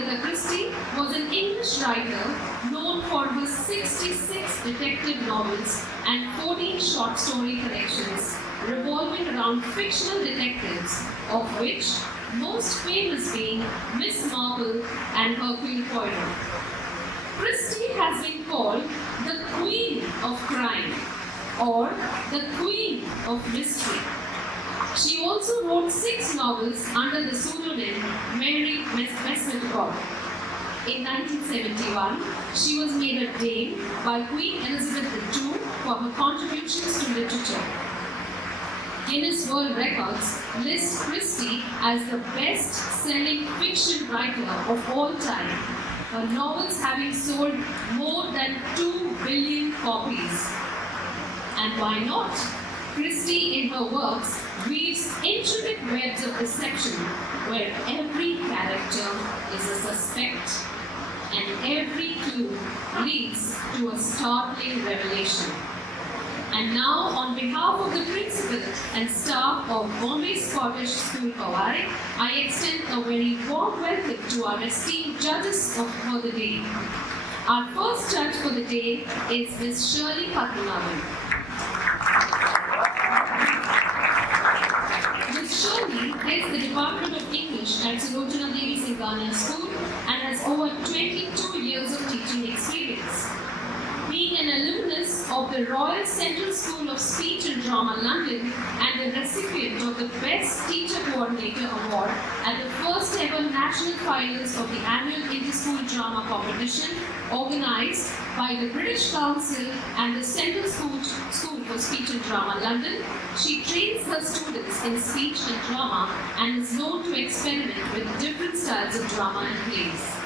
Agatha Christie was an English writer known for her 66 detective novels and 14 short story collections revolving around fictional detectives, of which most famous being Miss Marple and Hercule Poirot. Christie has been called the Queen of Crime or the Queen of Mystery. She also wrote 6 novels under the pseudonym Mary Mousetrap. In 1971, she was made a Dame by Queen Elizabeth II for her contributions to literature. Guinness World Records lists Christie as the best-selling fiction writer of all time, her novels having sold more than 2 billion copies. And why not? Christie, in her works, weaves intricate webs of deception where every character is a suspect and every clue leads to a startling revelation. And now, on behalf of the principal and staff of Bombay Scottish School, Hawaii, I extend a very warm welcome to our esteemed judges for the day. Our first judge for the day is Ms. Shirley Padmanabhan. Ms. Shirley heads the Department of English at Sulochana Devi Singhania School and has over 22 years of teaching experience. Being an alumnus of the Royal Central School of Speech and Drama, London, and the recipient of the Best Teacher Coordinator Award at the first ever national finals of the annual Inter-School Drama Competition organized by the British Council and the Central School for Speech and Drama, London, she trains her students in speech and drama and is known to experiment with different styles of drama and plays.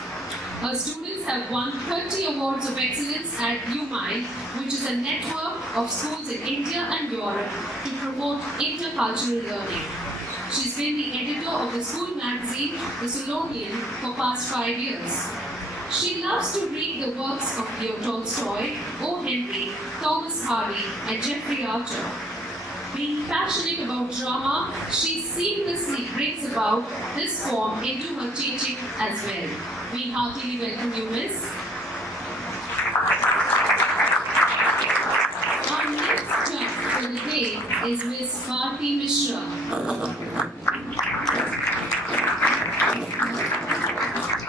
Her students have won 30 awards of excellence at UMI, which is a network of schools in India and Europe to promote intercultural learning. She's been the editor of the school magazine, The Solonian, for past 5 years. She loves to read the works of Leo Tolstoy, O. Henry, Thomas Hardy, and Jeffrey Archer. Being passionate about drama, she seamlessly brings about this form into her teaching as well. We heartily welcome you, Miss. Our next judge for the day is Miss Bharti Mishra.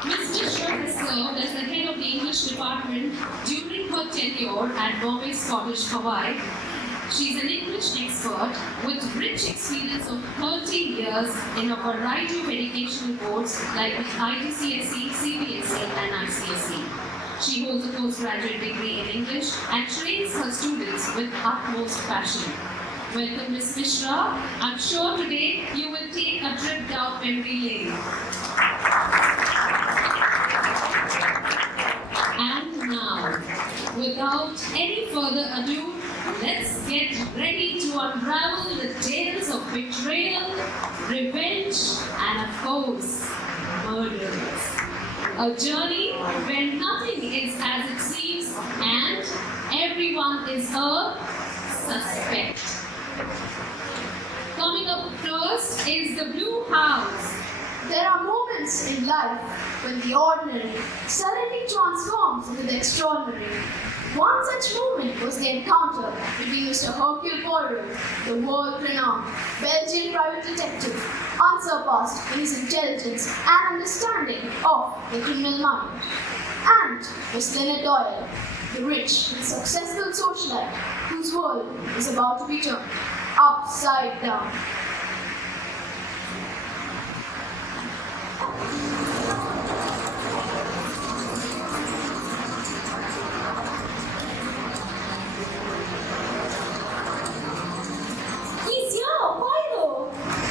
Ms. Mishra has served as the head of the English department during her tenure at Bombay Scottish, Hawaii. She is an English expert with rich experience of 30 years in a variety of educational boards like the IGCSE, CBSE and ICSE. She holds a postgraduate degree in English and trains her students with utmost passion. Welcome, Ms. Mishra. I'm sure today you will take a trip down memory lane. And now, without any further ado, let's get ready to unravel the tales of betrayal, revenge, and of course, murders. A journey where nothing is as it seems and everyone is a suspect. Coming up first is the Blue House. There are moments in life when the ordinary suddenly transforms into the extraordinary. One such moment was the encounter between Mr. Hercule Poirot, the world-renowned Belgian private detective, unsurpassed in his intelligence and understanding of the criminal mind, and Miss Leonard Doyle, the rich and successful socialite whose world is about to be turned upside down.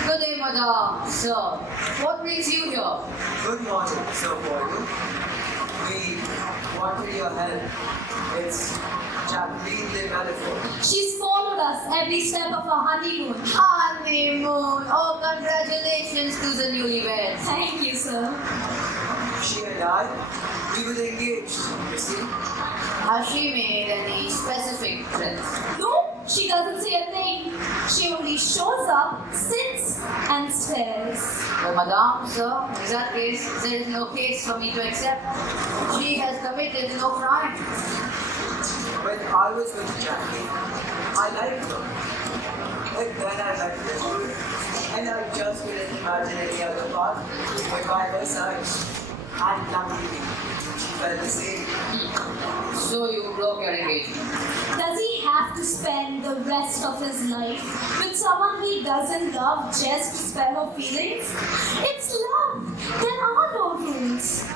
Good day, madam. Sir, what brings you here? Good morning, Sir Poirot. We wanted your help. It's Jacqueline de Malifaux. She's followed us every step of our honeymoon. Honeymoon! Oh, congratulations to the newlyweds. Thank you, sir. She and I, we were engaged, you see. Has she made any specific threats? No, she doesn't say a thing. She only shows up, sits, and stares. Well, madame, sir, in that case, there is no case for me to accept. She has committed no crime. When I was with Jackie, I liked her. But then I met her. And I just couldn't imagine any other path but by her side. And luckily, she felt the same. So you broke your engagement. Does he have to spend the rest of his life with someone he doesn't love just to spare her feelings? It's love. There are no rules.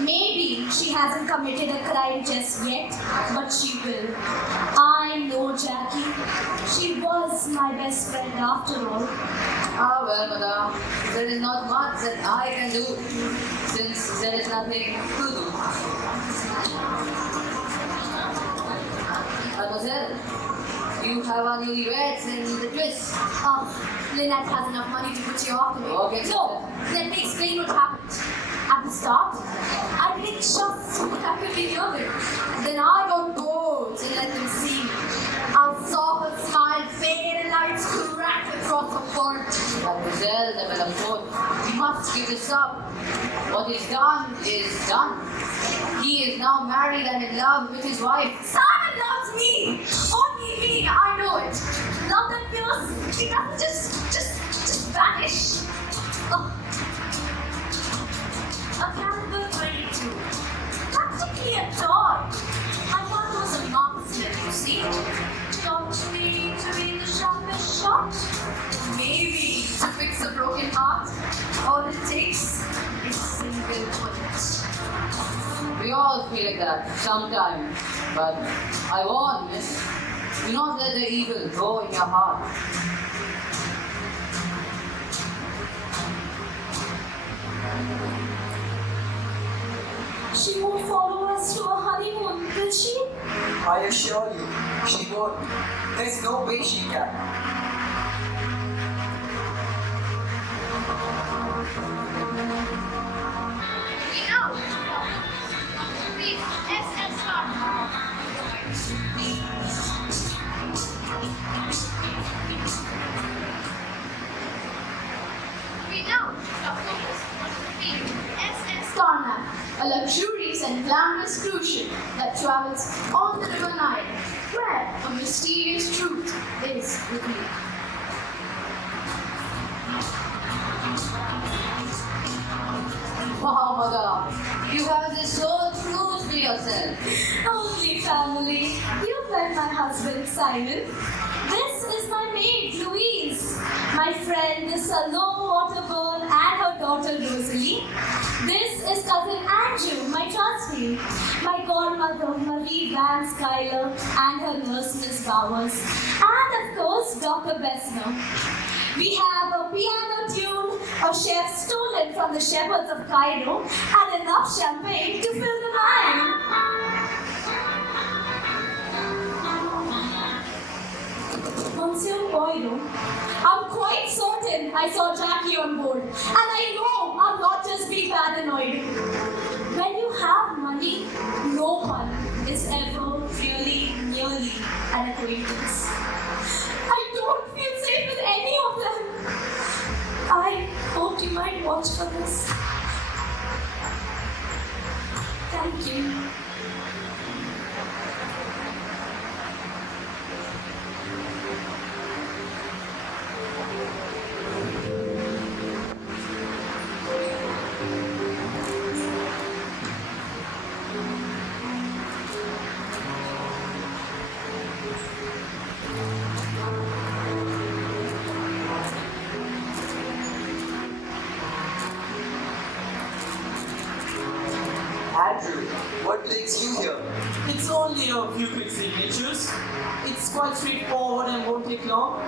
Maybe she hasn't committed a crime just yet, but she will. I know Jackie. She was my best friend after all. Ah, well, madame, there is not much that I can do, since there is nothing to do. Mademoiselle, you have our newlyweds in the twist. Lynette has enough money to put you off to me. Okay. So, let me explain what happened. At the start, I didn't just what I could be near them. Then I got bored and let them see me. I saw her smile fade and lights crack across her forehead. Mademoiselle de Belancourt, you must give this up. What is done is done. He is now married and in love with his wife. Simon loves me! Only me, I know it. Love that feels, it doesn't just vanish. Oh. A caliber 22. Practically a toy. I thought it was a marksman, you see. Taught me to be the sharpest shot. Maybe to fix a broken heart. All it takes is a single bullet. We all feel like that sometimes, but I warn, miss, do not let the evil grow in your heart. She won't follow us to a honeymoon, will she? I assure you, she won't. There's no way she can. A luxurious and glamorous cruise ship that travels on the river Nile, where a mysterious truth is revealed. Wow, madame, you have this whole truth to yourself. Only family. You met my husband, Simon. This is my maid, Louise. My friend, the Salome Waterburn, and her daughter, Rosalie. This is cousin Andrew, my trustee. My godmother, Marie Van Schuyler, and her nurse, Miss Bowers. And of course, Dr. Bessner. We have a piano tune, a chef stolen from the shepherds of Cairo, and enough champagne to fill the Nile. Monsieur Poirot, I'm quite certain I saw Jackie on board, and I know I'm not just being paranoid. When you have money, no one is ever really nearly an acquaintance. I don't feel safe with any of them. I hope you might watch for this. Thank you. Andrew, what brings you here? It's only a few quick signatures. It's quite straightforward and won't take long.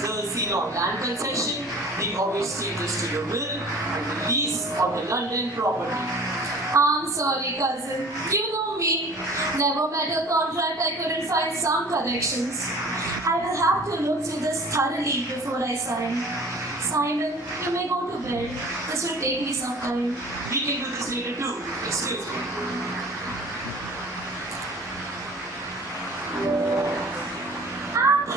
The scene on land concession, the obvious changes to your will, and the lease of the London property. I'm sorry, cousin. You know me. Never met a contract I couldn't find some corrections. I will have to look through this thoroughly before I sign. Simon, you may go to bed. This will take me some time. We can do this later too. Excuse me. And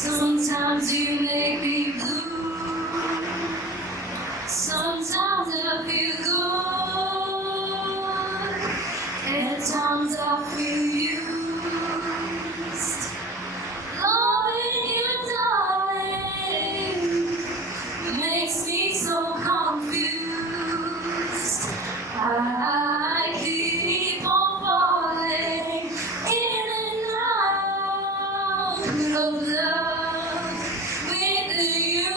Sometimes you make me blue. Sometimes I feel good. At times I feel used. Loving you, darling, makes me so confused. I keep on falling in and out of love with you.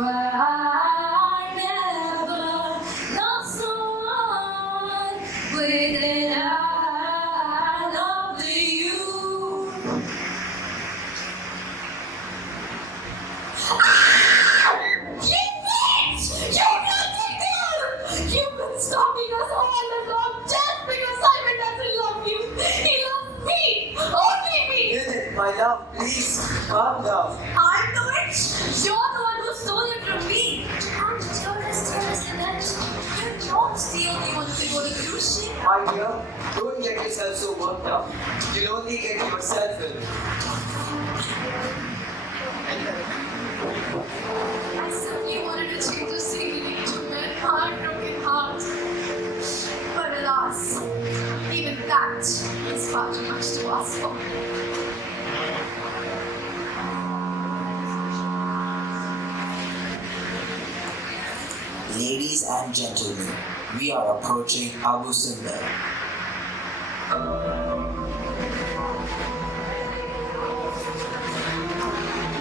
I never lost someone with it. I love you. You bitch! You nothing there! You've been stalking us all along just because Simon doesn't love you. He loves me! Only me! Lilith, my love, please calm down. I'm the witch! You're the one who stole it from me! And you're as jealous that you're not the only one to go to cruise ship. My dear, don't get yourself so worked up. You'll only get yourself in. I simply wanted to change the scenery to my heartbroken heart. But alas, even that is far too much to ask for. Ladies and gentlemen, we are approaching Abu Sundar.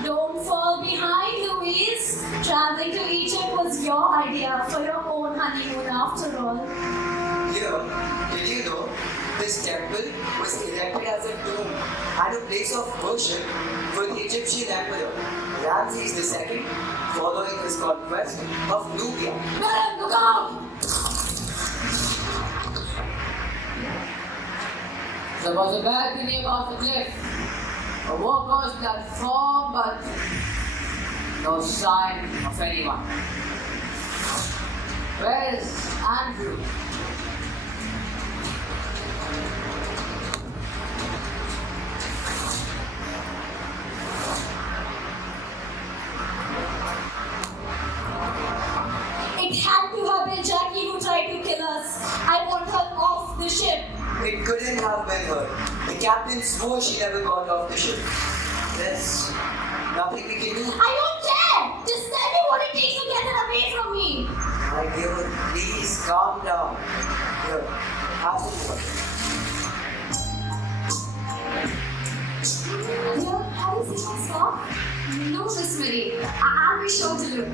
Don't fall behind, Louise. Traveling to Egypt was your idea for your own honeymoon after all. Here, did you know this temple was erected as a tomb and a place of worship for the Egyptian emperor Ramses II following his conquest of Nubia? Madam, look out! There was a balcony above the cliff, a worker's platform, but no sign of anyone. Where is Andrew? It had to have been Jackie who tried to kill us. I want her off the ship. It couldn't have been her. The captain swore she never got off the ship. There's nothing we can do. I don't care! Just tell me what it takes to get her away from me. My dear, please calm down. Here, have some water. Dear, have you seen my scarf? No, Miss Mary. I'll be sure to look.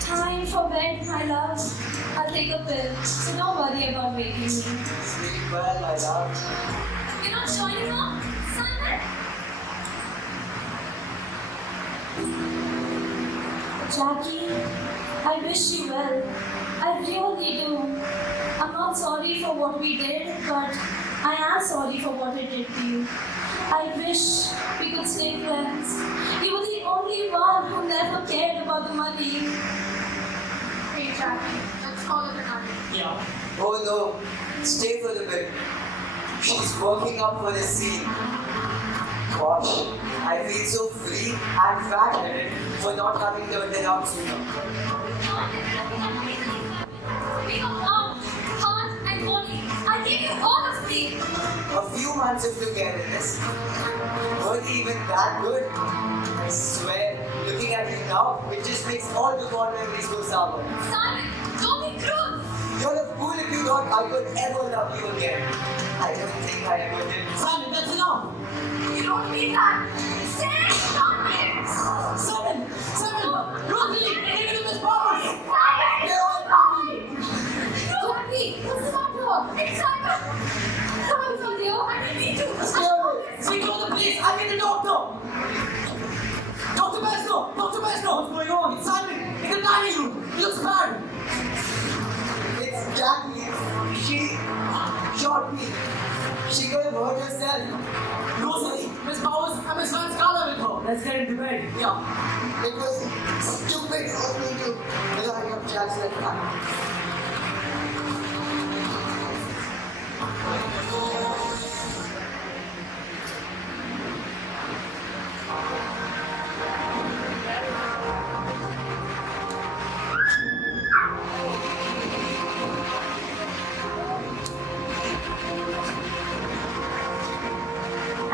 Time for bed, my love. I'll take a pill, so don't worry about waking me. Sleep well, my love. You're not joining her, Simon? Jackie, I wish you well. I really do. I'm not sorry for what we did, but I am sorry for what it did to you. I wish we could stay friends. You were the only one who never cared about the money. Hey, Jackie, let's call it a night. Yeah. Oh no, stay for the bit. She's working up for the scene. Gosh, I feel so free and fat-headed for not having turned it out sooner. We got arm, heart, and body. I gave you all of me. A few months of togetherness. Were they even that good? I swear, looking at you now, it just makes all the fond memories go sour. Simon, don't be cruel. You're a fool if you thought I could ever love you again. I don't think I ever did. Simon, that's enough! You don't mean that. Say it, not me. Simon! Rosalie! Take it to this powers! Simon! Jackie, what's the matter? It's Simon. Come on, dear. I need to. Speak to the police! I need a doctor! Dr. Besno! Dr. Besno! What's going on? It's Simon! In the dining room! He looks bad! It's Jackie. She shot me. She could have hurt herself. Rosalie! Miss Powers and Miss Van Scala with her. Let's get into bed. Yeah. It was stupid of me to line up Jack's like that.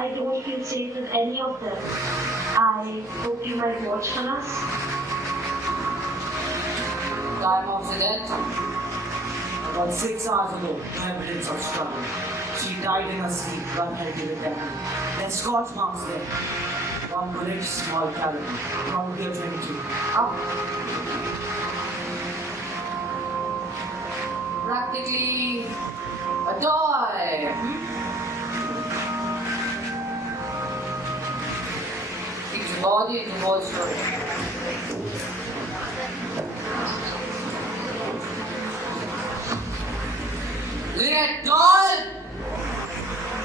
I don't feel safe with any of them. I hope you might watch for us. Time of the death. About 6 hours ago, no evidence of struggle. She died in her sleep, gun held to the temple. Then scorch marks there. One bullet, small caliber, probably a 22. Practically a toy. Keeps the body in the whole story. That doll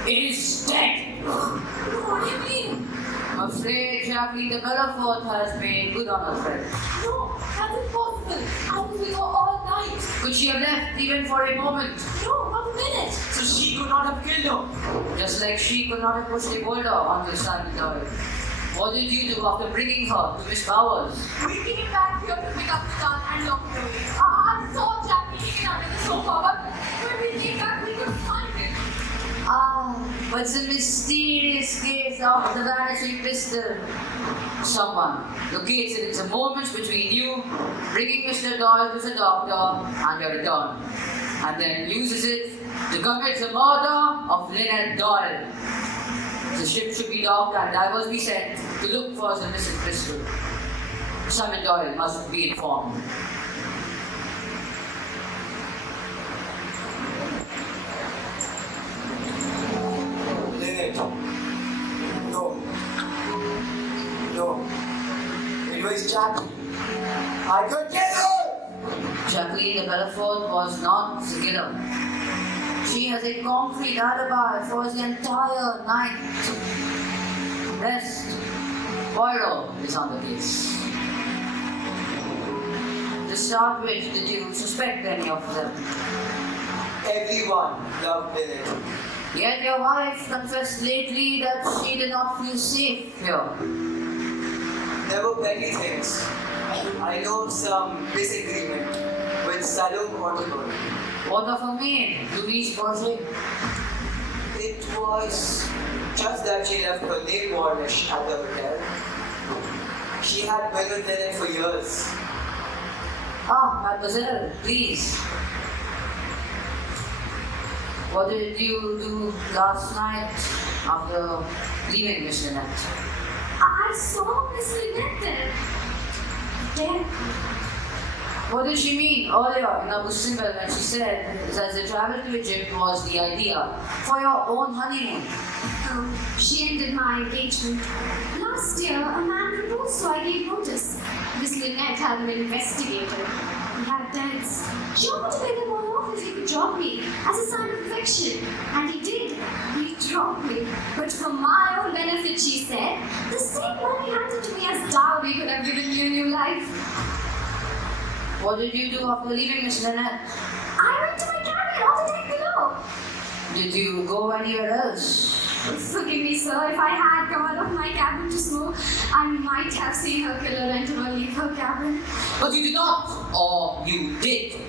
is dead. What do you mean? I'm afraid Jackie the Belafort has made good on her friend. No, that's impossible. I was with her all night. Could she have left even for a moment? No, not a minute. So she could not have killed her. Just like she could not have pushed a boulder on the silent toy. What did you do after bringing her to Miss Powers? We came back here to pick up the gun and lock it away. I saw Jack taking it under the sofa, but when we came back, we couldn't find it. But it's a mysterious case of the vanishing pistol. Someone locates it in the moments between you bringing Mr. Doyle to the doctor and your return, and then uses it to commit the murder of Lynette Doyle. The ship should be docked and divers be sent to look for the missing pistol. Simon Doyle must be informed. Lynette. No. No. It was Jackie. I could get her! Jacqueline de Belafort was not the killer. She has a concrete alibi for the entire night. Rest. Poirot is on the case. To start with, did you suspect any of them? Everyone loved Lynette. Yet your wife confessed lately that she did not feel safe here. There were petty things. I know of some disagreement with Salome Ortobon. What of her maid, Louise Bourget? It was just that she left her nail varnish at the hotel. She had been with Lynette for years. Mademoiselle, please. What did you do last night after leaving Miss Lynette? I saw Miss Lynette there. There. What did she mean earlier in Abu Simbel when she said that the travel to Egypt was the idea for your own honeymoon? She ended my engagement. Last year, a man proposed, so I gave notice. Miss Lynette had an investigator. He had debts. She offered to pay the boy off if he could drop me as a sign of affection. And he did. He dropped me. But for my own benefit, she said, the same money handed to me as dowry could have given me a new life. What did you do after leaving Miss Lynette? I went to my cabin on the deck below. Did you go anywhere else? Forgive me, sir, if I had come out of my cabin to smoke, I might have seen her killer enter or leave her cabin. But you did not, or you did.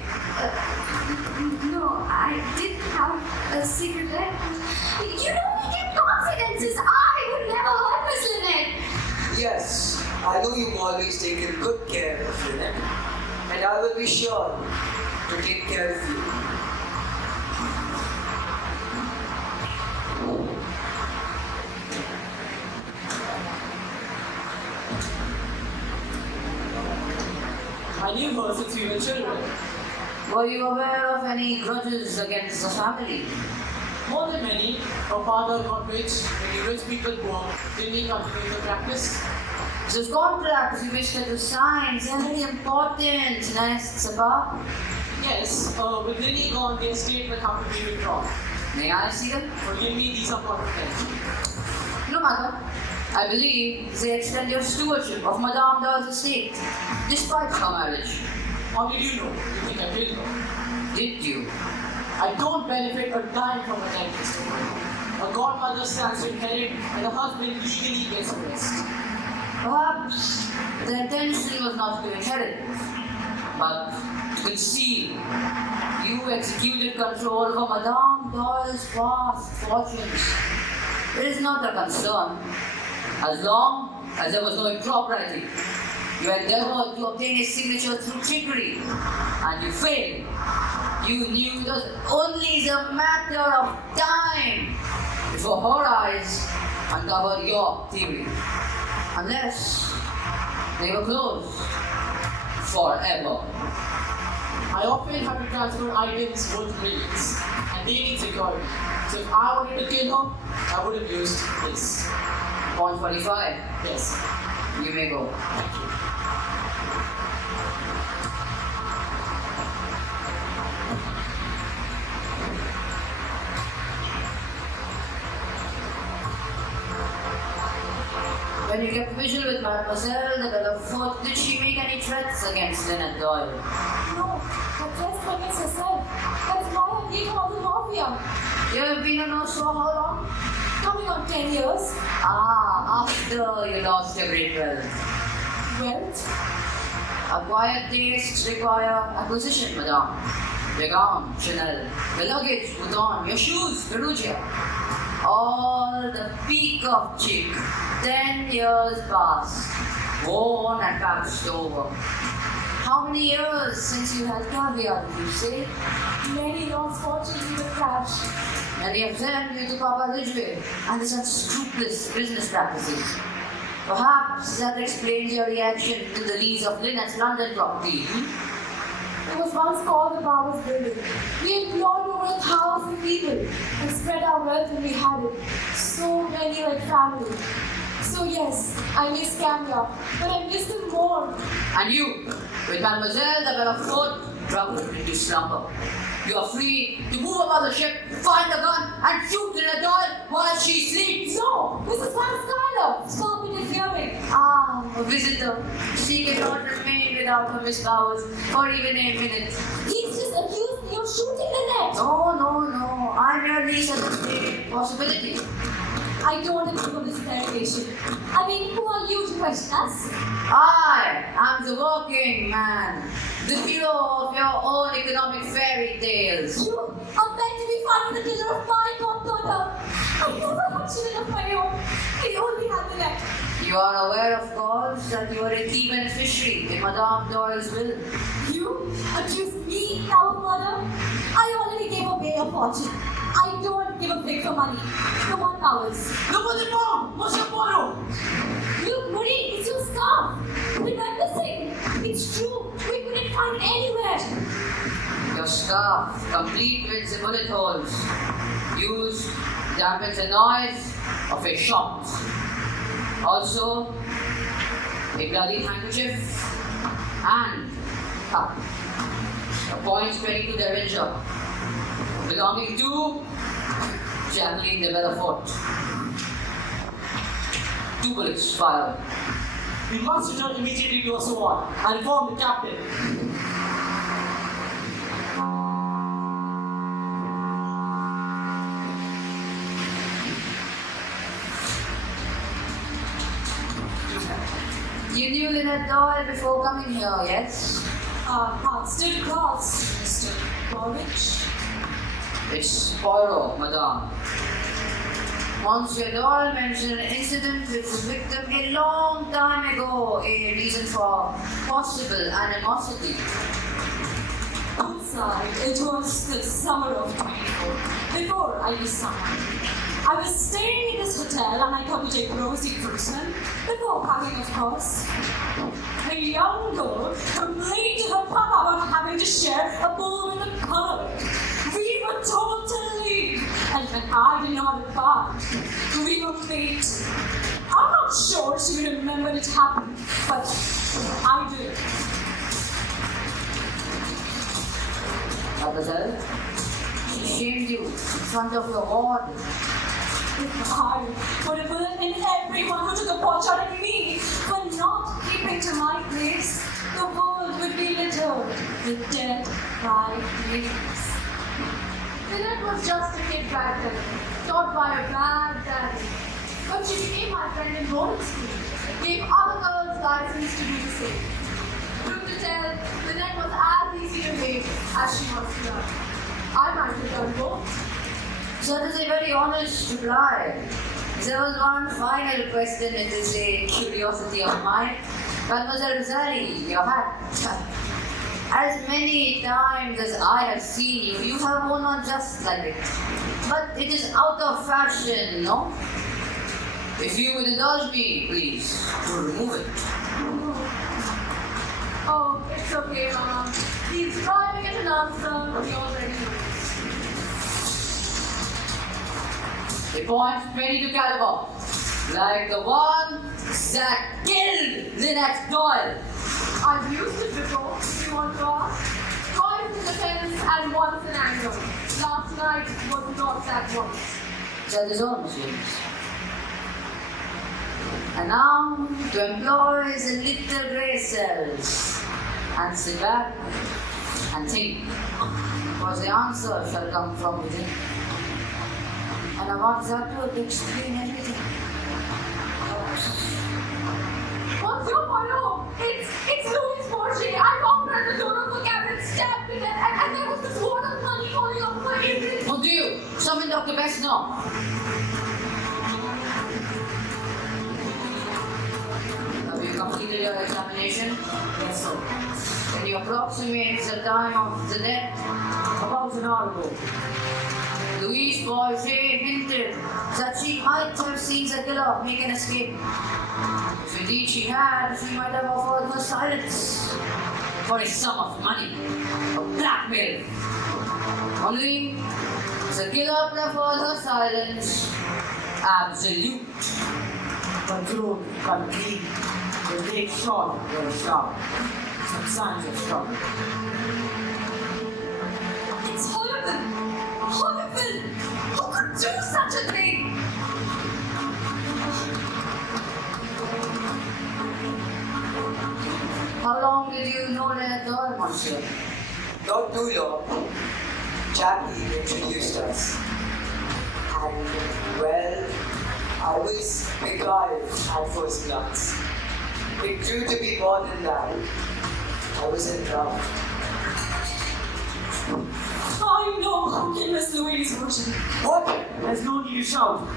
No, I did have a secret there. You know me kept confidences. I would never hurt Miss Lynette. Yes, I know you've always taken good care of Lynette, and I will be sure to take care of you. I knew her since we were children. Were you aware of any grudges against the family? More than many, her father got rich. Many rich people poor. Didn't he continue the practice? Those contracts you wish to sign, they are very important, n'est-ce pas? Yes, with Lily gone, the estate will have to be withdrawn. May I see them? Forgive me, these are confidential. No matter. I believe they extend your stewardship of Madame Doyle's estate, despite her marriage. How did you know? You think I did know? Did you? I don't benefit a dime from a dead testimony. A godmother stands to inherit and a husband legally gets a rest. Perhaps the intention was not to inherit, but to conceal. You executed control over Madame Doyle's vast fortunes. It is not a concern. As long as there was no impropriety, you endeavored to obtain a signature through trickery, and you failed. You knew it was only the matter of time before her eyes uncovered your theory. Unless they were closed forever. I often have to transfer items worth millions, and they need security. So if I wanted to kill her, I would have used this. Point 45. Yes. You may go. When you kept vigil with Mademoiselle de Bellefoot, did she make any threats against Lynette Doyle? No, but just against herself. That's why I gave her all the morphia. You have been a nurse for how long? Coming on 10 years. After you lost your great wealth. Wealth? Acquired tastes require acquisition, madame. Your gown, Chanel. Your luggage, Vuitton. Your shoes, Perugia. All the peak of chic. 10 years past. Worn and patched over. How many years since you had caviar, did you say? Many lost fortunes in the crash. Many of them due to Papa Ridgway and his unscrupulous business practices. Perhaps that explains your reaction to the lease of Lynette's London property. It was once called the Bowers Building. We employed over 1,000 people and spread our wealth when we had it. So many like family. So yes, I miss Camilla, but I miss them more. And you, with Mademoiselle de Bellefoot, drugged into slumber. You are free to move about the ship, find a gun, and shoot Lynette Doyle while she sleeps. No, Mrs. Van Skyler, stop interfering. A visitor. She cannot remain without her Miss Bowers for even a minute. He's just accused me of shooting the net. No. I merely suggested a possibility. I don't approve of this interrogation. I mean, who are you to question us? I am the working man, the hero of your own economic fairy tales. You are meant to be finding the killer of my goddaughter. I never had children of my own. I only had the net. You are aware, of course, that you are a key beneficiary in Madame Doyle's will. You accuse me now of murder? I already gave away a fortune. I don't give a fig for money. No one powers. Look what they found! What's your photo? Look, Marie, it's your scarf. We went missing. It's true. We couldn't find it anywhere. Your scarf, complete with the bullet holes, used to dampen the noise of a shot. Also, a bloody handkerchief and a .22 Derringer belonging to Jacqueline de Bellefoot. 2 bullets fired. We must return immediately to Aswan and inform the captain. You knew Lynette Doyle before coming here, yes? Our paths did cross, Mr. Corwich. It's Poirot, madame. Monsieur Doyle mentioned an incident with the victim a long time ago, a reason for possible animosity. Outside, it was the summer of 24, before I was summoned. I was staying in this hotel and I thought to take Rosie for a swim, before packing, of course. A young girl complained to her papa about having to share a bowl with a colour. We were told to leave, and when I did not depart, we were late. I'm not sure she remembered it happened, but I did. Mademoiselle, she shamed you in front of your ward. If I put a bullet in everyone who took a pot shot at me for not keeping to my place, the world would be littered with dead by ladies. Lynette was just a kid back then, taught by a bad daddy. But she became my friend in boarding school, gave other girls license to do the same. Truth to tell, Lynette was as easy to hate as she was to love. I might have done both. So that is a very honest reply. There was one final question in this curiosity of mine. Mademoiselle Rosalie, your hat. As many times as I have seen you, you have worn one just like it. But it is out of fashion, no? If you would indulge me, please, to remove it. Oh, it's okay, Mama. He's driving at an answer we already know. A point 22 caliber, like the one that killed Lynette Doyle. I've used it before, if you want to ask. Twice in defense and once in anger. Last night was not that once. That is all, Monsieur. And now to employ the little grey cells and sit back and think, for the answer shall come from within. And I want that to explain everything. What's your point? It's Louis Borgia. I found her at the door of the cabin, stabbed to death, and there was this wad of money falling off my apron. Mon Dieu, summon Dr. Best now. Have you completed your examination? Yes, sir. Can you approximate the time of the death? About an hour ago. Louise Borgia hinted that she might have seen the killer make an escape. If indeed she had, she might have offered her silence for a sum of money, or blackmail. Only the killer preferred her silence. Absolute. Control, complete. The leg shot, very sharp. Some signs of struggle. It's horrible! Horrible! Who could do such a thing? How long did you know Lynette Doyle, monsieur? Not too long. Jackie introduced us. And, well, I was beguiled at first glance. It grew to be more than that. I was in love. I know who killed Miss Louise Borgia. What? There's no need to shout.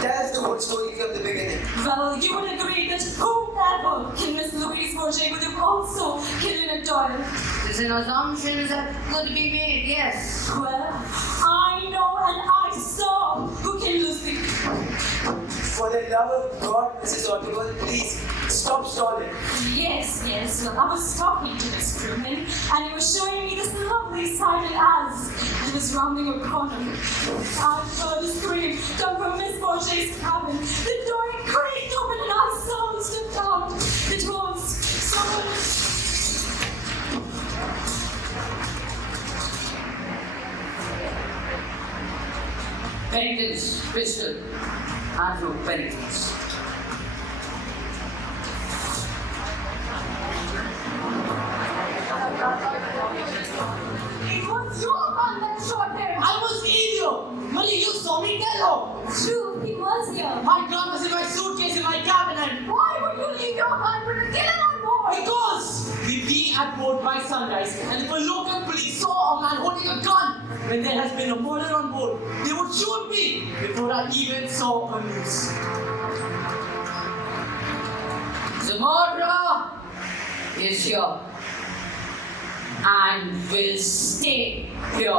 Tell us the whole story from the beginning. Well, you would agree that whoever killed Miss Louise Borgia would have also killed Lynette Doyle. It's an assumption that could be made, yes. Well, I know and I saw who killed Lucy. For the love of God, Mrs. Audible, please stop stalling. Yes, well, I was talking to this crewman and he was showing me this lovely silent as he was rounding a corner. I heard a scream come from Miss Borgia's cabin. The door creaked open and I saw and stepped out. It was someone. Pennington's pistol. Andrew Pennington's. It was your gun that shot him. I was idiot! Molly, you saw me tell her! True, he was here. My gun was in my suitcase in my cabin and... Why would you leave your gun with a killer on board? Because we'd be at board by sunrise, and if a local police saw a man holding a gun when there has been a murder on board, they would shoot me before I even saw a news. The murderer is here and will stay here.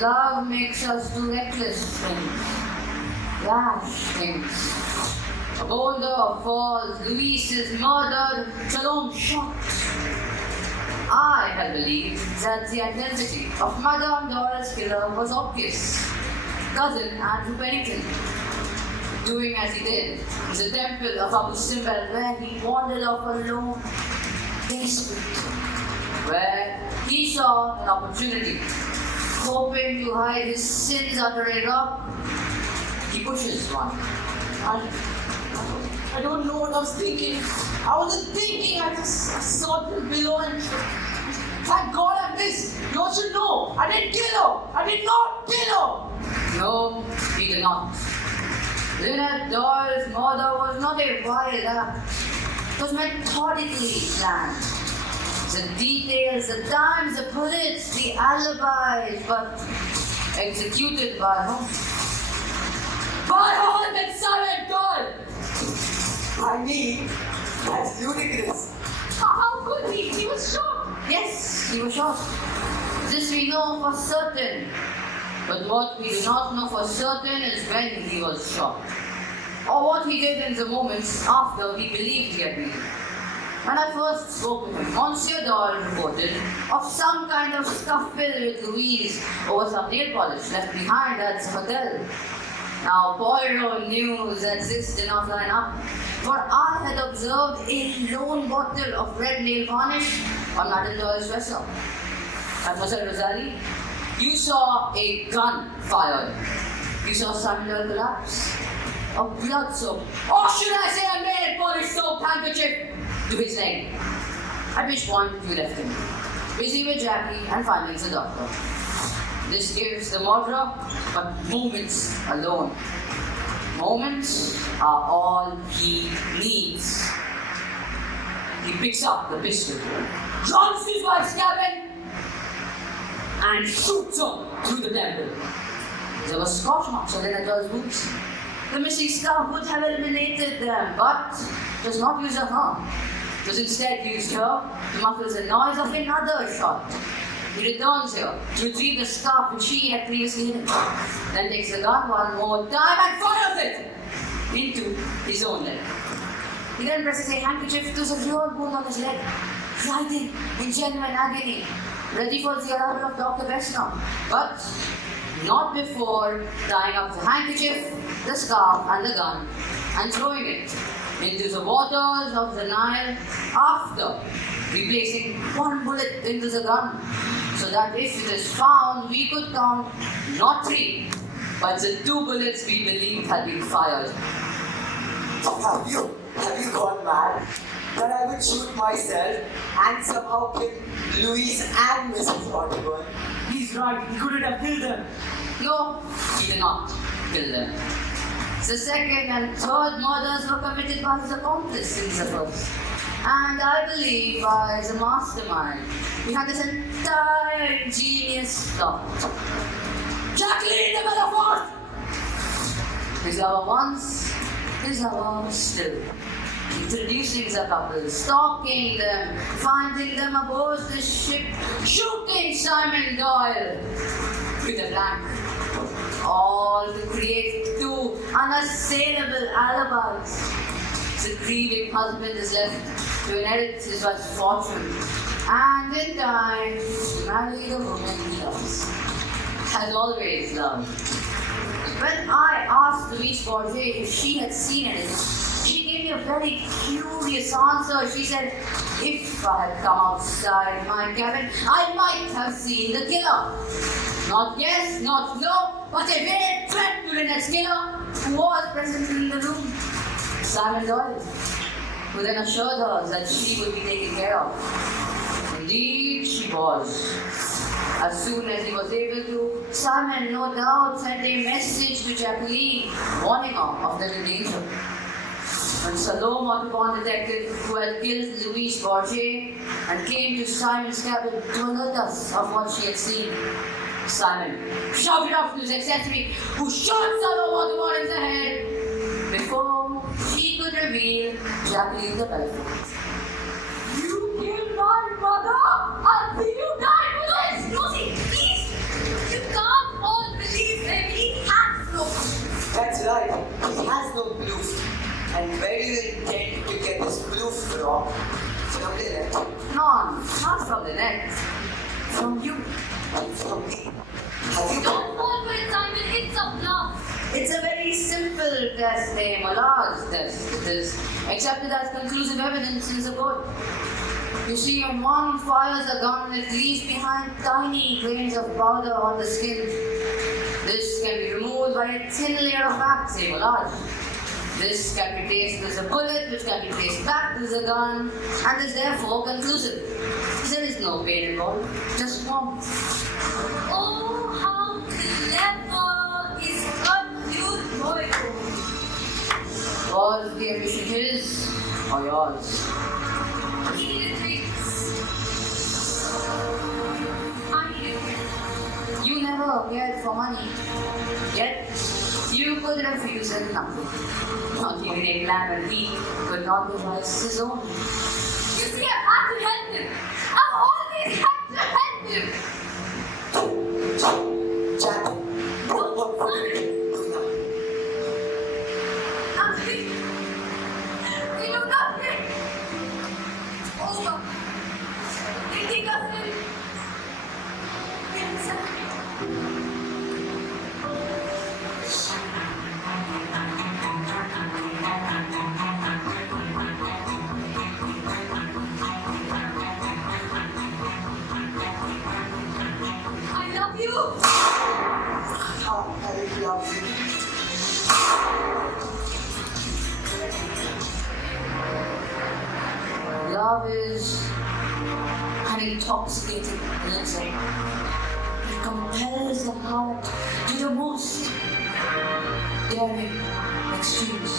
Love makes us do reckless things, rash things. A boulder falls, Louise is murdered, Salome shot. I had believed that the identity of Madame Doyle's killer was obvious. Cousin Andrew Pennington. Doing as he did in the temple of Abu Simbel, where he wandered off alone, desperate, where he saw an opportunity hoping to hide his sins under a rock, he pushes one. I don't know what I was thinking. I wasn't thinking. I just saw them below and thank God I missed. You all should know. I didn't kill her. I did not kill her. No, he did not. Lynette Doyle's murder was not a wild act. It was methodically planned. The details, the times, the bullets, the alibis, but executed by whom? By her husband, Simon Doyle! I mean, that's ludicrous. How could he? He was shot. Yes, he was shot. This we know for certain. But what we do not know for certain is when he was shot. Or what he did in the moments after he believed he had been. When I first spoke with him, Monsieur Doyle reported of some kind of scuffle with Louise over some nail polish left behind at the hotel. Now, Poirot knew that this did not line up, for I had observed a lone bottle of red nail varnish on Madame Doyle's dresser. Mademoiselle Rosalie, you saw a gun fired. You saw Simon Doyle collapse. A blood soap, or should I say a nail polish soap handkerchief to his leg. At which point you left him, busy with Jackie and finding the doctor. This gives the murderer but moments alone. Moments are all he needs. He picks up the pistol, runs to his wife's cabin, and shoots her through the temple. There were scorch marks on Lynette Doyle's boots. The missing scarf would have eliminated them, but does not use a harm. Does instead use her to muffle the noise of another shot. He returns here to retrieve the scarf which she had previously hidden, then takes the gun one more time and fires it into his own leg. He then presses a handkerchief to the real wound on his leg, writhing in genuine agony, ready for the arrival of Dr. Bessner, but not before tying up the handkerchief, the scarf and the gun and throwing it into the waters of the Nile after replacing one bullet into the gun, so that if it is found, we could count not 3, but the 2 bullets we believed had been fired. Have you gone mad? That I would shoot myself and somehow kill Louise and Mrs. Otterburn? He's right. He couldn't have killed them. No, he did not kill them. The second and third murders were committed by his accomplice in the first. And I believe by the mastermind behind this entire ingenious plot. Jacqueline de Belafort! His lover once, his lover still. Introducing the couple, stalking them, finding them aboard the ship, shooting Simon Doyle with a blank. All to create 2 unassailable alibis. The grieving husband is left to inherit his wife's fortune, and in time, marry the woman he loves. Has always loved. When I asked Louise Bourget if she had seen anything, she gave me a very curious answer. She said, if I had come outside my cabin, I might have seen the killer. Not yes, not no, but a very threat to Lynette's killer who was present in the room. Simon Doyle, who then assured her that she would be taken care of. Indeed, she was. As soon as he was able to, Simon no doubt sent a message to Jacqueline, warning her of the danger. When Salome Audubon detected who had killed Louise Bourget and came to Simon's cabin to alert us of what she had seen, Simon shouted out to his accessory, who shot Salome Audubon in the head before she could reveal Jacqueline de Belafort. You killed my mother! I'll see you die for this! Rosie, please! You can't all believe him. He has no proof. That's right. He has no proof. And where do you intend to get this proof from? From Lynette? None, not from Lynette. From you. And from me? Have you Don't fall for it, Simon. It's a bluff. It's a very simple test, a Mollard's test. It is accepted as conclusive evidence in the court. You see, when one fires a gun, it leaves behind tiny grains of powder on the skin. This can be removed by a thin layer of wax, say collage. This can be placed as a bullet, which can be placed back to the gun, and is therefore conclusive. There is no pain involved, just warmth. Oh, how clever is what you boy. Was the ambition his or yours? He needed drinks. I needed drinks. You never cared for money, yet you could refuse it nothing. Not even a lamb and he could not devise his own. You see, I've had to help him. I've always had to help him. Jack, what are you doing now? Nothing. We know nothing. Over. They take us in. Inside. I love you. How I love you. Love is an intoxicating elixir. It compels the heart to the most daring extremes.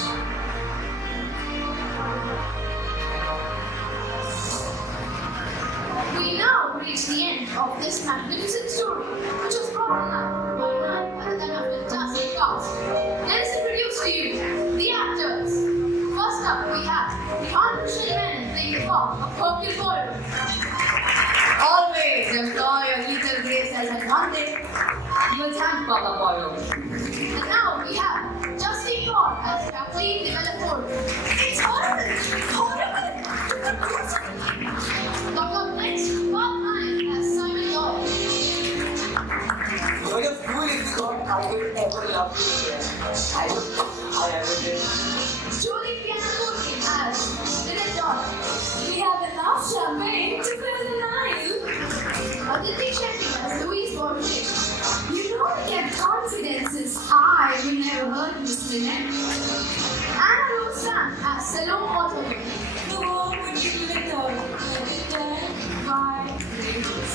We now reach the end of this magnificent story, which was brought to life by none other than a fantastic cast. Let us introduce to you the actors. First up, we have the unofficial men playing the part of Hercule Poirot. Always employ your little graces, and one day you will thank Papa Poirot. And now we have Justine Paul as Kathleen de Villefort. It's horrible! Horrible! Coming up next, Bob Hine as Simon Lloyd. You're a fool if you thought I would ever love you again. I ever did. Julie Piano Courtney as Lynette Dodd. We have enough champagne to fill the Nile. Aditi Shetty as Louise Borges. You know we get confidences. I will never hurt Miss Lynette. Anna Rose Sam as Salome Otterman. The world would be little, by grace.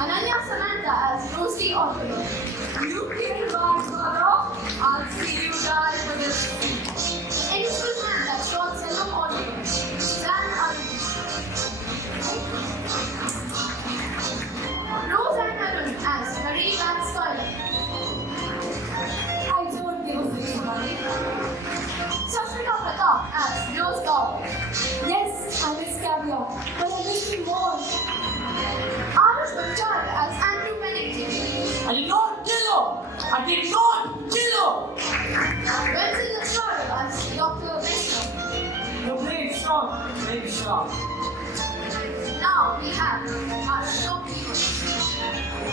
Ananya Samantha as Rosie Otterman. You kill my brother, I'll see you die for this. Invisible Man as Sean Salome Otterman. Suzanne Arden. Roseanne Harun as Marie Van Skyler. I don't give a fuck about it. Sashmita Pratap as Rose Gaul. Yes, I miss caviar, but I miss you more. Anush Bhattacharya as Andrew Pennington. I did not kill her! I did not kill her! Wenzel Lachara as Dr. Messner. The blade sharp, blade sharp. Now we have our shopkeepers.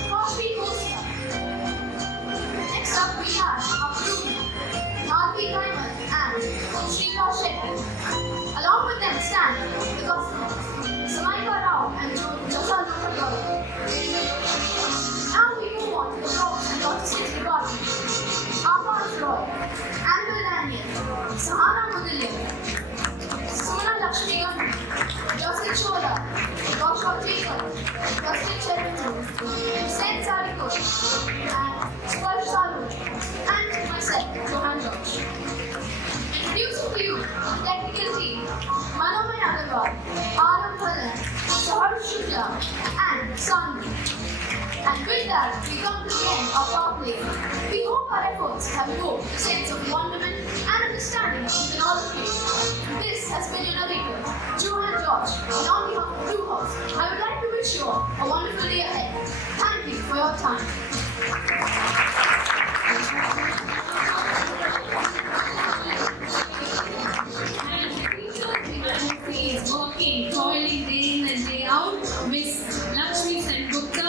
Crosby Costa. Next up we have our crew, Nalvi Diamond and Shrika Shetty. Along with them stand the customers, Samaika Rao and Josa Lukagala. Now we move on to the props and logistics department. Arfaz Roy, Amber Daniel, Sahana Mudilya, Sumana Lakshmi Gandhi, Justin Chola, Joshua Jacob, Justin Cherriton, Sen Sarikot, and Sparsh Salu, and myself, Johan George. Introducing to you the technical team, Manomay Agarwal, Aram Phalan, Sahar Shukla, and Sanvi. And with that, we come to the end of our play. We hope our efforts have evoked a sense of wonderment and understanding within all of you. This has been your narrator, Johan George, and on behalf of Blue House, I would like to wish you all a wonderful day ahead. Thank you for your time. Is working, toiling day in and day out. Miss Lakshmi Sengupta.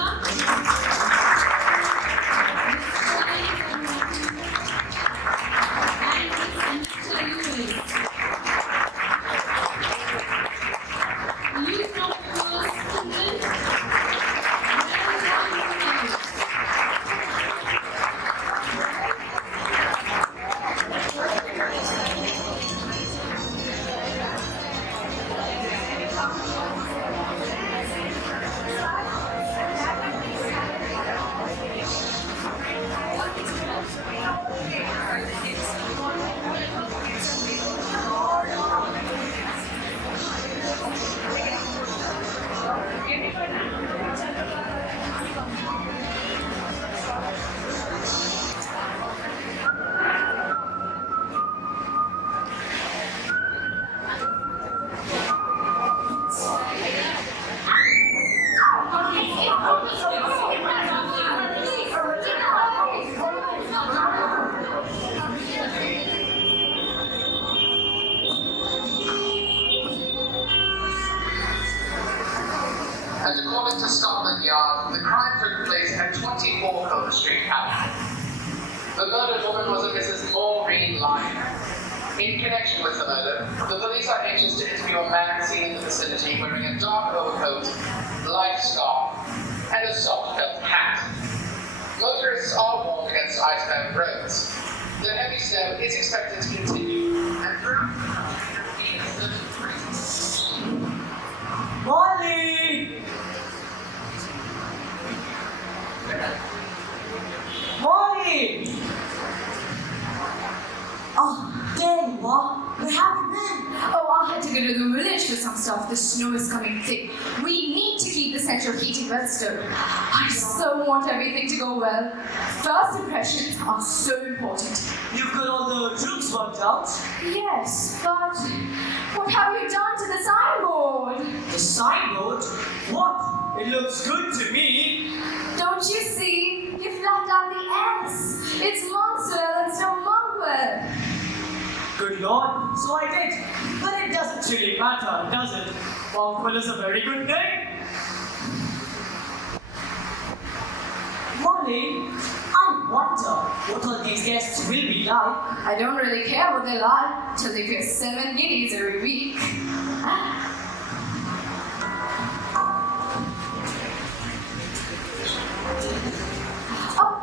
And Mr. Lewis. and according to Scotland Yard, the crime took place at 24 Cover Street, Hallowe'en. The murdered woman was a Mrs. Maureen Nile. In connection with the murder, the police are anxious to interview a man seen in the vicinity wearing a dark overcoat, light scarf, and a soft felt hat. Motorists are warned against icebound roads. The heavy snow is expected to continue, and throughout the country there will be a certain freeze. Molly! Molly! Oh, there you are. Where have you been? Oh, I had to go to the village for some stuff. The snow is coming thick. We need to keep the central heating registered. I so want everything to go well. First impressions are so important. You've got all the troops worked out. Yes, but what have you done to the signboard? The signboard? What? It looks good to me. Don't you see? You've left out the S. It's Monkswell and no Monkwell. Good Lord, so I did. But it doesn't really matter, does it? Monkwell is a very good name. Molly, I wonder what all these guests will be like. I don't really care what they're like till they pay 7 guineas every week. Oh,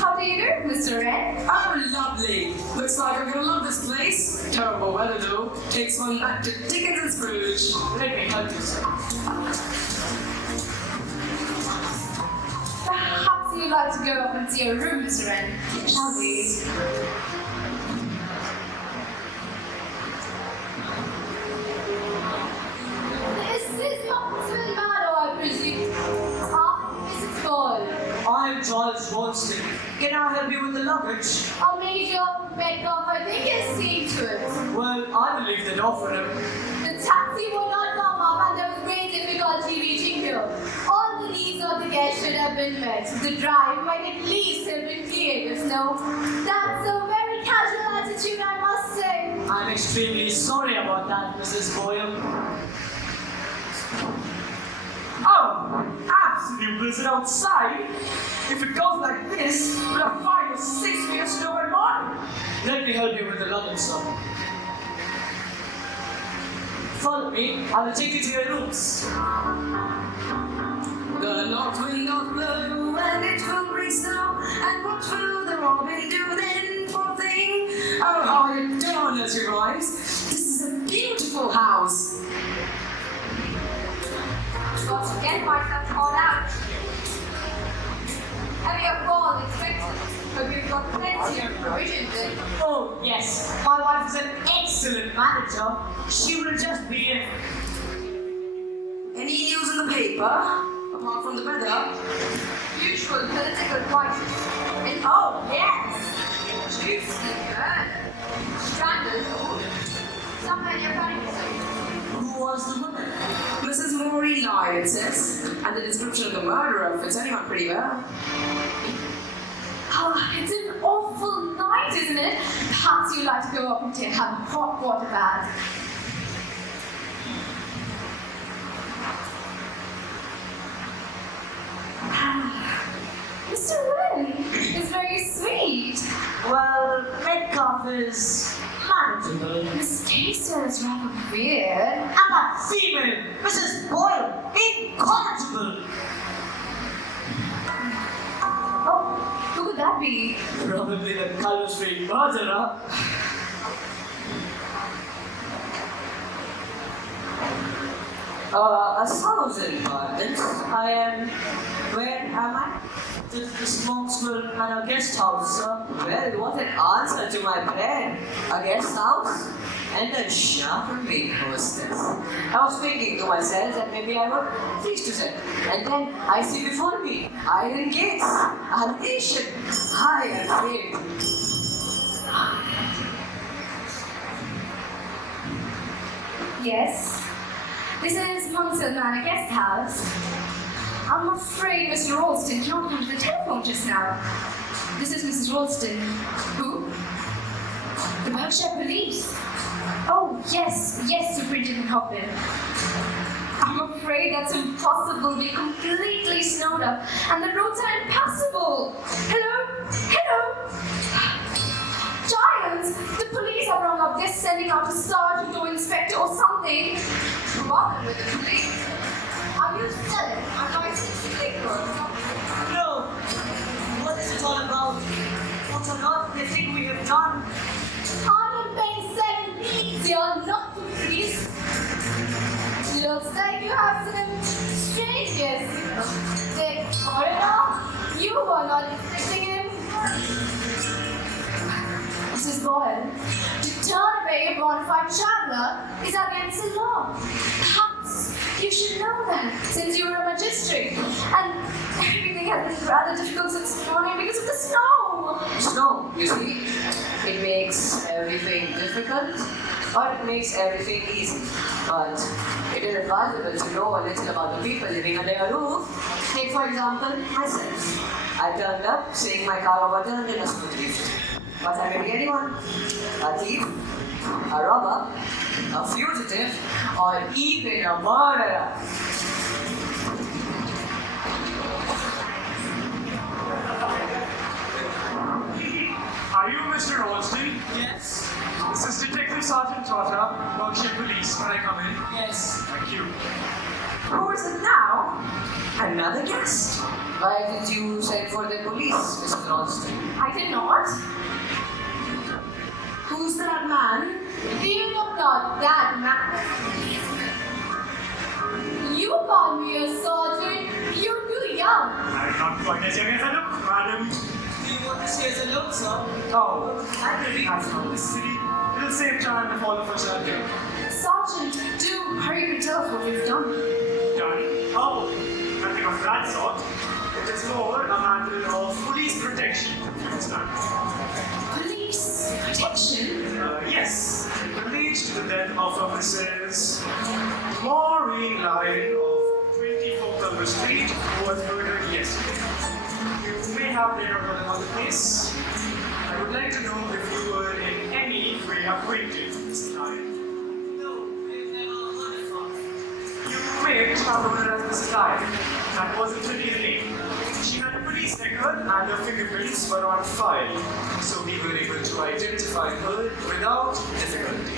how do you do, Mr. Wren? Oh, lovely. Looks like I'm gonna love this place. Terrible weather though. Takes one back to Dickens and Scrooge. Let me help you, sir. Perhaps you'd like to go up and see your room, Mr. Wren. Shall we? This is Monkswell Manor, I presume. Mrs. Boyle. I'm Charles Ralston. Can I help you with the luggage? Major Metcalf, I think, has seen to it. Well, I will leave the door for him. The taxi would not come up and there was great difficulty reaching here. All the needs of the guests should have been met. The drive might at least have been cleared with snow. That's a very casual attitude, I must say. I'm extremely sorry about that, Mrs. Boyle. Oh, absolute blizzard outside. If it goes like this, we'll have 5 or 6 feet of snow by morning. Let me help you with the luggage, sir. Follow me, I will take you to your rooms. The north wind doth blow and it will bring snow. And what will the robin do then, poor thing? Oh, how you darn nursery rhymes. This is a beautiful house. Got to get myself called out. Have you a ball expected? But we've got plenty of provisions in. Oh, yes, my wife is an excellent manager. She will just be in. Any news in the paper, apart from the weather? Usual political crisis. And oh, yes! Chiefs and murder. Stranded. Somewhere in your country. Who was the woman? Mrs. Maureen Nile, it says. And the description of the murderer fits anyone pretty well. Oh, it's an awful night, isn't it? Perhaps you'd like to go up and have a hot water bath. Mr. Wren is very sweet. Well, Metcalf is manageable. Miss Taster is rather weird. And that female, Mrs. Boyle, incorrigible. Oh, who could that be? Probably the Culver Street murderer. A thousand pardons. I am. Where am I? This Monkswell Manor guest house, sir. Well, what an answer to my plan. A guest house? And a charming hostess. I was thinking to myself that maybe I would please to say. And then I see before me iron gates, a nation, high and great. Yes. This is Monkswell Manor guest house. I'm afraid Mr. Ralston cannot come to the telephone just now. This is Mrs. Ralston. Who? The Berkshire Police. Oh, yes, Superintendent Hopper. I'm afraid that's impossible. We're completely snowed up and the roads are impassable. Hello? Hello? Giants! The police are wrong up. They're sending out a sergeant or inspector or something. Problem with the police. Are you selling a license paper or something? No. What is it all about? What on earth do they think we have done? I am paying 7 fees. You're not the police. You don't say you have some strange guests. Say, foreigner, you were not expecting him. Mrs. Boyle, to turn away a bona fide traveller is against the law. Perhaps you should know that since you were a magistrate and everything has been rather difficult since morning because of the snow. Snow, you see, it makes everything difficult or it makes everything easy. But it is advisable to know a little about the people living under your roof. Take for example, myself. I turned up saying my car overturned in a snowdrift. But I may be anyone. A thief, a robber, a fugitive, or even a murderer. Are you Mr. Ralston? Yes. This is Detective Sergeant Trotter, Berkshire Police. Can I come in? Yes. Thank you. Who is it now? Another guest? Why did you send for the police, Mr. Ralston? I did not. Who's that man? You look not that man. You call me a sergeant. You're too young. I'm not quite as young as I look, madam. Do you want to see as a look, sir? Oh, I really have to know this city. It'll save time if all of us are here. Sergeant, do hurry to tell us what you've done. Done? Oh, nothing of that sort. It is more a matter of police protection. Understand? Police protection? Yes, it relates to the death of a Mrs. Maureen Nile of 24 Culver Street, who was murdered yesterday. You may have later heard about the case. I would like to know if you were in any way acquainted with Miss Nile. No, we've never heard of her. You may have her as Miss Nile. That wasn't her real name. She had a police record and her fingerprints were on file, so we were able to identify her without difficulty.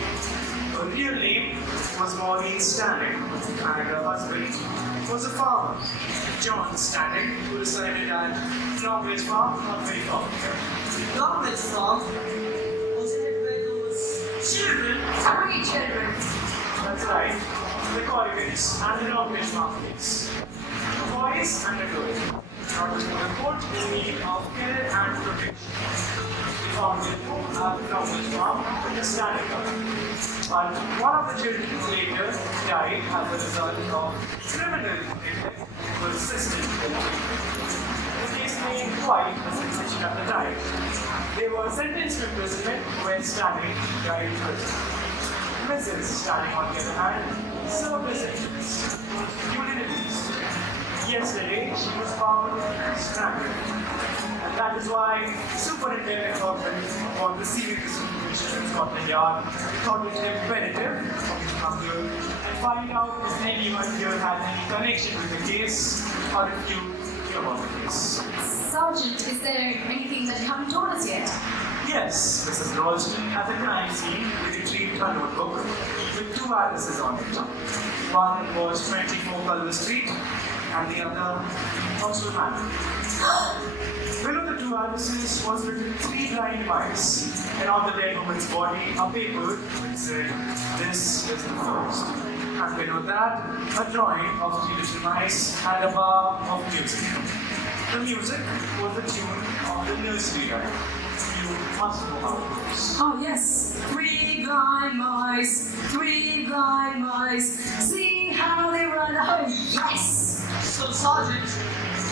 Her real name was Maureen Stanning, and her husband was a farmer, John Stanning, who resided at Longridge Farm, not very far from here. Longridge Farm? Wasn't it where those children? How many children? That's right, the Corrigans and the Longridge Farm case. The boys and the girl. Brought to the court in need of care and protection. We found them both at Longridge Farm with a standing gun. But one of the children later died as a result of criminal neglect persistent the case made quite a sensation at the time. They were sentenced to imprisonment when Stanning died in prison. Mrs. Stanning, on the other hand, served her sentence. You didn't lose. Yesterday, she was found strangled. And that is why Superintendent Hoffman, upon receiving this information in Scotland Yard, thought it imperative for me to come here and find out if anyone here has any connection with the case or if you hear about the case. Sergeant, is there anything that you haven't told us yet? Yes, Mrs. Ralston, at the crime scene, we retrieved her notebook with 2 addresses on it. One was 24 Culver Street, and the other, Oxford Manor. Below the 2 addresses was written 3 blind mice, and on the dead woman's body, a paper which said, "This is the first." And below that, a drawing of 3 little mice and a bar of music. The music was the tune of the nursery rhyme. You must know how it goes. Oh, yes. 3 blind mice, 3 blind mice. See how they run. Oh, yes. So, Sergeant,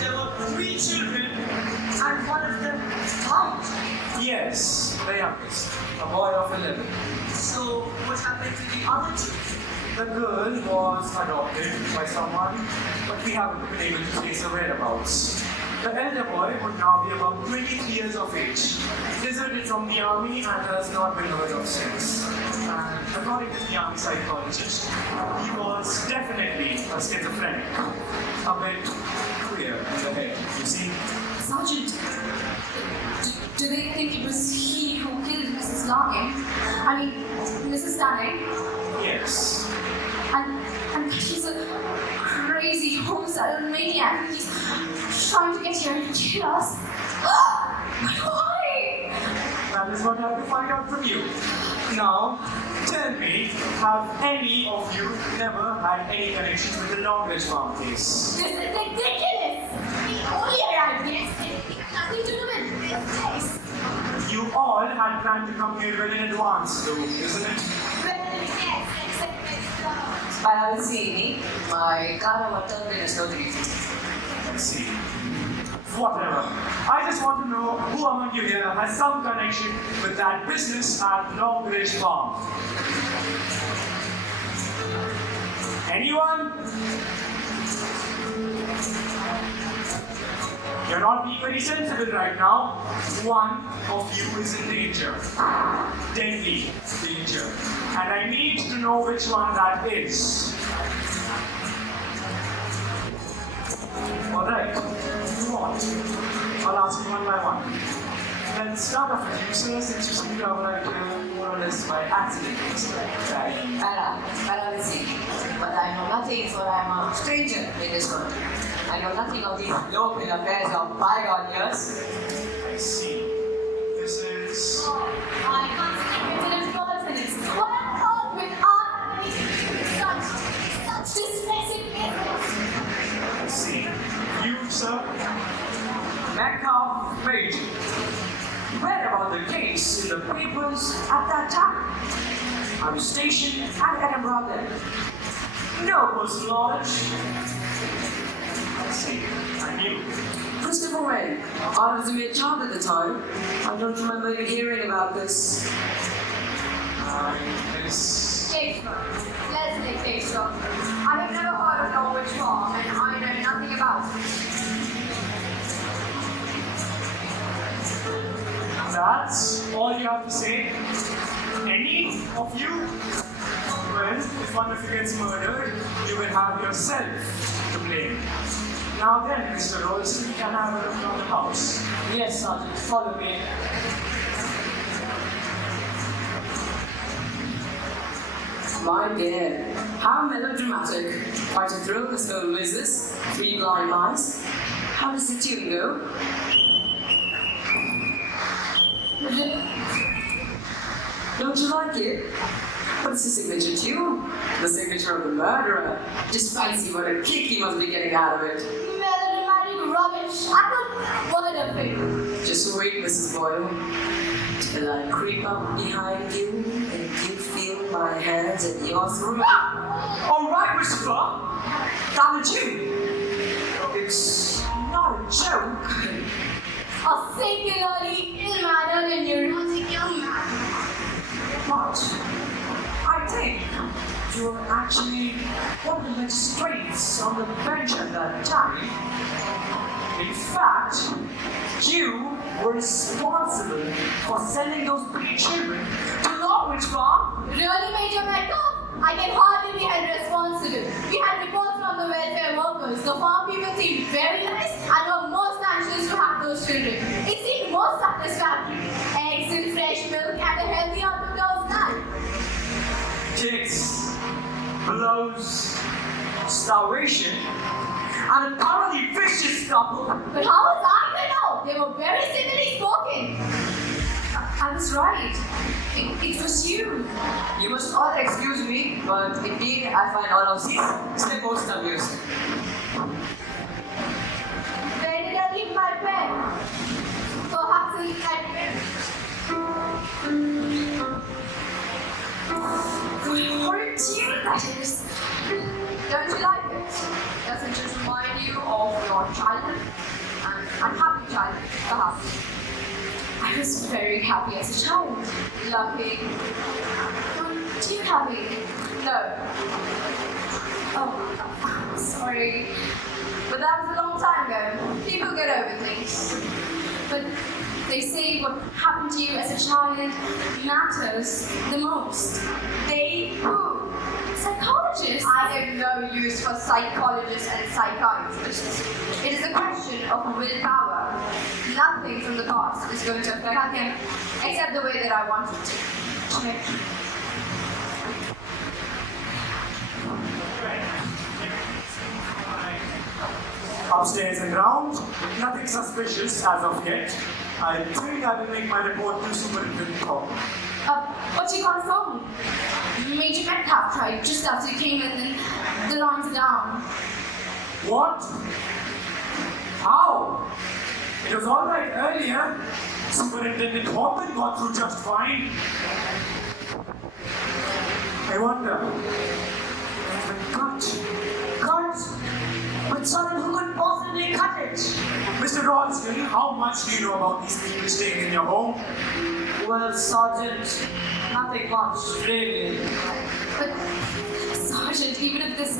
there were 3 children and one of them died. Yes, the youngest, a boy of 11. So, what happened to the other 2? The girl was adopted by someone, but we haven't been able to trace her whereabouts. The elder boy would now be about 23 years of age, deserted from the army and has not been heard of since. And according to the army psychologist, he was definitely a schizophrenic. A bit queer in the head, you see. Sergeant, do they think it was he who killed Mrs. Larkin? I mean, Mrs. Stanley? Yes. And that he's a crazy homicidal maniac. He's trying to get here and kill us. Why? That is what I have to find out from you. Now, tell me, have any of you never had any connections with the Longridge farm case? This is ridiculous! We only arrived yesterday. Nothing to do with this case. You all had planned to come here well in advance, though, isn't it? Palavicini, my cara maternal is totally. Let's see. Whatever. I just want to know who among you here has some connection with that business at Longridge Farm. Anyone? You're not being very sensible right now. One of you is in danger. Deadly danger. And I need to know which one that is. Alright. What? I'll ask you one by one. Let's start off with you, sir, since you seem to have an idea more or less by accident. Palavicini. But I know nothing, for I'm a stranger in this country. I know nothing of these local affairs of bygone years. I see. This is... I concentrated politics. What a thought without such dismissive business. I see. You, sir? Metcalf Page. Read about the case in the papers at that time. I was stationed at Edinburgh then. No personal knowledge. I see. And you? Christopher Wren. I was a mere child at the time. I don't remember hearing about this. Miss... Shakespeare. Leslie Shakespeare. I have never heard of Longridge Farm and I know nothing about it. That's all you have to say? Any of you? Well, if one of you gets murdered, you will have yourself to blame. Now then, Mr. Rose, we can have a look around the house. Yes, Sergeant, follow me. My dear, how melodramatic. Quite a thrill, this whole business. 3 blind mice. How does the tune go? Don't you like it? But it's the signature tune. The signature of the murderer. Just fancy what a kick he must be getting out of it. Melodramatic rubbish. I don't word of it. Just wait, Mrs. Boyle, till I creep up behind you and you feel my hands in your throat. All right, Christopher. Damn it, you! It's not a joke. A singularly ill-mannered and neurotic young man. But I think you were actually one of the magistrates on the bench at that time. In fact, you were responsible for sending those pretty children to Longridge Farm. Really, Major Metcalf? I can hardly be held responsible. We had reports from the welfare workers. The farm people seemed very nice and were most anxious to have those children. It seemed most satisfactory. Eggs and fresh milk and a healthy outdoor snack. Kicks, blows, starvation, and a thoroughly vicious couple. But how was I to know? They were very civilly spoken. I was right. It was you. You must all excuse me, but indeed I find all of these still most amusing. Where did I leave my pen? Perhaps in that pen. What horrid tune that is. Don't you like it? Does it just remind you of your childhood? An unhappy childhood, perhaps. I was very happy as a child. Lucky. Too happy. No. Oh, sorry. But that was a long time ago. People get over things. But They say what happened to you as a child matters the most. They who? Psychologists. I have no use for psychologists and psychiatrists. It is a question of willpower. Nothing from the past is going to affect him except the way that I want it to. Check. Upstairs and round, nothing suspicious as of yet. I think I will make my report to Superintendent Tom. What you got a phone? Major Metcalf tried just after you came in, and the lines are down. What? How? It was all right earlier. Superintendent Hoffman got through just fine. I wonder. Cut. But Sergeant, who could possibly cut it? Mr. Ralston, how much do you know about these people staying in your home? Well, Sergeant, nothing much, really. But, Sergeant, even if this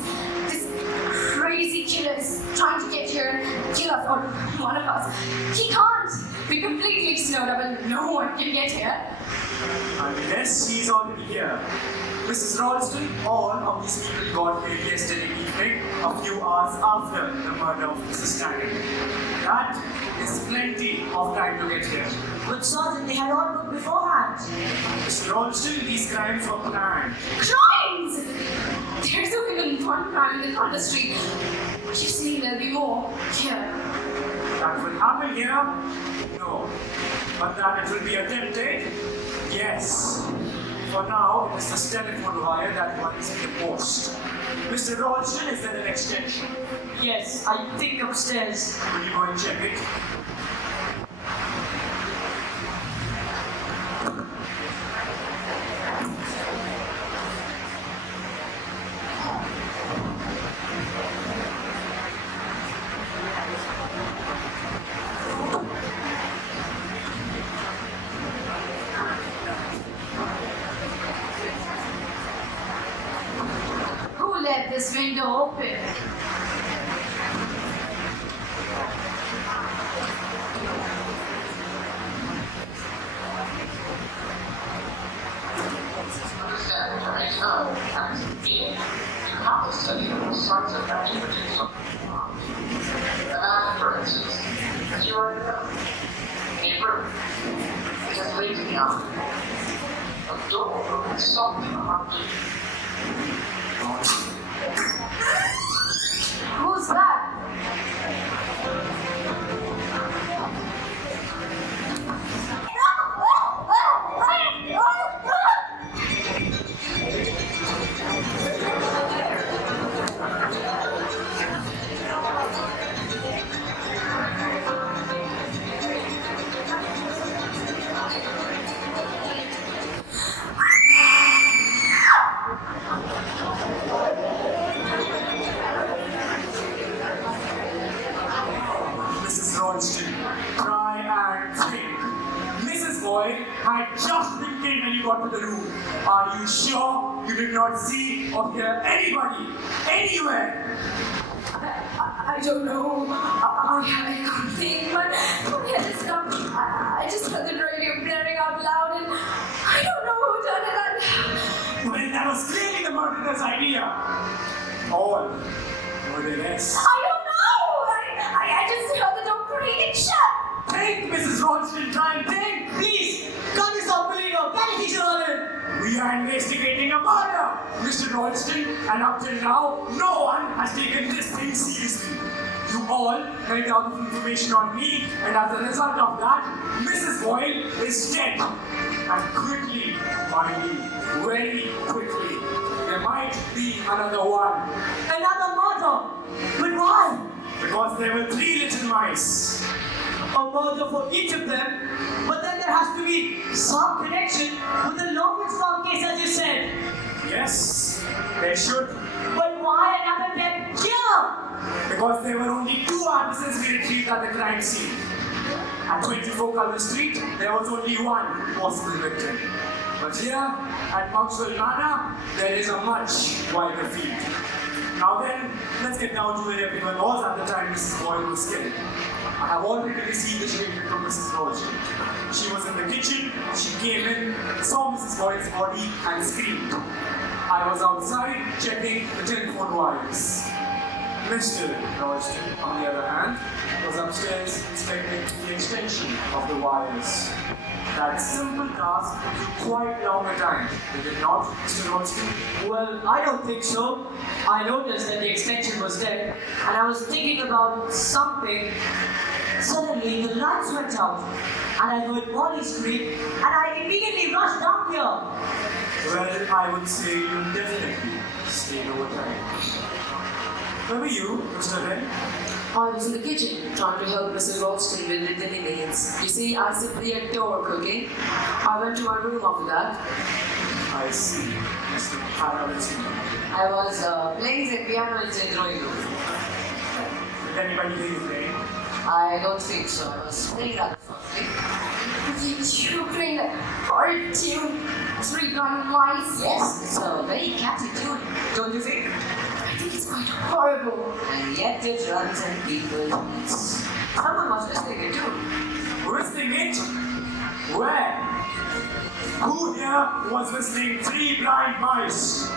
crazy killer is trying to get here and kill us, or one of us, he can't. We're completely snowed up and no one can get here. Unless he's already here. Mrs. Ralston, all of these people got here yesterday evening, a few hours after the murder of Mrs. Stanley. That is plenty of time to get here. But Sergeant, they had all booked beforehand. Mr. Ralston, these crimes were planned. Crimes! There's only one crime in the corner street. You're saying there'll be more here. That will happen here? No. But that it will be attempted? Yes. For now, it is this telephone wire that worries me the most. Mr. Ralston, is there an extension? Yes, I think upstairs. Will you go and check it? Let this window open. Understand from external facts and being, you have to study the sites of activities of the plant. Imagine, for instance, that you are in a room, just late in the afternoon. A door opens softly behind you. Who's that? Try and think. Mrs. Boyd had just been killed when you got to the room. Are you sure you did not see or hear anybody, anywhere? I don't know. I can't think, but my head is stuck. I just heard the radio blaring out loud, and I don't know who done it. Well, that was clearly the murderer's idea. All murderers. I don't know. I just heard the door creaking shut. Think, Mrs. Ralston, try and think. Please, can't you stop believing her? Can you teach her? We are investigating a murder, Mr. Ralston, and up till now, no one has taken this thing seriously. You all carried out the information on me, and as a result of that, Mrs. Boyle is dead. And quickly, mind you, very quickly, there might be another one. Another murder? But why? Because there were 3 little mice. A murder for each of them, but then there has to be some connection with the Longwood Farm case, as you said. Yes, there should. But why another dead killer? Because there were only 2 artisans we retrieved at the crime scene. At 24 Culver Street, there was only one possible victim. But here, at Mousetrap Manor, there is a much wider field. Now then, let's get down to where everyone was at the time Mrs. Boyle was killed. I have already received the statement from Mrs. Rogers. She was in the kitchen, she came in, saw Mrs. Boyle's body and screamed. I was outside checking the telephone wires. Mr. Royston, on the other hand, was upstairs inspecting the extension of the wires. That simple task took quite long a time, did it not, Mr. Royston? Well, I don't think so. I noticed that the extension was dead, and I was thinking about something. Suddenly, the lights went out, and I heard Molly scream, and I immediately rushed down here. Well, I would say you definitely stayed over time. Where were you, Mr. Wren? I was in the kitchen trying to help Mrs. Ralston with the dinner meals. You see, I simply adore cooking. I went to my room after that. I see, Mr. Hallowe'en. I was playing the piano in the drawing room. Did anybody hear you playing? I don't think so. I was playing rather softly. You were playing that hard tune, 3 Blind Mice. Yes, it's a very catchy tune, don't you think? I think it's quite horrible. And yet it runs in people's heads. Someone was listening it too. Listening it? Where? Who here was listening 3 Blind Mice?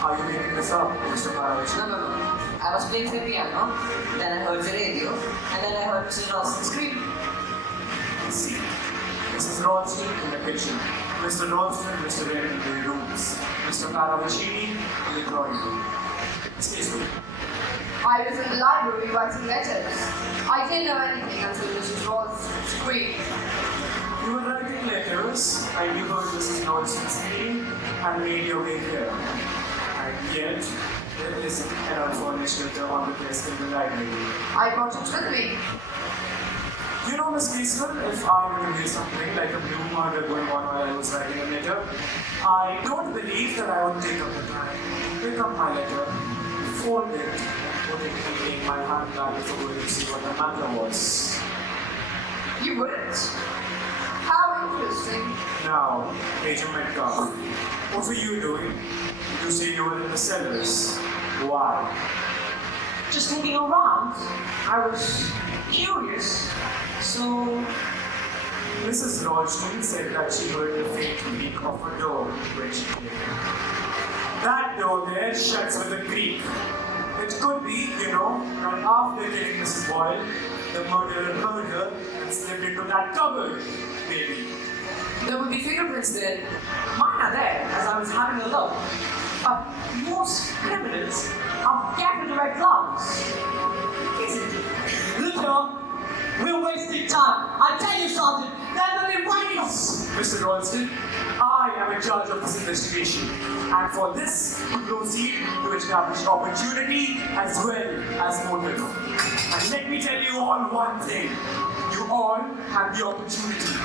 Are you making this up, Mr. Parrish? No. I was playing the piano, then I heard the radio, and then I heard Mrs. Ralston scream. I see. Mrs. Ralston in the kitchen. Mr. Ralston and Mr. Wren in their rooms. Mr. Paravicini in the drawing room. Excuse me. I was in the library writing letters. I didn't know anything until Mrs. Ralston screamed. You were writing letters, and you heard Mrs. Ralston scream, and made your way here. And yet, there is an unfurnished letter on the desk in the library. I brought it with me. You know, Miss Mason, if I were to hear something like a blue murder going on while I was writing a letter, I don't believe that I would take up the time to pick up my letter, fold it, and put it in my handbag before going to see what the matter was. You wouldn't? How interesting. Now, Major Metcalf, what were you doing? You say you were in the cellars. Why? Just looking around, I was curious. So, Mrs. Ralston said that she heard the faint creak of a door when she came in. That door there shuts with a creak. It could be, you know, that after killing Mrs. Boyle, the murderer heard her and slipped into that cupboard, maybe. There would be fingerprints there. mine are there as I was having a look. But most criminals are gathered to wear gloves. Isn't it? Look here. We're wasting time. I tell you, Sergeant, there's only one else. Mr. Ralston, I am in charge of this investigation, and for this we proceed to establish opportunity as well as motive. And let me tell you all one thing. You all have the opportunity.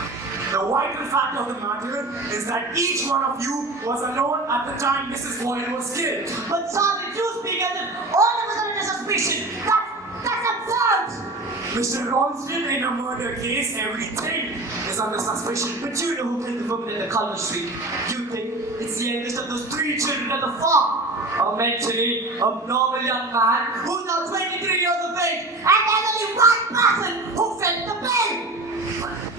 The vital fact of the matter is that each one of you was alone at the time Mrs. Boyle was killed. But Sergeant, you speak as if all of us are under suspicion. That's absurd. Mr. Ralston, in a murder case, everything is under suspicion. But you know who killed the woman in the Culver Street. You think it's the youngest of those 3 children at the farm. A mentally abnormal young man who's now 23 years of age. And there's only one person who fed the bill.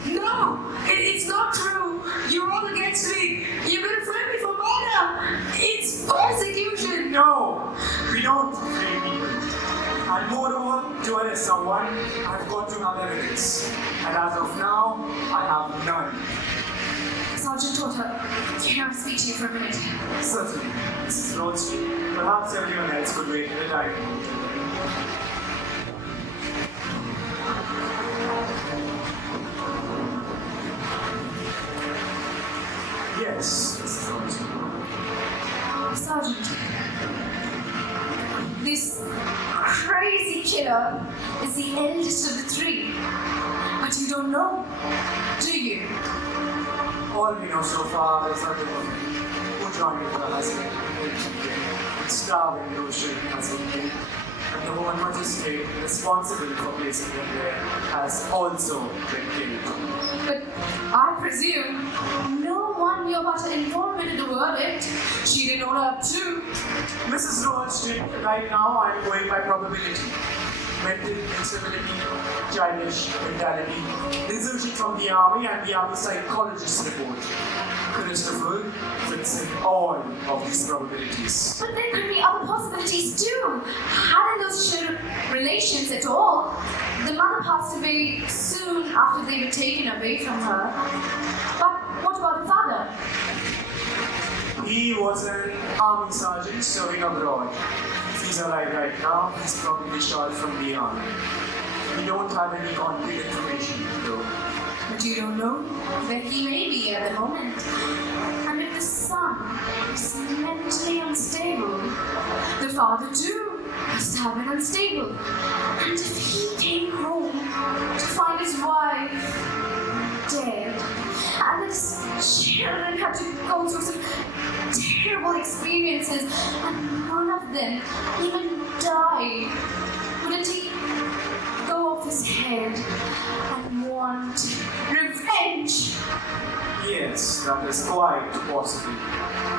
No, it's not true. You're all against me. You're going to frame me for murder. It's persecution. No, we don't frame people. And moreover, to arrest someone, I've got to have evidence. And as of now, I have none. Sergeant Daughter, can I speak to you for a minute? Certainly, Mrs. Ralston. Perhaps everyone else could wait in the dining room. Yes, Mrs. Ralston. Sergeant, this crazy killer is the eldest of the 3. But you don't know, do you? All we know so far is that the woman who joined her husband in starving Lucian has been killed, and the woman magistrate responsible for placing them there has also been killed. But I presume no one knew about her involvement in the verdict. She didn't can order up too. Mrs. Ralston, right now I'm going by probability. Mental instability, childish mentality, desertion from the army and the army psychologist's report. Christopher fits in all of these probabilities. But there could be other possibilities too. Hadn't those children relations at all? The mother passed away soon after they were taken away from her. But what about the father? He was an army sergeant serving abroad. If he's alive right now, he's probably shot from the army. We don't have any concrete information though. But you don't know where he may be at the moment. And if the son is mentally unstable, the father too must have been unstable. And if he came home to find his wife dead, and his children had to go through some terrible experiences, and none of them even died, wouldn't he go off his head and want revenge? Yes, that is quite possible.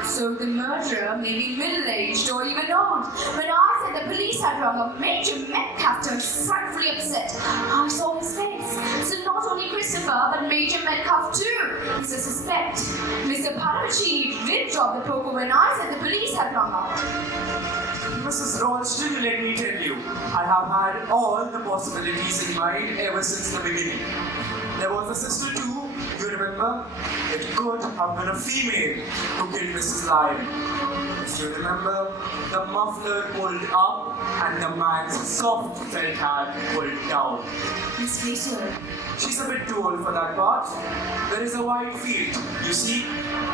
So the murderer may be middle-aged or even old. When I said the police had rung up, Major Metcalf turned frightfully upset. I saw his face. So not only Christopher, but Major Metcalf too is a suspect. Mr. Paramachini did drop the poker when I said the police had rung up. Mrs. Ralston, let me tell you, I have had all the possibilities in mind ever since the beginning. There was a sister too, you remember? It could have been a female who killed Mrs. Lyle. If you remember, the muffler pulled up and the man's soft felt hat pulled down. Miss Fraser. She's a bit too old for that part. There is a wide field, you see.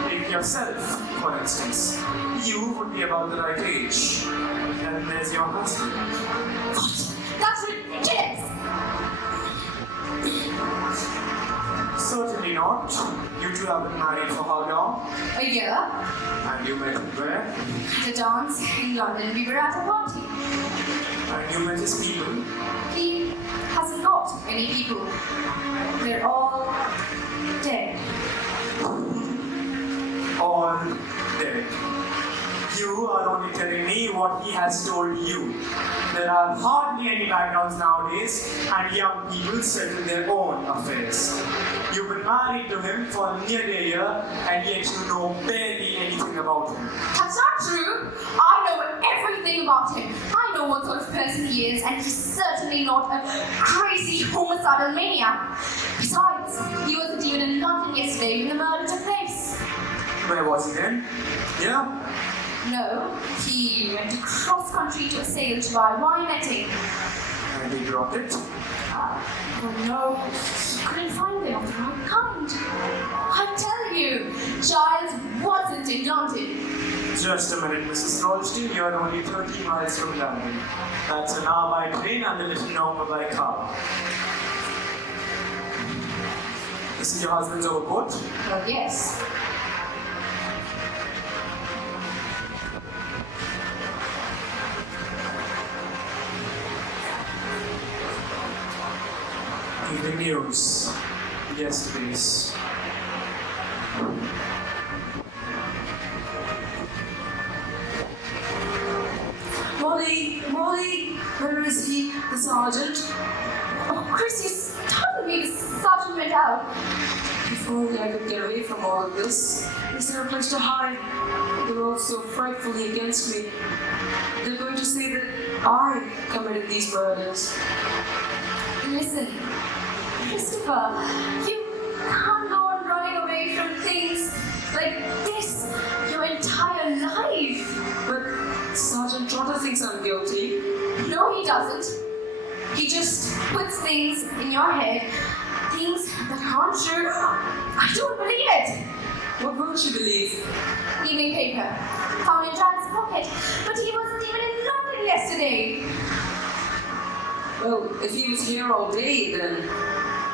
Take yourself, for instance. You would be about the right age. And there's your husband. What? That's ridiculous! Certainly not. You two have been married for how long? A year. And you met where? At a dance in London. We were at a party. And you met his people? He hasn't got any people. They're all dead. All dead. You are only telling me what he has told you. There are hardly any backgrounds nowadays, and young people settle their own affairs. You've been married to him for nearly a year, and yet you know barely anything about him. That's not true. I know everything about him. I know what sort of person he is, and he's certainly not a crazy homicidal maniac. Besides, he wasn't even in London yesterday when the murder took place. Where was he then? Yeah? No, he went to cross-country to a sale to buy wine netting. And he brought it? Oh no, he couldn't find them of the right kind. I tell you, Giles wasn't in London. Just a minute, Mrs. Ralston. You're only 30 miles from London. That's an hour by train and a little longer by car. This is your husband's overcoat? Oh yes. Evening news. Yesterday's. Molly, where is he, the sergeant? Oh, Christie, startled me. The sergeant went out. If only I could get away from all of this. Is there a place to hide? They're all so frightfully against me. They're going to say that I committed these murders. Listen, Christopher, you can't go on running away from things like this your entire life. But Sergeant Trotter thinks I'm guilty. No, he doesn't. He just puts things in your head, things that aren't true. I don't believe it. What won't you believe? Evening paper, found in Giles' pocket, but he wasn't even in London yesterday. Well, if he was here all day, then...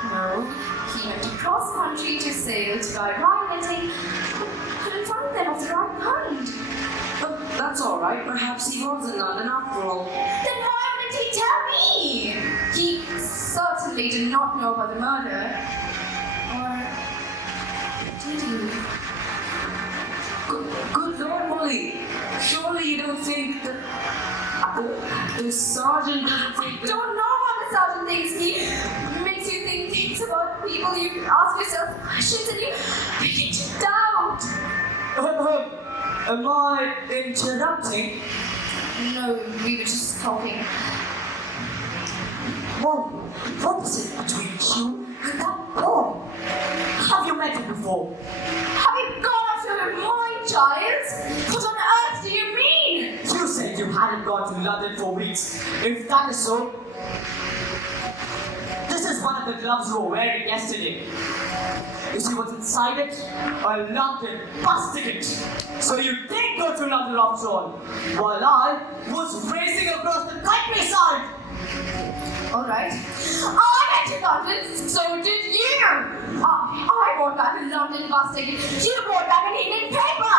No, he went across country to sail to buy wine netting, but couldn't find them of the right kind. But that's all right. Perhaps he was in London after all. Then why wouldn't he tell me? He certainly did not know about the murder. Or did he? Good Lord, Molly. mister. The sergeant doesn't think I don't know what the sergeant thinks. He makes you think things about people. You ask yourself questions and you get you down. Am I interrupting? No, we were just talking. What is it between you and that boy? Have you met him before? Have you gone after my child? What on earth do you mean? You said you hadn't gone to London for weeks. If that is so, this is one of the gloves you were wearing yesterday. You see what's inside it? A London bus ticket. So you did go to London after all, while I was racing across the countryside. Alright. I went to London, so did you. I brought back a London bus ticket. You brought back an evening paper.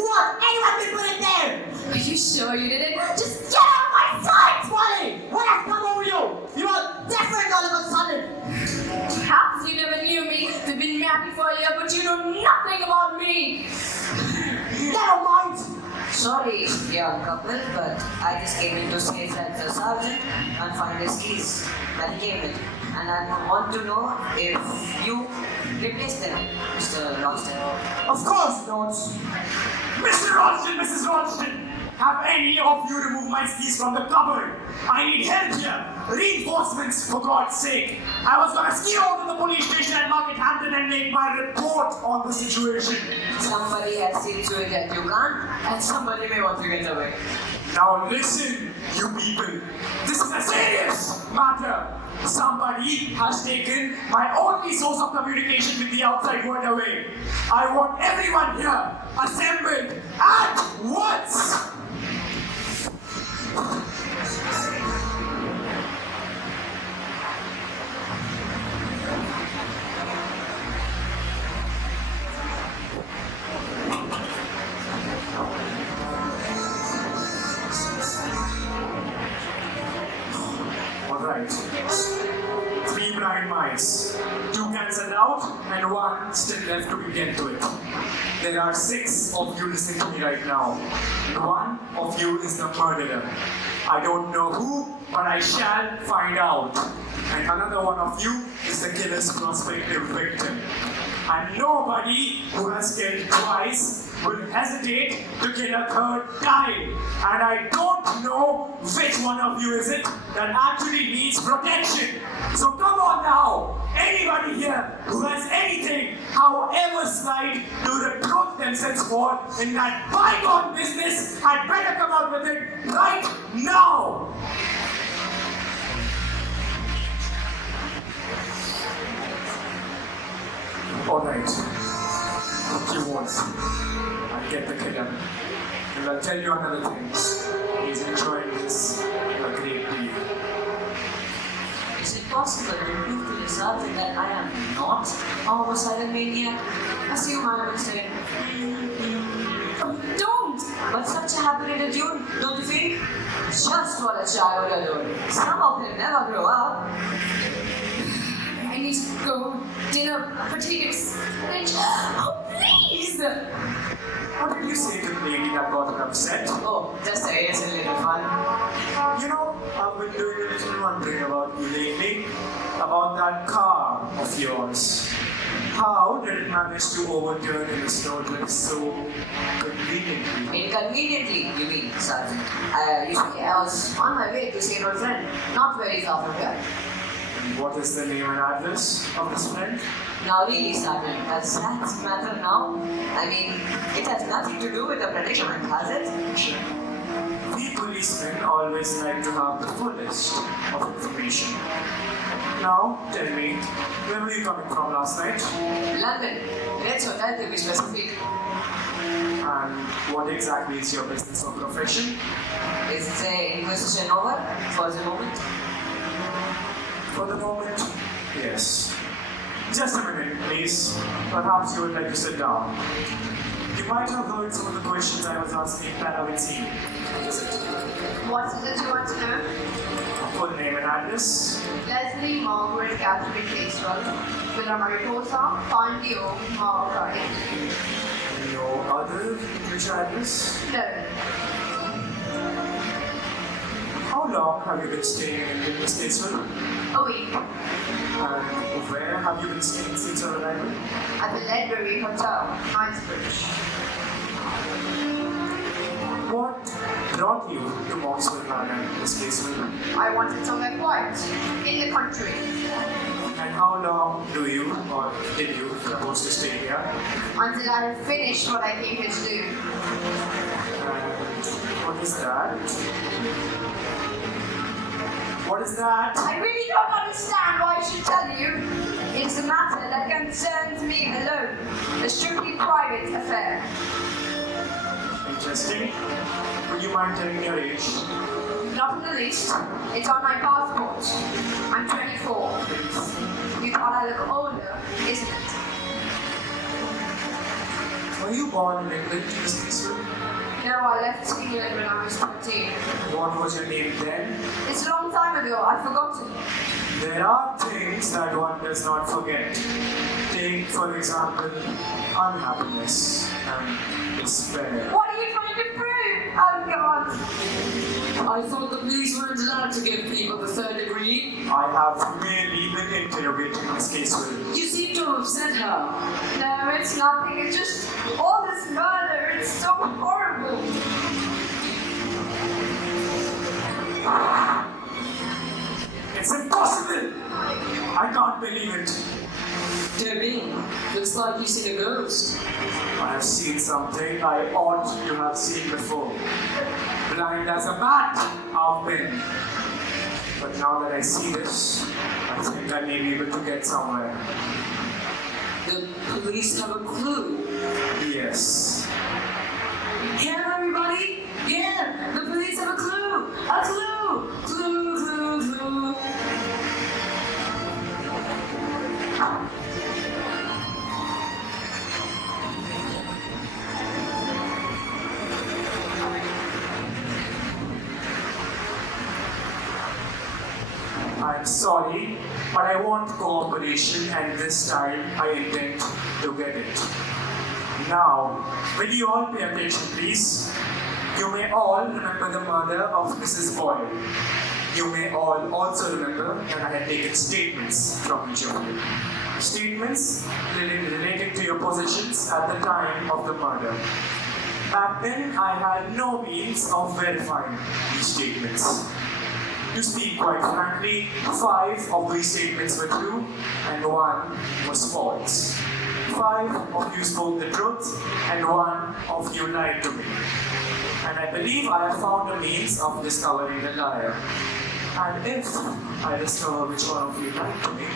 What? Anyone can put it there? Are you sure you didn't? Just get out of my sight! Wally, what has come over you? You are different all of a sudden. Perhaps you never knew me. We've been married for a year, but you know nothing about me. Never mind. Sorry, young couple, but I just came in to say that the sergeant and find his keys that he came with. And I want to know if you replaced them, Mr. Ronston. Of course not. Mr. Ronston, Mrs. Ronston, have any of you removed my skis from the cupboard? I need help here. Reinforcements, for God's sake. I was gonna ski over to the police station at Market Hampton and make my report on the situation. Somebody has seen to it that you can't, and somebody may want to get away. Now listen, you people. This is a serious matter. Somebody has taken my only source of communication with the outside world away. I want everyone here assembled at once. Alright. 3 blind mice. 2 cancelled out and 1 still left to get to it. There are 6 of you listening to me right now. 1 of you is the murderer. I don't know who, but I shall find out. And another one of you is the killer's prospective victim. And nobody who has killed twice will hesitate to kill a third time. And I don't know which one of you is it that actually needs protection. So come on now, anybody here who has anything, however slight, to reproach themselves for in that bygone business, had better come out with it right now. Alright, what you want? I'll get the killer. And I'll tell you another thing. He's enjoying this a great deal. Is it possible to prove to the sergeant that I am not a homicidal maniac? Assume I will say, Don't! but such a happy little tune, don't you think? Just for a child alone. Some of them never grow up. I need to go dinner for tickets. Oh, please! What did you say to the lady that got her upset? Oh, just say it's a little fun. You know, I've been doing a little wondering about you lately. About that car of yours. How did it manage to overturn in the snowdrift so conveniently? Inconveniently, you mean, Sergeant? Usually I was on my way to see an old friend, not very far from here. What is the name and address of this friend? Now really, Sergeant, does that matter now? I mean, it has nothing to do with the predicament, has it? We policemen always like to have the fullest of information. Now, tell me, where were you coming from last night? London. Let's hotel to be specific. And what exactly is your business or profession? Is the inquisition over for the moment? For the moment, yes. Just a minute, please. Perhaps you would like to sit down. You might have heard some of the questions I was asking Hallowe'en Party. What is it you want to know? Full name and address. Leslie Margaret Catherine Caswell, Villa Mariposa, Pondio, Margaret. No other English address? No. how long have you been staying in this Castle? A week. And where have you been staying since your arrival? At the Ledbury Hotel, Knightsbridge. What brought you to Mousetrap Manor, this Castle? I wanted somewhere quiet, in the country. And how long do you, or did you, propose to stay here? Until I had finished what I came here to do. And what is that? What is that? I really don't understand why I should tell you. It's a matter that concerns me alone. A strictly private affair. Interesting. Would you mind telling your age? Not in the least. It's on my passport. I'm 24. You thought I look older, isn't it? Were you born in England, Miss Christie? No, I left England when I was 13. What was your name then? It's a long time ago. I've forgotten. There are things that one does not forget. Take, for example, unhappiness and despair. What are you trying to prove? Oh God! I thought the police weren't allowed to give people the third degree. I have merely been interrogating Miss Casewell. You seem to have upset her. No, it's nothing. It's just all this murder. It's so horrible. It's impossible! I can't believe it. Debbie, looks like you've seen a ghost. I have seen something I ought to have seen before. Blind as a bat, I've been. But now that I see this, I think I may be able to get somewhere. The police have a clue. Yes. Hear everybody? Yeah, the police have a clue! A clue! Clue, clue, clue. I'm sorry, but I want cooperation, and this time I intend to get it. Now, will you all pay attention, please? You may all remember the murder of Mrs. Boyle. You may all also remember that I had taken statements from each of you. Statements related to your positions at the time of the murder. Back then, I had no means of verifying these statements. To speak quite frankly, 5 of these statements were true and 1 was false. 5 of you spoke the truth and 1 of you lied to me. And I believe I have found a means of discovering the liar. And if I discover which one of you lied to me,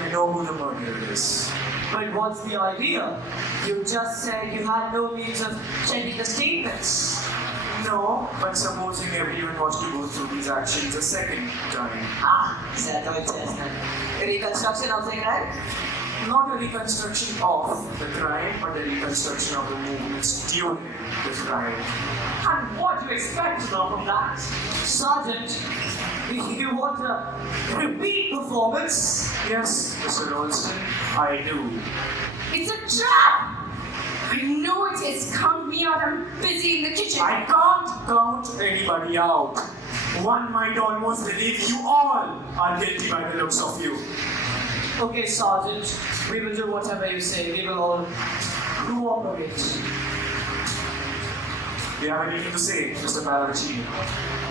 I know who the murderer is. But what's the idea? You just said you had no means of checking the statements. No, but supposing everyone was to go through these actions a second time. Is that how it says then? Reconstruction of the crime? Not a reconstruction of the crime, but a reconstruction of the movements during the crime. And what do you expect to know from that? Sergeant, you want a repeat performance? Yes, Mr. Ralston, I do. It's a trap! I know it is. Count me out. I'm busy in the kitchen. I can't count anybody out. One might almost believe you all are guilty by the looks of you. Okay, Sergeant, we will do whatever you say. We will all cooperate. Do you have anything to say, Mr. Paravicini?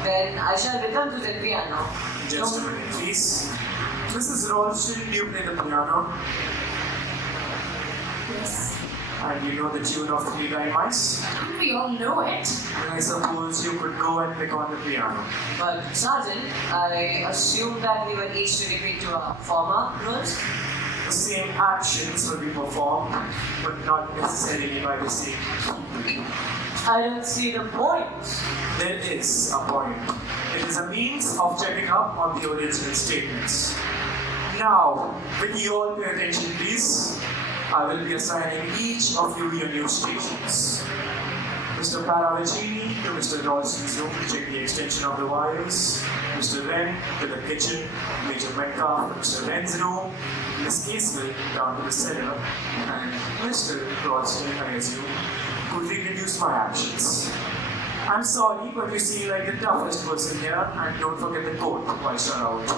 Then I shall return to the piano. Just a minute, please. Mrs. Ralston, do you play the piano? Yes. And you know the tune of Three Blind Mice? We all know it. Then I suppose you could go and pick on the piano. But Sergeant, I assume that we were each to repeat to our former roles. The same actions will be performed, but not necessarily by the same people. I don't see the point. There is a point. It is a means of checking up on the original statements. Now, will you all pay attention, please? I will be assigning each of you your new stations. Mr. Paravicini to Mr. Ralston's room to check the extension of the wires. Mr. Wren to the kitchen. Major Metcalf to Mr. Wren's room. Miss Casewell down to the cellar. And Mr. Ralston, I assume, could reproduce my actions. I'm sorry, but you seem like the toughest person here, and don't forget the coat whilst you're out.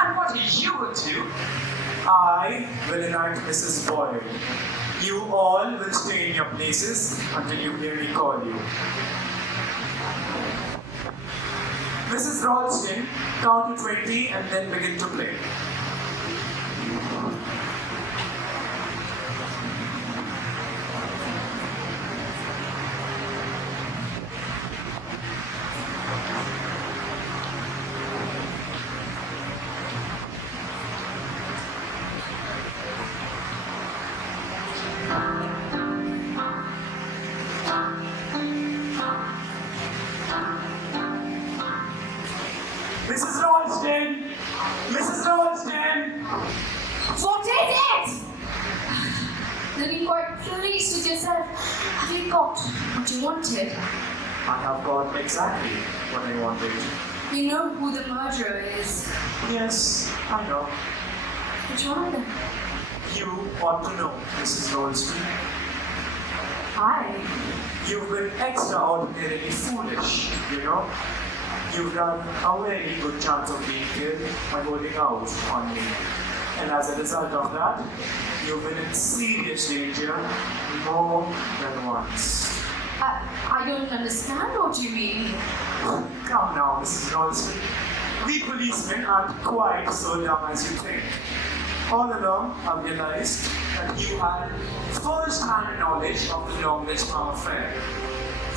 And what are you to? I will enact Mrs. Boyle. You all will stay in your places until you hear me call you. Mrs. Ralston, count to 20 and then begin to play. Mrs. Ralston! Mrs. Ralston! What is it? Looking quite pleased with yourself. Have you got what you wanted? I have got exactly what I wanted. You know who the murderer is. Yes, I know. Which one of them? You ought to know, Mrs. Ralston. I. You've been extraordinarily foolish, you know. You've run a very good chance of being killed by holding out on me. And as a result of that, you've been in serious danger more than once. I don't understand what you mean. Come now, Mrs. Ralston. We policemen aren't quite so dumb as you think. All along, I've realized that you had first-hand knowledge of the Longledge Farm affair.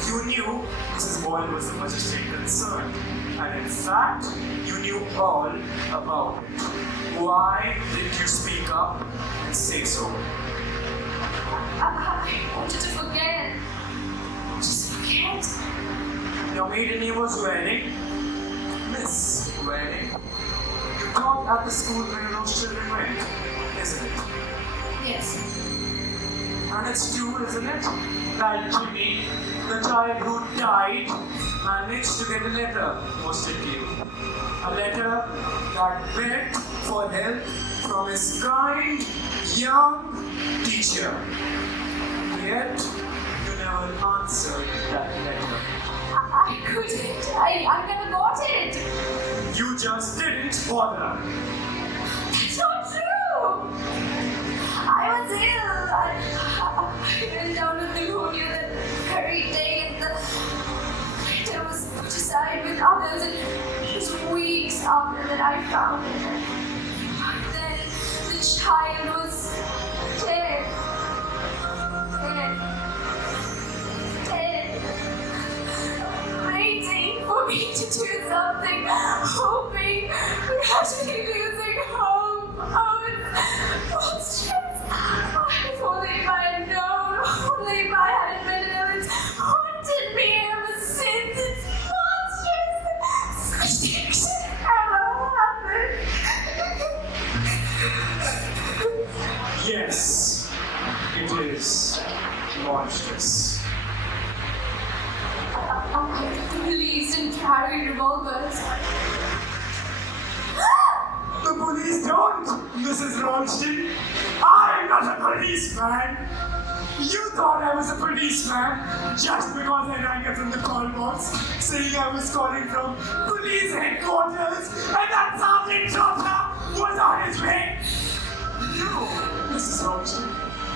You knew Mrs. Boyle was the magistrate concerned, and in fact, you knew all about it. Why didn't you speak up and say so? I wanted to forget. Just forget. Your maiden name was Wedding? Miss Wedding? You taught at the school where those children went, isn't it? Yes. And it's true, isn't it, that Jimmy, the child who died, managed to get a letter posted to you. A letter that begged for help from his kind, young teacher. Yet, you never answered that letter. I couldn't. I never got it. You just didn't bother. That's not true. I was ill. I went down to pneumonia that very day, and the letter was put aside with others, and it was weeks after that I found it. Then the child was dead. Dead. Waiting for me to do something, hoping, gradually losing hope. Oh, it's stress. If only if I had known, only if I hadn't been ill, it's haunted me ever since. It's monstrous. Such things should ever happen. Yes, it is monstrous. The police didn't carry revolvers. The police don't, Mrs. Ralston. I'm not a policeman. You thought I was a policeman just because I rang up from the call box saying I was calling from police headquarters and that Sergeant Jota was on his way. No, Mrs. Ralston.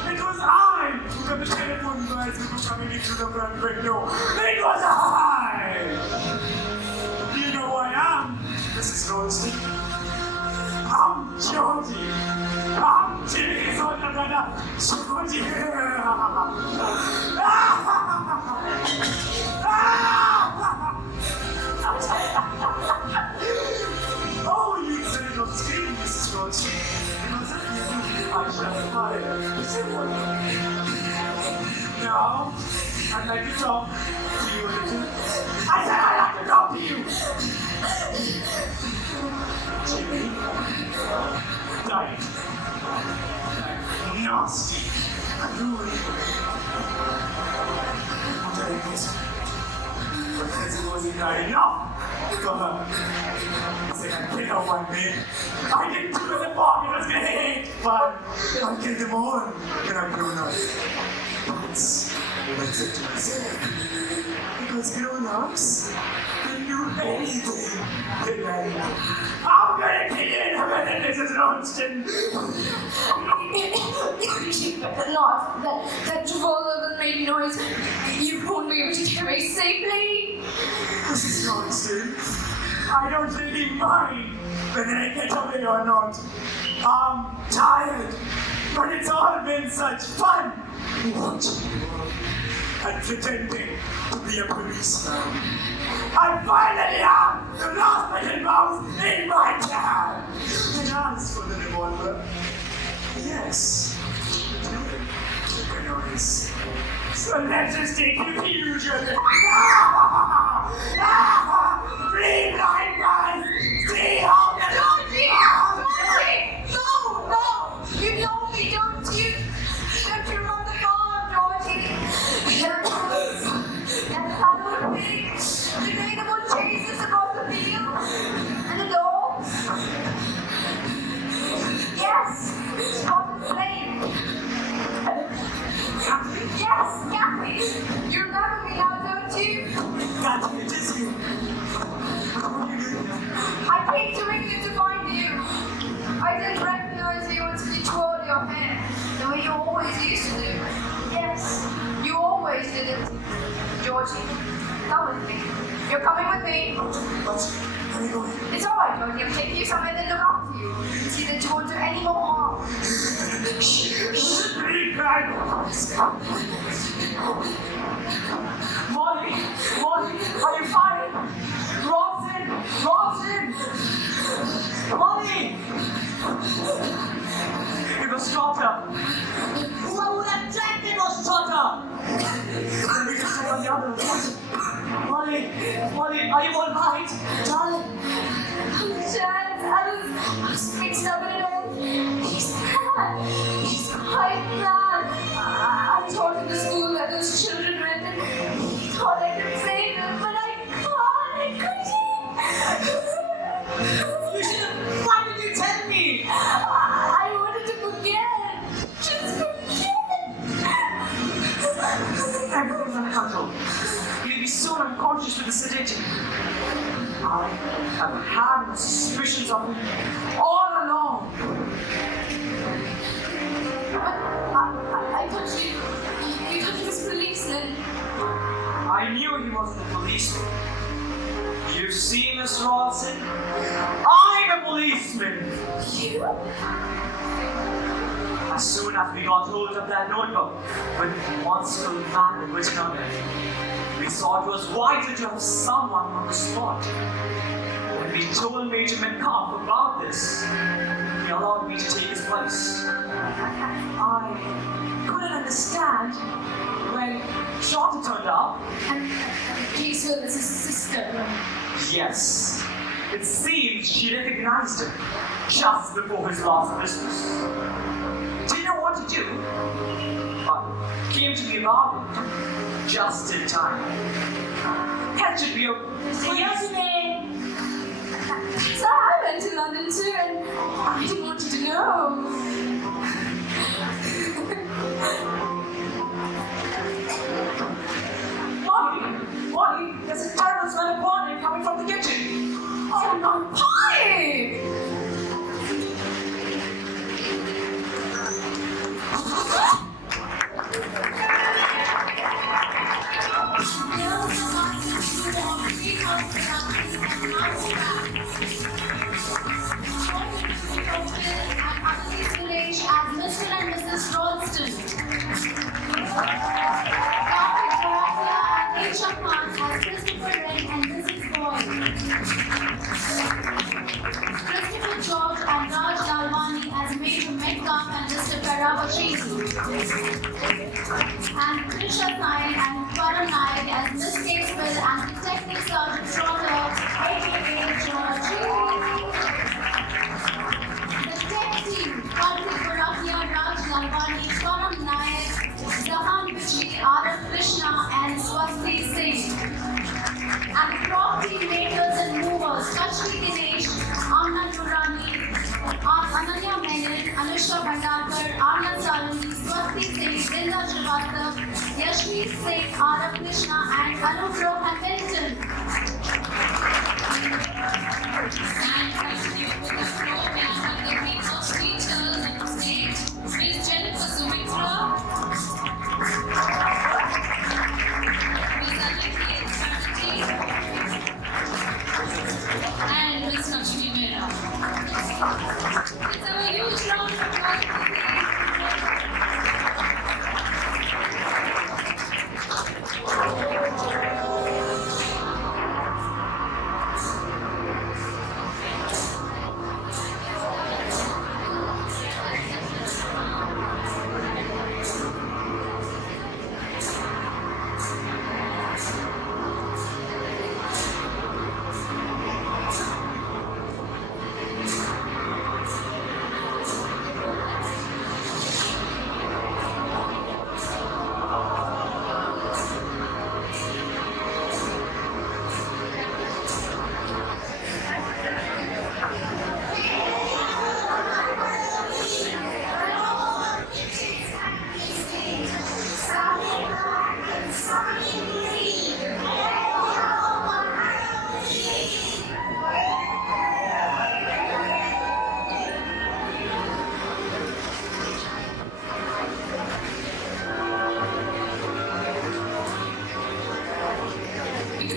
It was I who got the telephone wires before coming in through the front window. It was I! You know who I am, Mrs. Ralston? I'm Georgie. I'm Jimmy's older brother, Georgie. Oh, you said it on screen, Mrs. Ralston. It was a I shall fire. Now, I'd like to talk to you a little. I said I'd like to talk to you! Jimmy died. Nasty, cruel. What I guess. But because it wasn't bad enough for her. I said I'd kill her one day. I didn't do the bomb, it was gonna hit, but I'll kill them all when I'm grown up. But I said to myself, because grown likes, then do anything. I'm gonna kill you in a minute, Mrs. Ronston. You better not. That revolver will make noise. You won't be able to get away safely. Mrs. Ronston, I don't really mind whether I get away or not. I'm tired, but it's all been such fun watching you all and pretending to be a policeman. I finally have the last little mouse in my can. And as for the revolver, yes, it will make a noise. So let's just take it to you, children. Free blind man! See how the Lord No! You know me, don't you? Don't you run the farm, Georgie? That Halloween pig, the rainbow chases across the field, and the dogs. Yes, spotted flame. Yes, Kathy. You remember me now, don't you? Kathy, it is you. What are you doing here? I came to England to find you. I didn't recognize you until you twirled your hair, the way you always used to do. Yes, you always did it. Georgie, come with me. You're coming with me. But, where are you going? It's all right, Georgie. I'm taking you somewhere that look after you. See that you won't do any more harm. Molly, are you fine? Robson! Molly! It was Trotter. Who would have dreamt it was Trotter? Let me just check on the other one. Molly, are you all right? Darling? Chad, I was mixed up in it all. He's bad. He's quite bad. I told him the school that those children rented. He thought I could save them, but I couldn't. You should have. Why did you tell me? I wanted to forget. Just forget. Everything's under control. You'll be soon unconscious with the sedation. I have had my suspicions of him all along. I thought you thought he was policeman. I knew he wasn't a policeman. You see, Mr. Olsen? I'm a policeman! You? As soon as we got hold of that notebook with one skull man written on it, we saw it was vital to have someone on the spot. When we told Major McCobb about this, he allowed me to take his place. I couldn't understand when Trotter turned up. And Casewell is his sister. Yes, it seems she recognized him just before his last Christmas. Didn't know what to do, but came to me about it just in time. That should be a Yesterday. So I went to London too, and I didn't want you to know. Molly, there's a terrible smell of wine coming from the kitchen. Oh, my pie! Village as Mr. and Mrs. Ralston. Dr. Agatha and H.R. as Christopher Wren and Mrs. Boyd. Christopher George and Raj Lalwani as Major Metcalf and Mr. Paravachisi. And Trisha Nile and Karan Nile as Miss Casewell and Detective Sergeant Trotter, a.k.a. Georgie. The tech team, Karthik Barakia, Raj Lalwani, Karan Nayak, Zahan Bichi, Araf Krishna and Swasti Singh. And the prop team makers and movers, Kashmi Dinesh, Amna Nurani, Ananya Menon, Anusha Bhandakar, Arnab Salani, Swasti Singh, Brinda Srivastav, Yashmi Singh, Araf Krishna and Anup Hamilton.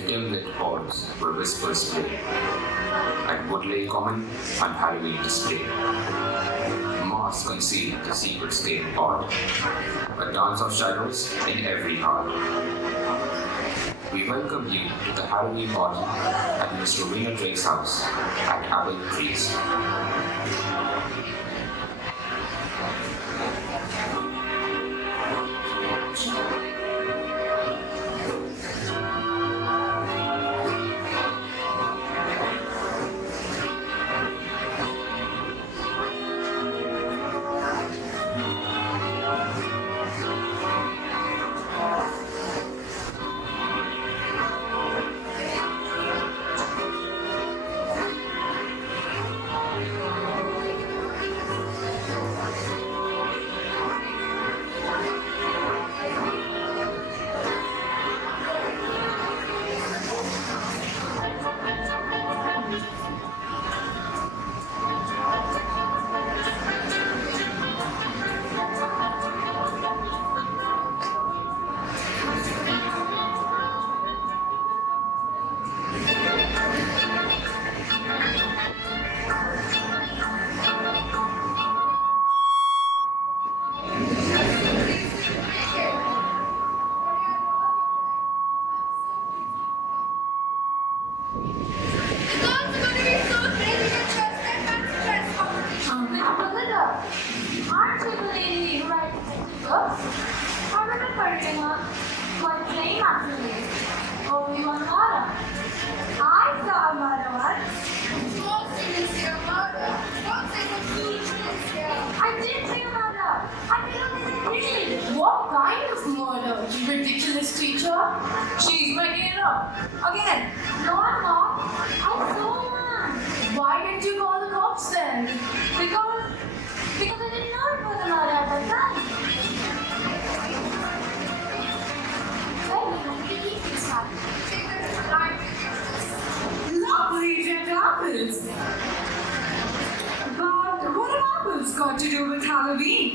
the dim-lit halls where whispers play, at Woodley Common on Halloween display. Masks conceal the secrets they impart, a dance of shadows in every heart. We welcome you to the Halloween Party at Miss Rowena Drake's house at Apple Trees. Aren't you the lady who writes detective books? I remember reading my plane actually. Only one murder. I saw a murder once. Most didn't see a murder. Don't say the truth, I did see a murder. I literally did. What kind of murder, you ridiculous teacher? She's making it up. Again. No, I'm not. I saw one. Why didn't you call the cops then? Because I didn't know it was a murder at that time. Lovely red apples. But what have apples got to do with Halloween?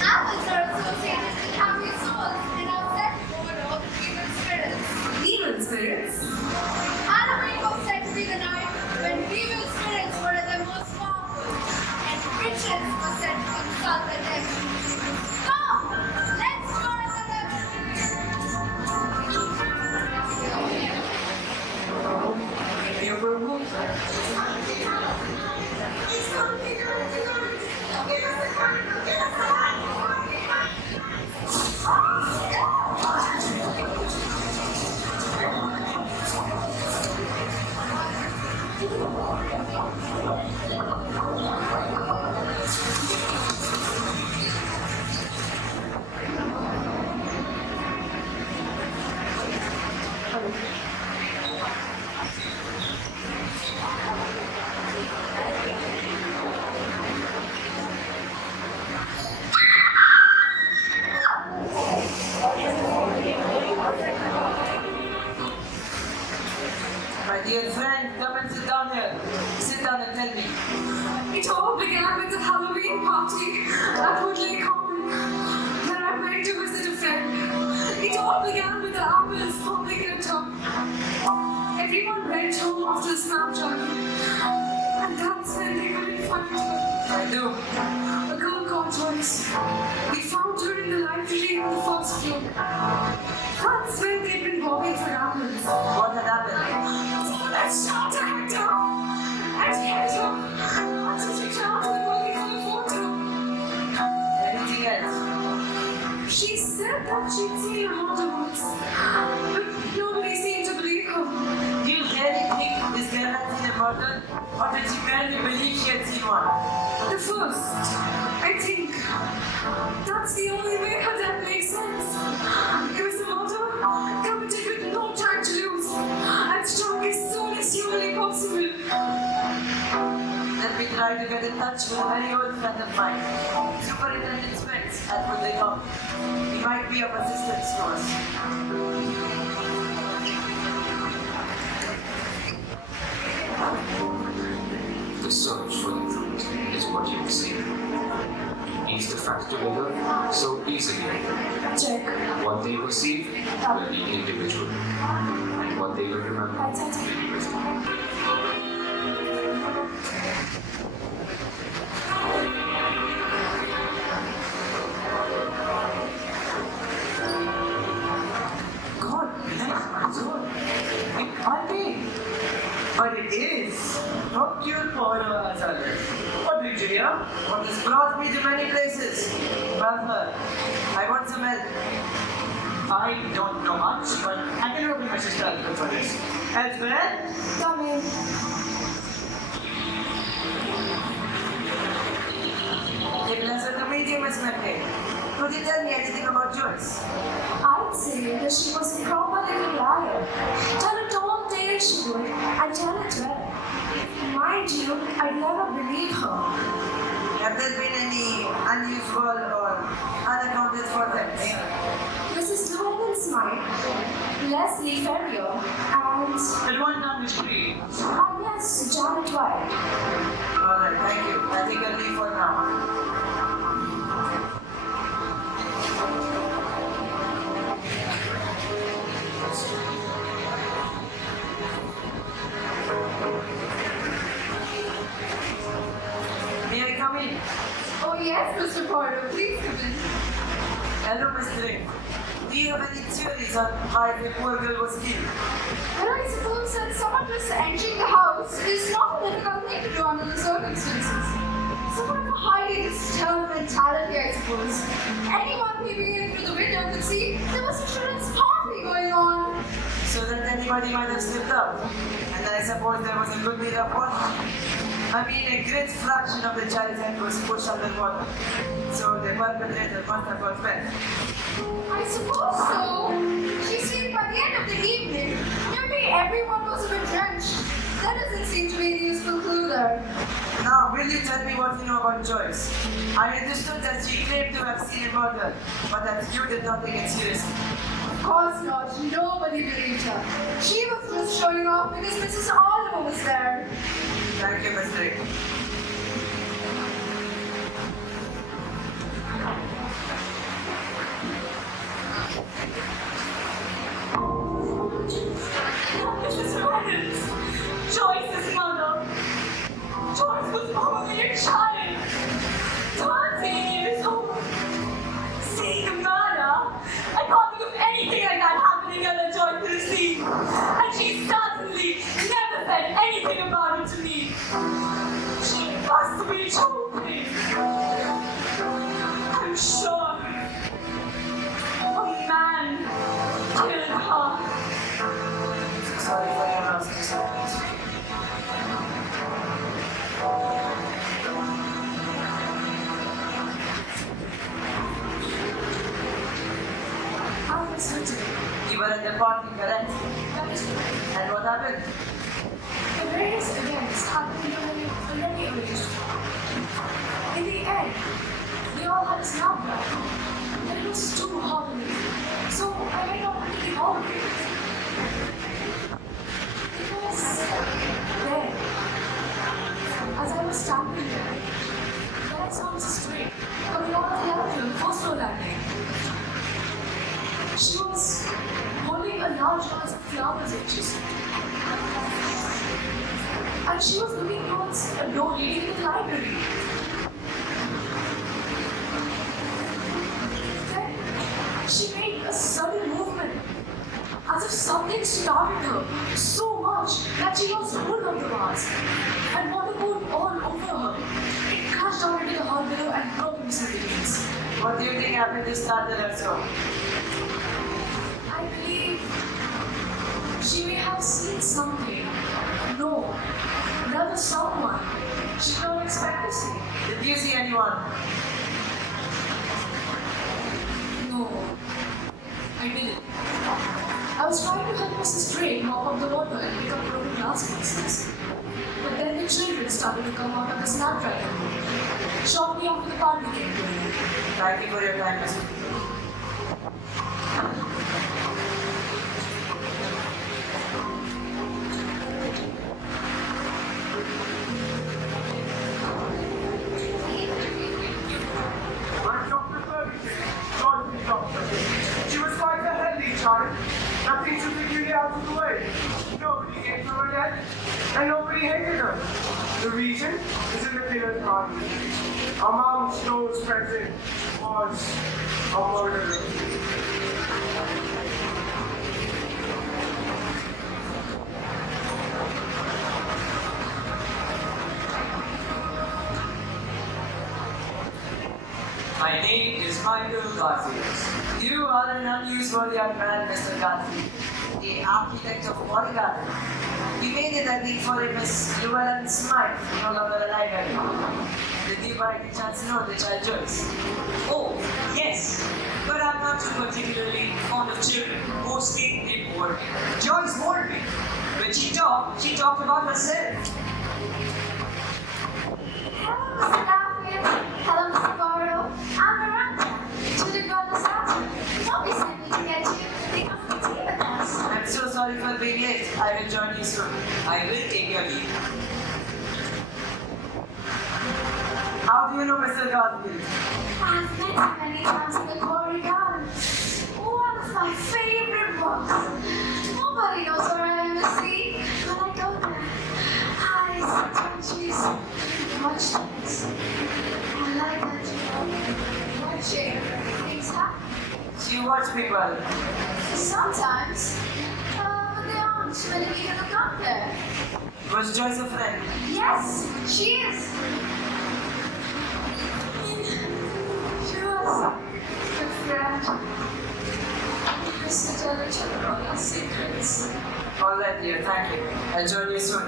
Apples are associated with happy souls and are set for all evil spirits. Evil spirits? Halloween was said to be the night when evil spirits were at their most powerful and witches were said to consult the devil. Come, let's join the devil. My dear friend, come and sit down here. Sit down and tell me. It all began with the Halloween party at Woodley Common, where I went to visit a friend. It all began with the apples falling in a tub. Everyone went home after the snapshot, and that's when they couldn't find her. I do. A girl called Joyce. We found her in the library on the first floor. That's when they'd been robbing for apples. What had happened? Someone shot at her and hit her until she drowned in looking for the photo. Anything else? She said that she'd seen her mother once, but nobody seemed to believe her. Do you really think this girl had seen a murder? Or did she barely believe she had seen one? The first, I think. That's the only way her death makes sense. It was a murder committed with no time to lose, and struck as soon as humanly possible. Let me try to get in touch with a very old friend of mine, Superintendent Spence at Woodley Common. He might be of assistance to us. The search for the truth is what you see. Piece the facts together so easily. Check. What they perceive will be individual, and what they will remember. Right, right. Maybe wisdom. God bless my soul. It can't be. But it is. Hercule Poirot has already. What did you hear? What has brought me to many places. Well, I want some help. I don't know much, but I can open my sister Agatha for this. Elsewhere? Come in. A pleasure to meet you, Miss Medley. Could you tell me anything about Joyce? I'd say that she was a proper little liar. Tell a tall tale she would, and tell it well. Mind you, I'd never believe her. Have there been any unusual or unaccounted for deaths? Mrs. Logan's mine, Leslie Ferrier, and The one down the street. yes, Janet White. All right, thank you. I think I'll leave for now. May I come in? Oh yes, Mr. Porter, please come in. Hello, Miss Drake. Do you have any theories on why the poor girl was killed? Well, I suppose that someone just entering the house is not a difficult thing to do under the circumstances. Somewhat of a highly disturbed mentality, I suppose. Anyone peeping in through the window could see there was a children's party going on. So that anybody might have slipped out. And I suppose there was a good deal of water. I mean, a great fraction of the child's head was pushed underwater. So the perpetrator must have got wet. I suppose so. You see, by the end of the evening, nearly everyone was a bit drenched. That doesn't seem to be a useful clue there. Now, will you tell me what you know about Joyce? I understood that she claimed to have seen a murder, but that you did not take it seriously. Of course not. Nobody believed her. She was just showing off because Mrs. Oliver was there. Thank you, Miss Drake. Mrs. Robbins, Joyce's mother. Joyce was probably a child, 13 years old. Seeing the murder, I can't think of anything like that happening at the Joyce could have seen. And she certainly never said anything about it to me. She must be joking. I'm sure a man killed her. Sorry for your loss, Miss Robbins. I was certain. You were at the party, correct? That is correct. And what happened? The various events happened already arranged. In the end, we all had a snap back. And it was too hot in me. So I went out into the hallway. It was there. As I was standing there, then I saw Mrs. Drake coming out of the elevator on the first floor landing. She was holding a large vase of flowers in she and she was looking towards a door leading to the library. Then she made a sudden movement, as if something startled her so much that she lost hold of the vase, and water poured all over her. It crashed down into the hall below and broke into smithereens. What do you think happened to startle her so? I believe she may have seen something. No, rather someone she did not expect to see. Did you see anyone? No, I didn't. I was trying to help Mrs. Drake mop up the water and pick up broken glass pieces. But then the children started to come out of the snapdragon room. Shortly after the party came to an end. Thank you for your time, Miss. I'm Dr. Ferguson, Joyce's doctor. She was quite a healthy child, nothing too peculiar out of the way. Nobody came from her death, and nobody hated her. The reason is in the killer's heart. Among those present was a murderer. My name is Michael Garfield. You are an unusual young man, Mr. Garfield, the architect of origami. You made it, I think, for a Miss Llewellyn Smythe, no longer alive anymore. Did you by any chance know the child Joyce? Oh, yes, but I'm not too particularly fond of children. Mostly they bore me. Joyce bored me. When she talked about herself. Hello, Mr. Garfield. Hello, Mr. Borrow. I'm Miranda. Children got us out. Mommy sent me to get you. They come to tea with us. I'm so sorry for being late. I will join you soon. I will take your leave. How do you know Mr. Garfield? I've met him many times in the Quarry Garden. One of my favorite books. Nobody knows where I am to see, but I go there. I see trees, watch things. I like that, watching things happen. You watch people. Sometimes, but they aren't many people who come there. Was Joyce a friend? Yes, she is. She was a good friend. We used to tell each other all our secrets. All right, dear. Thank you. I'll join you soon.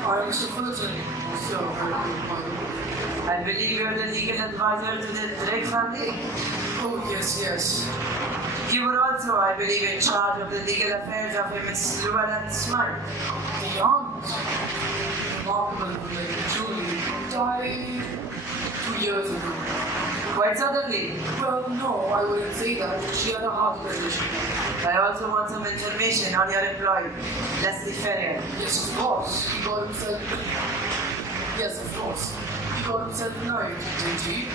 I am Mr. Fulton, Sir. I believe you are the legal advisor to the Drake family? Oh, yes. You were also, I believe, in charge of the legal affairs of a Miss Llewellyn Smythe. The aunt, remarkable woman, Julie, died 2 years ago. Quite suddenly. Well, no, I wouldn't say that. She had a heart condition. I also want some information on your employee, Leslie Ferrier. Yes, of course. He got himself... Yes, of course. He got himself knifed, didn't he?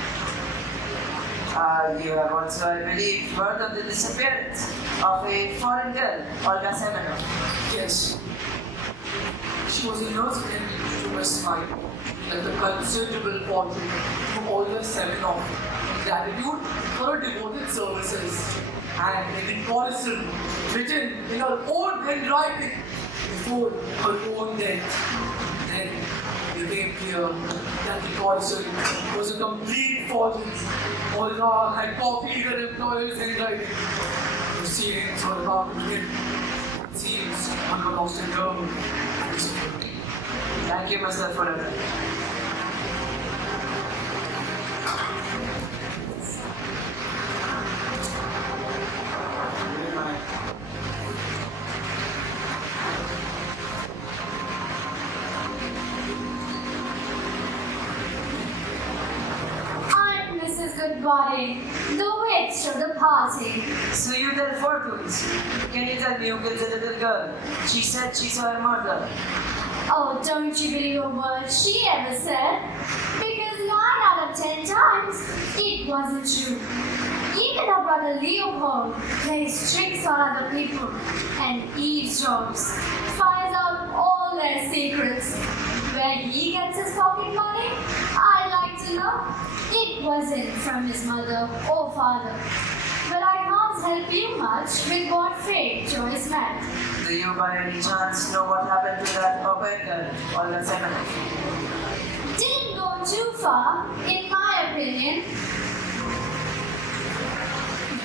You have also, I believe, heard of the disappearance of a foreign girl, Olga Semenov. Yes. She was a nurse in West Smythe. Left a considerable fortune to Olga Semenov in gratitude for her devoted services. And in the codicil written in her own handwriting before her own death. Then it became clear that the codicil was a complete forgery. Olga had copied her employer's handwriting. Proceedings were about to begin. It seems Olga lost her girl. Thank you, Mr. Fuller. I'm Mrs. Goodbody, the witch of the party. So you tell fortunes. Can you tell me who killed the little girl? She said she saw her mother. Oh, don't you believe a word she ever said? Because 9 out of 10 times, it wasn't true. Even her brother Leopold plays tricks on other people and eavesdrops, finds out all their secrets. Where he gets his pocket money, I'd like to know. It wasn't from his mother or father. But I can't help you much with what fate Joyce met. Do you by any chance know what happened to that puppet girl, Olga Semenov? Didn't go too far, in my opinion.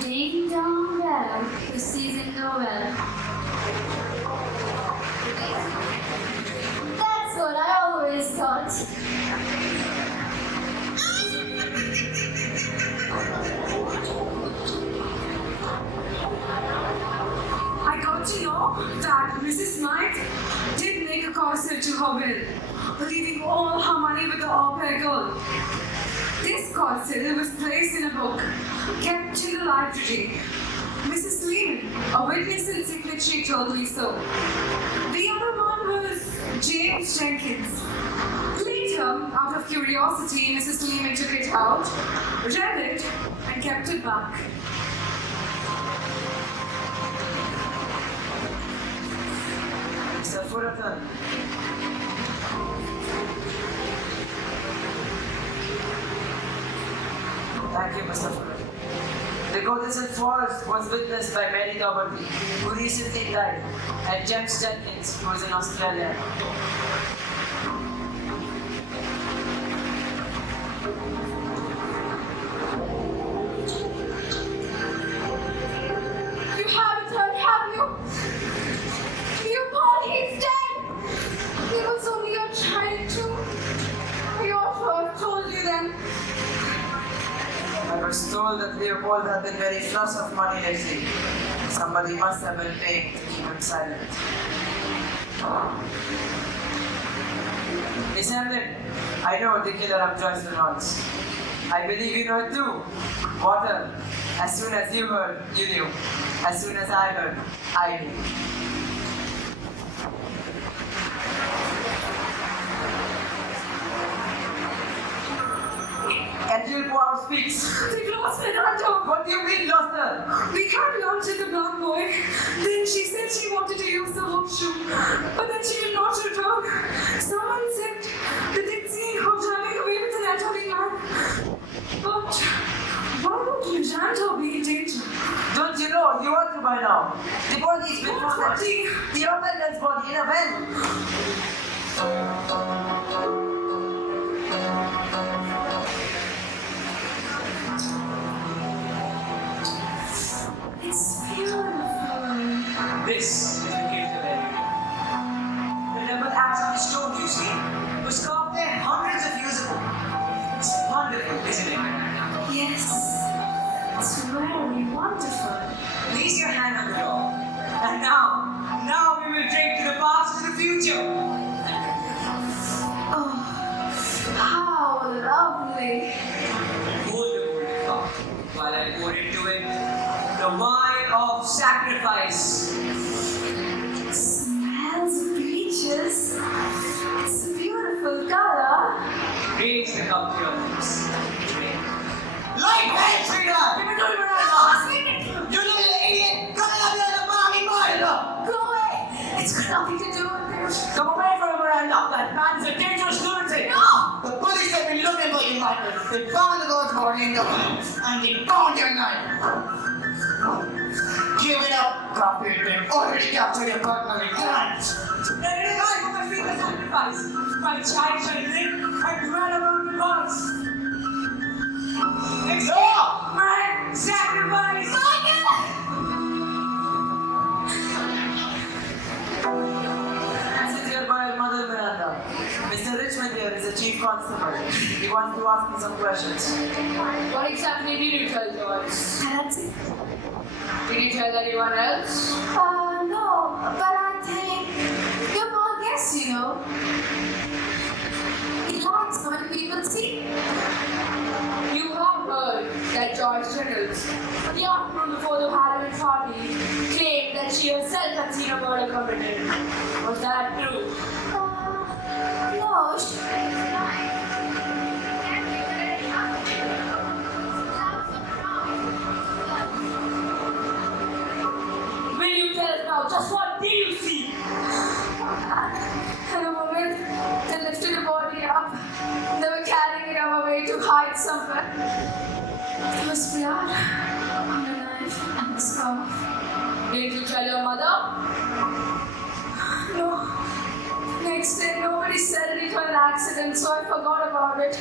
Ding dong bell, the season Noel. That's what I always thought. I got to know that Mrs. Knight did make a corset to her will, leaving all her money with the au pair girl. This corset was placed in a book kept in the library. Mrs. Lehman, a witness and signatory, told me so. The other one was James Jenkins. Later, Later, out of curiosity, Mrs. Lehman took it out, read it, and kept it back. Mr. Fullerton. Thank you, Mr. Fullerton. The Goddess Forest was witnessed by Mary Dougherty, who recently died, and James Jenkins, who is in Australia. You haven't heard, have you? You thought he's dead. He was only your child too. We ought to have told you then. I was told that Leopold had been very flush of money lately. Somebody must have been paying to keep him silent. Miss Hamlin, I know the killer of Joyce Reynolds. I believe you know it too. Water. As soon as you heard, you knew. As soon as I heard, I knew. Angel Power speaks. We've lost Miranda. What do you mean, lost her? We had lunch with the black boy. Then she said she wanted to use the horseshoe. But then she did not return. Someone said that they'd seen her driving away with an elderly man. But why would Miranda be in danger? Don't you know? You ought to by now. The body's been What found. body? The other man's body in a van. It's beautiful. This is the gift of Ellie. The double absolute stone, you see, was carved there hundreds of years ago. It's wonderful, isn't it? Yes, it's very wonderful. Place your hand on the door. And now we will drink to the past and the future. Oh, how lovely. Hold the golden cup while I pour into it the wine of sacrifice. Smells of peaches. It's a beautiful color. Raise the cup to your lips. Drink. Like that, sweetheart! You don't even know. You little idiot! Come on, you mommy murderer! Go away. It's got nothing to do with this. Come away from Miranda. That man's a dangerous lunatic. No! The police have been looking for you, Michael. They found the Lord's body in the house, and they found your knife. Give it up, copy it. They've already captured your partner in crimes. Let it alive for my finger sacrifice. My child shall live and dwell among the gods. Accept my sacrifice! Sit here by your mother, Miranda. Mr. Richmond here is the chief constable. He wants to ask me some questions. What exactly did you tell Joyce? That's it. Did you tell anyone else? No, but I think you're more guess, you know. He likes when people see. You have heard that Joyce Reynolds, on the afternoon before the Hallowe'en Party, claimed that she herself had seen a murder committed. Was that true? No, Will you tell us now just what did you see? in a moment, they lifted the body up. They were carrying it away to hide somewhere. There was blood on the knife and the scarf. Did you tell your mother? No. Next day, nobody said it was an accident, so I forgot about it.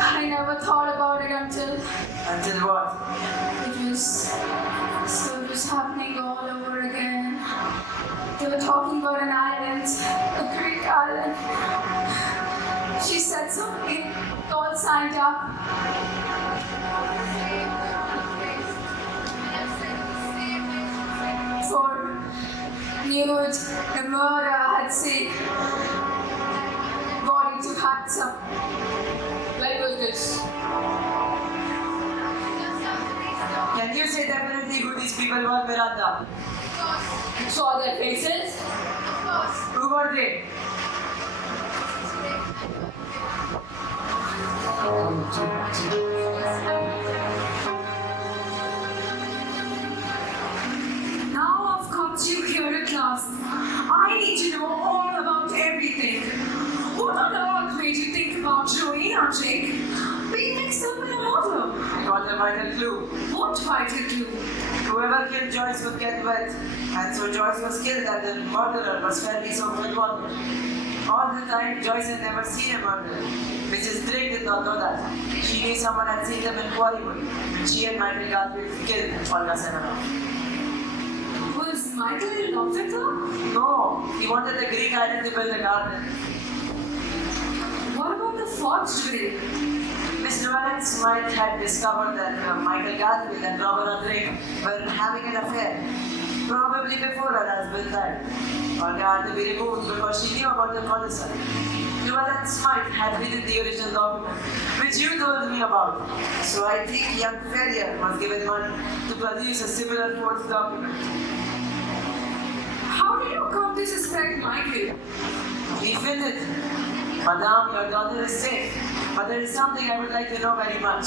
I never thought about it until Until what? it was happening all over again. They were talking about an island, a Greek island. She said something, all signed up. For nude, the murder had seen body to handsome. When was this? Can you say definitely who these people were, Miranda? You saw their faces? Who were they? Now I've got you here at last. I need to know all about everything. What on earth made you think about Joanna, Jake? Being mixed up in a murder? Got a vital clue. What vital clue? Whoever killed Joyce would get wet, and so Joyce was killed and the murderer was fairly soaked with water. All the time, Joyce had never seen a murderer. Mrs. Drake did not know that. She knew someone had seen them in Quarrywood when she and Michael Garfield killed Olga Semenov. Was Michael in love with her? No, he wanted the Greek island to build a garden. What about the forged will? Miss Llewellyn Smythe had discovered that Michael Garfield and Robert Drake were having an affair, probably before her husband died. Olga had to be removed because she knew about the codicil. Llewellyn Smythe had written the original document, which you told me about. So I think young Ferrier was given money to produce a similar forged document. How did you come to suspect Michael? We fit it. Madame, your daughter is safe. But there is something I would like to know very much.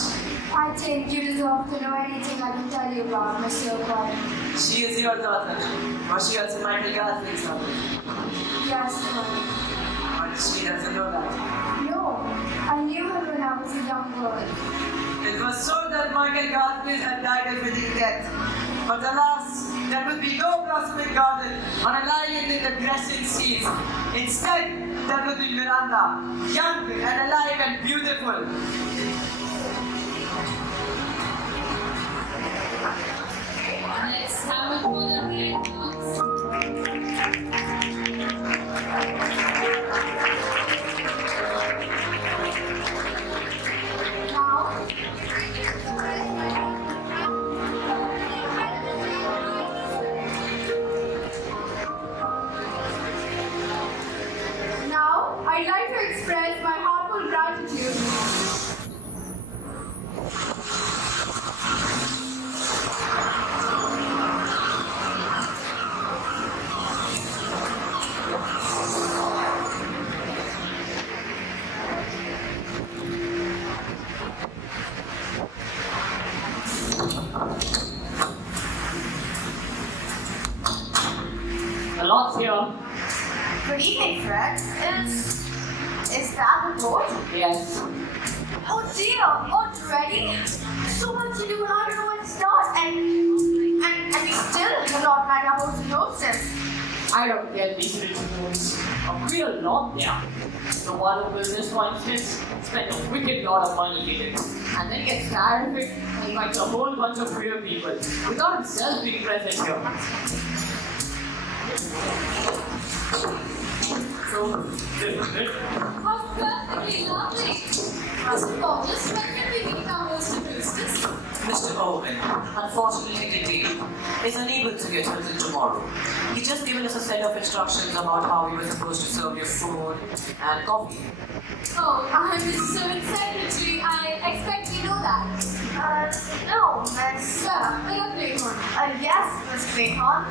I think you deserve to know anything I can tell you about, Mr. O'Brien. She is your daughter. Was she also Michael Garfield's daughter? Yes, honey. But she doesn't know that. No, I knew her when I was a young girl. It was so that Michael Garfield had died of fitting death. But alas, there would be no blossoming garden on an island in the Grecian seas. Instead, there would be Miranda, young and alive and beautiful. Let's have it for the red house. Now, I'd like to express my heartfelt gratitude. A lot's here. Good evening, Fred. Is that the boat? Yes. Oh dear, already? So much to do and I don't know where to start. And we still have not had our host and hostess. I don't get these rich rooms. A real lot there. The one who builds this one just spent a wicked lot of money in it. And then gets tired of it and invites a whole bunch of real people without himself being present here. So, this is it. How perfectly lovely. Mr. Paulus, when can we meet our host and hostess? Mr. Owen, unfortunately today, is unable to get until tomorrow. He's just given us a set of instructions about how we were supposed to serve your food and coffee. Oh, I'm the servant secretary. I expect you know that. No, Miss. Sir, Clayton. Yes, Miss Clayton.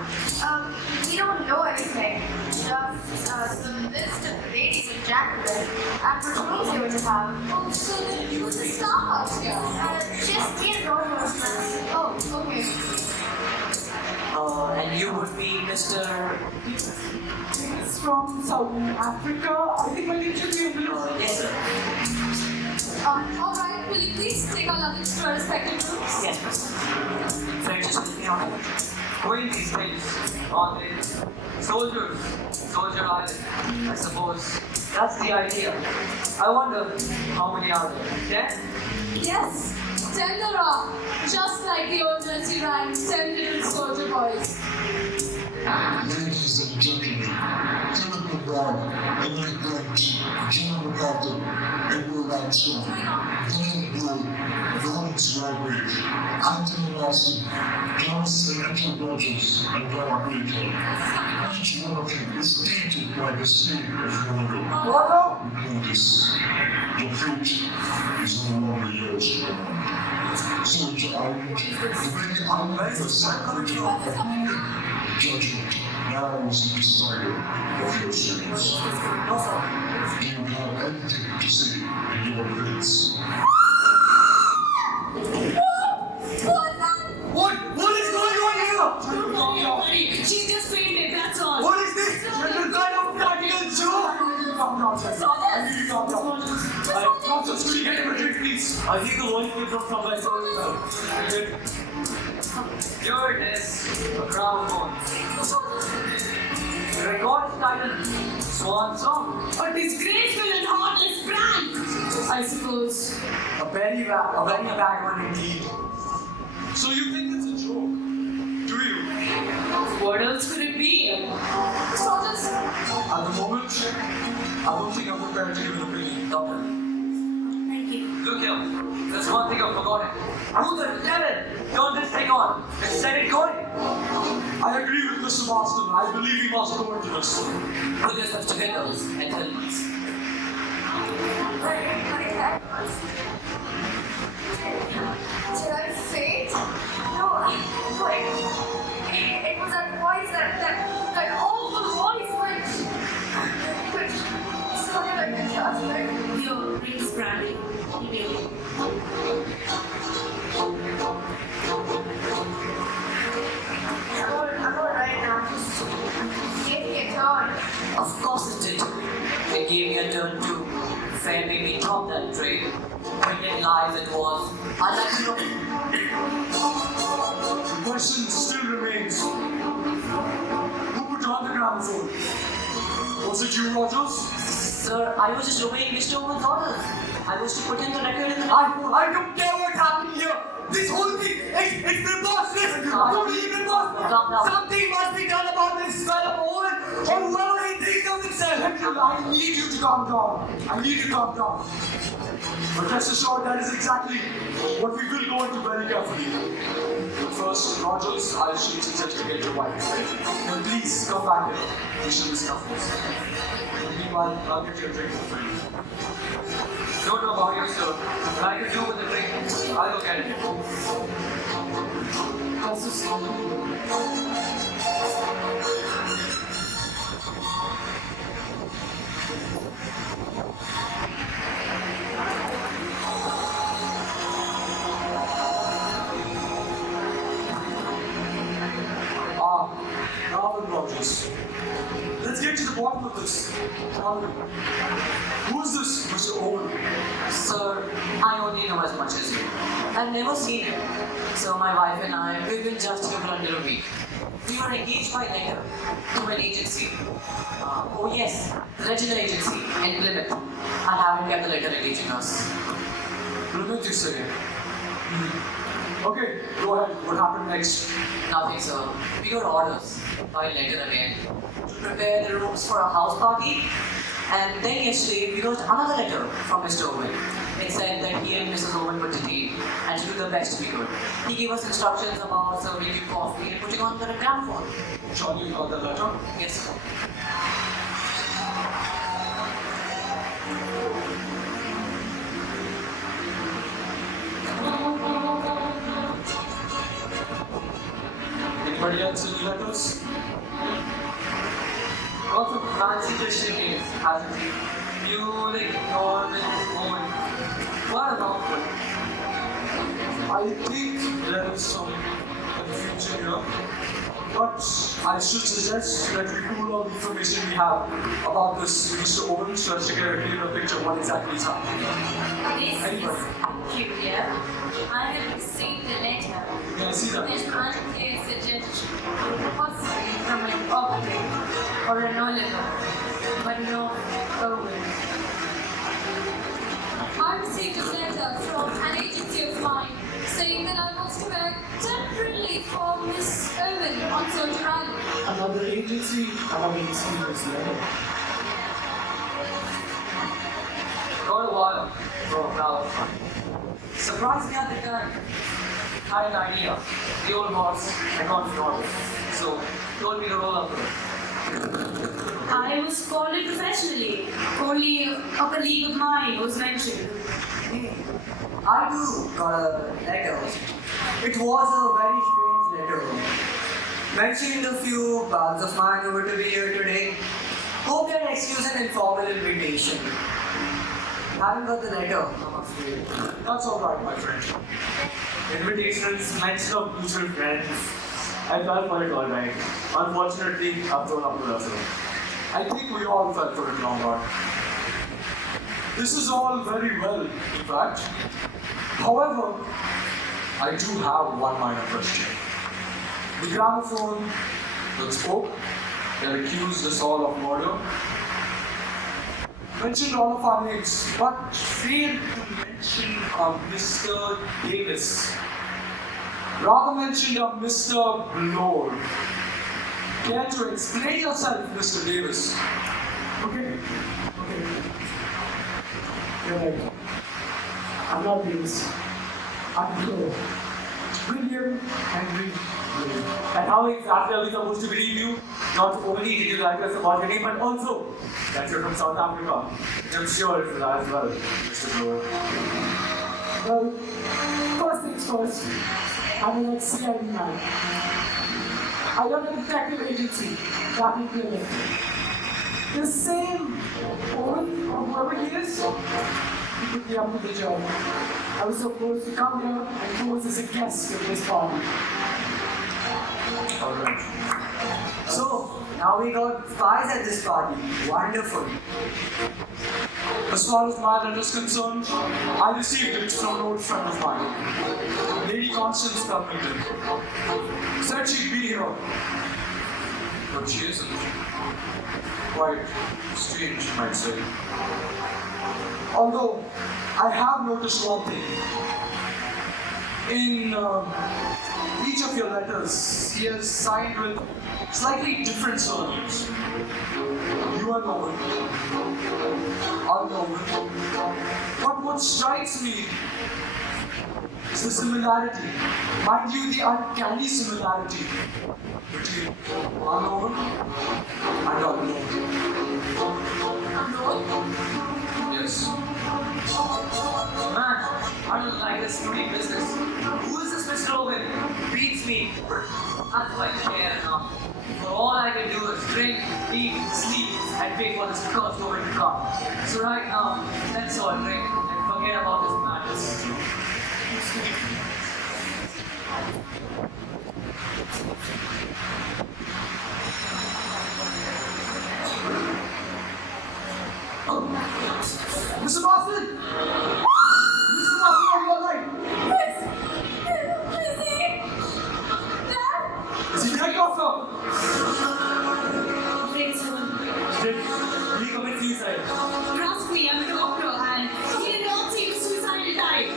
We don't know anything. Just the list of ladies and gentlemen and which rooms you were to have. Oh, so then you was the staff out here? Just me and Roman, Miss. Oh, okay. And you would be Mr. It's from South Africa. I think my name should be Yes, sir. All right, will you please take our luggage to our respective rooms? Yes, Mr. Fred, just let me on. Going these days on the soldier island, I suppose. That's the idea. I wonder how many are there? 10? Yes, 10 there are. Just like the old nursery rhyme, 10 little soldier boys. Ladies and gentlemen, Philip Brown, Emily John MacArthur, Edward Armstrong, Daniel Boyle, Lawrence Rodriguez, Anthony Lawson, Thomas and Ethel Rogers, and Dora Baker. Each one of you is tainted by the sin of murder. Know this. The fruit is no longer yours to command. So, to Ireland, the very island of sacred judgment now is the decider of your sins. Do you have anything to say in your defense? Please, I think the voice came from somewhere. Here it is, a gramophone. The record is titled Swan Song. A disgraceful and heartless prank, I suppose. A very bad one indeed. So you think it's a joke? Do you? What else could it be? At the moment, I don't think I'm prepared to give an opinion. Doctor, Thank you. look here. There's one thing I've forgotten. Who the devil turned this thing on and set it going? I agree with Mr. Marston. I believe we must go into this. Put yourselves together and tell me. Did I say it? No, it was that voice, that awful voice, which sounded like a judgment. Your Prince Brandy. I'm all right now. Gave me a turn. Of course it did. It gave me a turn too. Fair made me drop that train. Brilliant lies it was. I'd like to know. The question still remains. Who put on the gramophone? Was it you, Rogers? Sir, I was just obeying Mr. Owen's orders. I was to put in the record in the... I don't care what's happening here. This whole thing, it's preposterous. Totally preposterous. Something must be done about this fellow Owen or whoever he thinks of himself. I need you to calm down. I need you to calm down. But rest assured, that is exactly what we will go into very carefully. But first, Rogers, I'll shoot suggest to get your wife away. And please, come back here. We shall discuss this. Meanwhile, I'll get you a drink for free. Don't know about you, sir. But I could do with the drink. I'll go get it. How's this sound? Now then, Rogers. Let's get to the bottom of this. Who is this, Mr. Owen? Sir, I only know as much as you. I've never seen him. So my wife and I, we've been just here for under a week. We were engaged by letter to an agency. Oh yes, the Legend Agency in Plymouth. I haven't kept the letter engaging us. Plymouth, you say? Okay, go ahead. What happened next? Nothing, sir. We got orders by letter again to prepare the rooms for a house party. And then yesterday, we got another letter from Mr. Owen. It said that he and Mrs. Owen were detained and to do the best we could. He gave us instructions about serving you coffee and putting on the gramophone. Johnny, you got the letter? Yes, sir. Anybody else any letters? Lots of fancy Christian names, hasn't he? Buick, Norman, Owen. What a mouthful. I think there is some confusion here. But I should suggest that we pool all the information we have about this Mr. Owen so as to get a clearer picture of what exactly is happening. This Anybody? is peculiar. I have received a letter Yeah, I see that. with unclear suggestion, possibly from an Ogden or an Oliver, but no Owen. I received a letter from an agency of mine saying that I was to work temporarily for Miss Owen on Soldier Island. Another agency, another mysterious letter. Got a while for now. Surprised me at the time. Had an idea. The old boss had gone for order. So told me to roll up with it. I was called it professionally. Only a colleague of mine was mentioned. I too got a letter. It was a very strange letter. Mentioned a few pals of mine who were to be here today. Hope they'll excuse an informal invitation. Haven't got the letter, I'm afraid. That's alright, my friend. Invitations, mention of mutual friends. I fell for it alright. Unfortunately, I've thrown up the lesson. I think we all fell for it long run. This is all very well, in fact. However, I do have one minor question. The gramophone that spoke, that accused us all of murder, mentioned all of our names, but failed to mention a Mr. Davis. Rather mentioned a Mr. Bloor. Care to explain yourself, Mr. Davis? Okay. You're right. I'm not Davis. I'm Bloor. William Henry Bloor. And how exactly are we supposed to believe you? Not only did you write us about your name, but also that you're from South Africa, which I'm sure is as well, Mr. Bloor. Well, first things first, I'm an ex-CIA man. I run a detective agency back in Plymouth. The same Owen, or whoever he is, he put me up to the job. I was supposed to come here and pose as a guest at this party. Alright. So, now we got spies at this party. Wonderful. As far as my letter is concerned, I received it from an old friend of mine, Lady Constance Pelmington. Said she'd be here, but she isn't. Quite strange, you might say. Although, I have noticed one thing. In each of your letters, he has signed with slightly different surnames. You are Owen. I'm Owen. But what strikes me is the similarity. Mind you, the uncanny similarity between Owen and Owen. Yes. Man, I don't like this stupid business. Who is this Mr. Owen? Beats me. That's why I care enough. For all I can do is drink, eat, sleep, and pay for this cursed Owen to come. So right now, let's all drink and forget about this madness. Mr. Boston! Mr. Boston, are you alright? Is he dead, Doctor? Did he commit suicide? Trust me, I'm a doctor, and he did not see the suicidal type.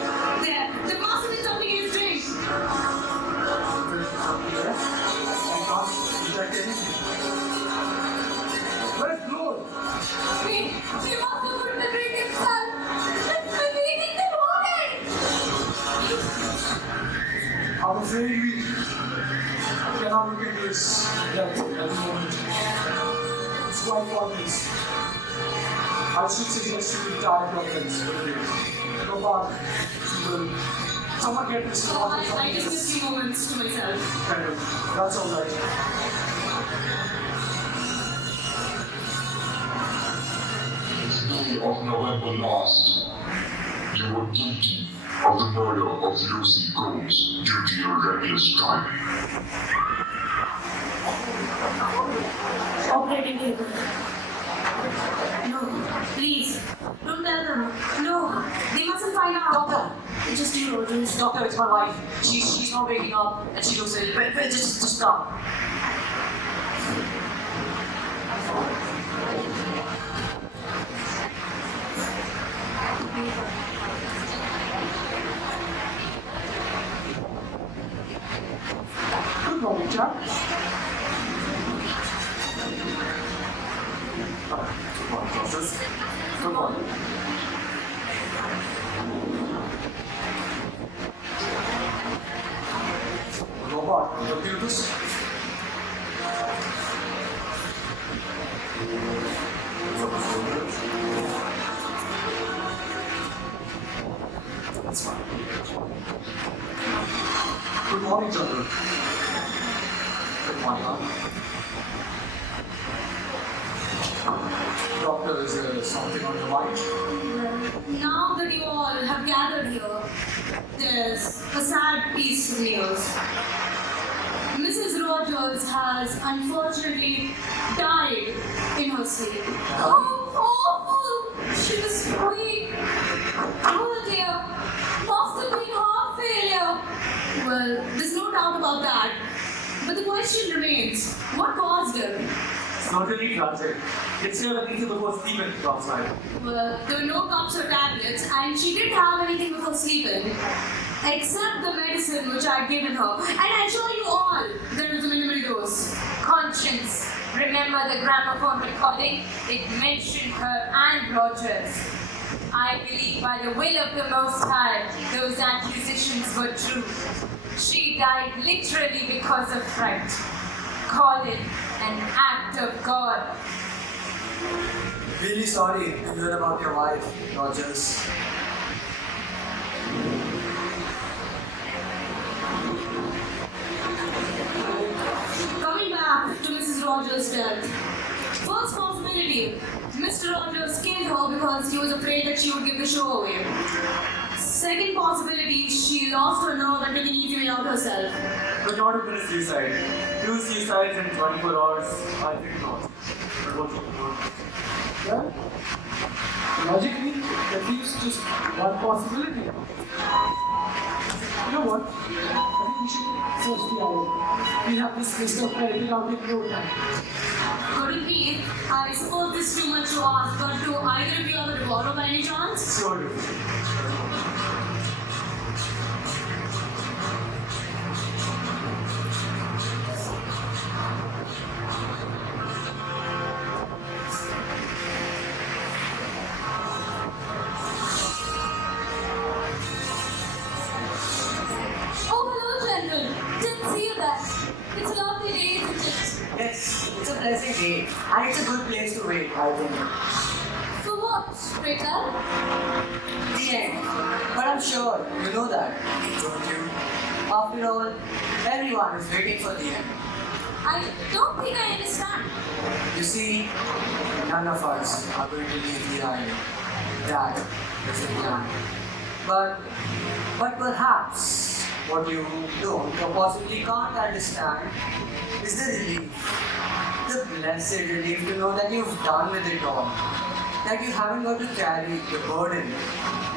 The master did something in his drink. Where's Bloor? He must have put the drink himself. It's beneath the morning. I'm afraid we cannot look into this yet at the moment. It's quite obvious. I should suggest you retire from this for the day. Go back. Will someone get this water? I just need a few moments to myself. Kind of. That's all right. Day of November last, you were guilty of the murder of Lucy Combs due to your reckless driving. Operating table. No, please, don't tell them. No, they mustn't find out. Doctor! It's just you, Rogers. Doctor, it's my wife. She's not waking up, and she looks ill. Wait, just stop. Good morning, Jack. Good morning, Justice. Good morning. Robot, computers? That's fine. Good morning, General. Good morning, ma'am. Doctor, is there something on your mind? Now that you all have gathered here, there's a sad piece of news. Mrs. Rogers has unfortunately died in her sleep. Oh, awful! She was free Oh dear, must have been heart failure. Well, there's no doubt about that. But the question remains, what caused it? Certainly tragic. Did she have anything before sleeping last night? Well, there were no cups or tablets, and she didn't have anything before sleeping. Except the medicine which I'd given her. And I assure you all, there was a minimal dose. Conscience. Remember the gramophone recording? It mentioned her and Rogers. I believe by the will of the Most High, those accusations were true. She died literally because of fright. Call it an act of God. Really sorry to hear about your wife, Rogers. Coming back to Mrs. Rogers' death. First possibility, Mr. Rogers killed her because he was afraid that she would give the show away. Second possibility, she lost her nerve and took an easy way out herself. But not have been a suicide. 2 suicides in 24 hours, I think not. But what do you know? Well, logically, that leaves just one possibility. You know what? I think we should search the island. We have this list of everything out in no time. Could it be? I suppose this is too much to ask, but do either of you have a revolver by any chance? Sure. Blessing day, and it's a good place to wait, I think. For what, Rita? The end. But I'm sure you know that, don't you? After all, everyone is waiting for the end. I don't think I understand. You see, none of us are going to leave the island. That is the plan. But perhaps what you don't or possibly can't understand is the relief. The blessed relief to know that you've done with it all. That you haven't got to carry the burden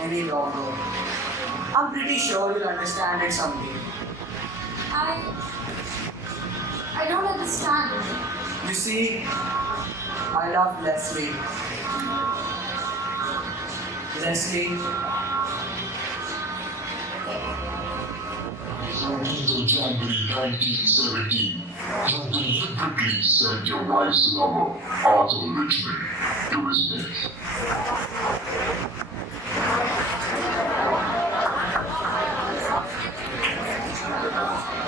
any longer. I'm pretty sure you'll understand it someday. I don't understand. You see, I love Leslie. Leslie. 14th of January 1917, you deliberately sent your wife's lover, Arthur Richmond, to his death.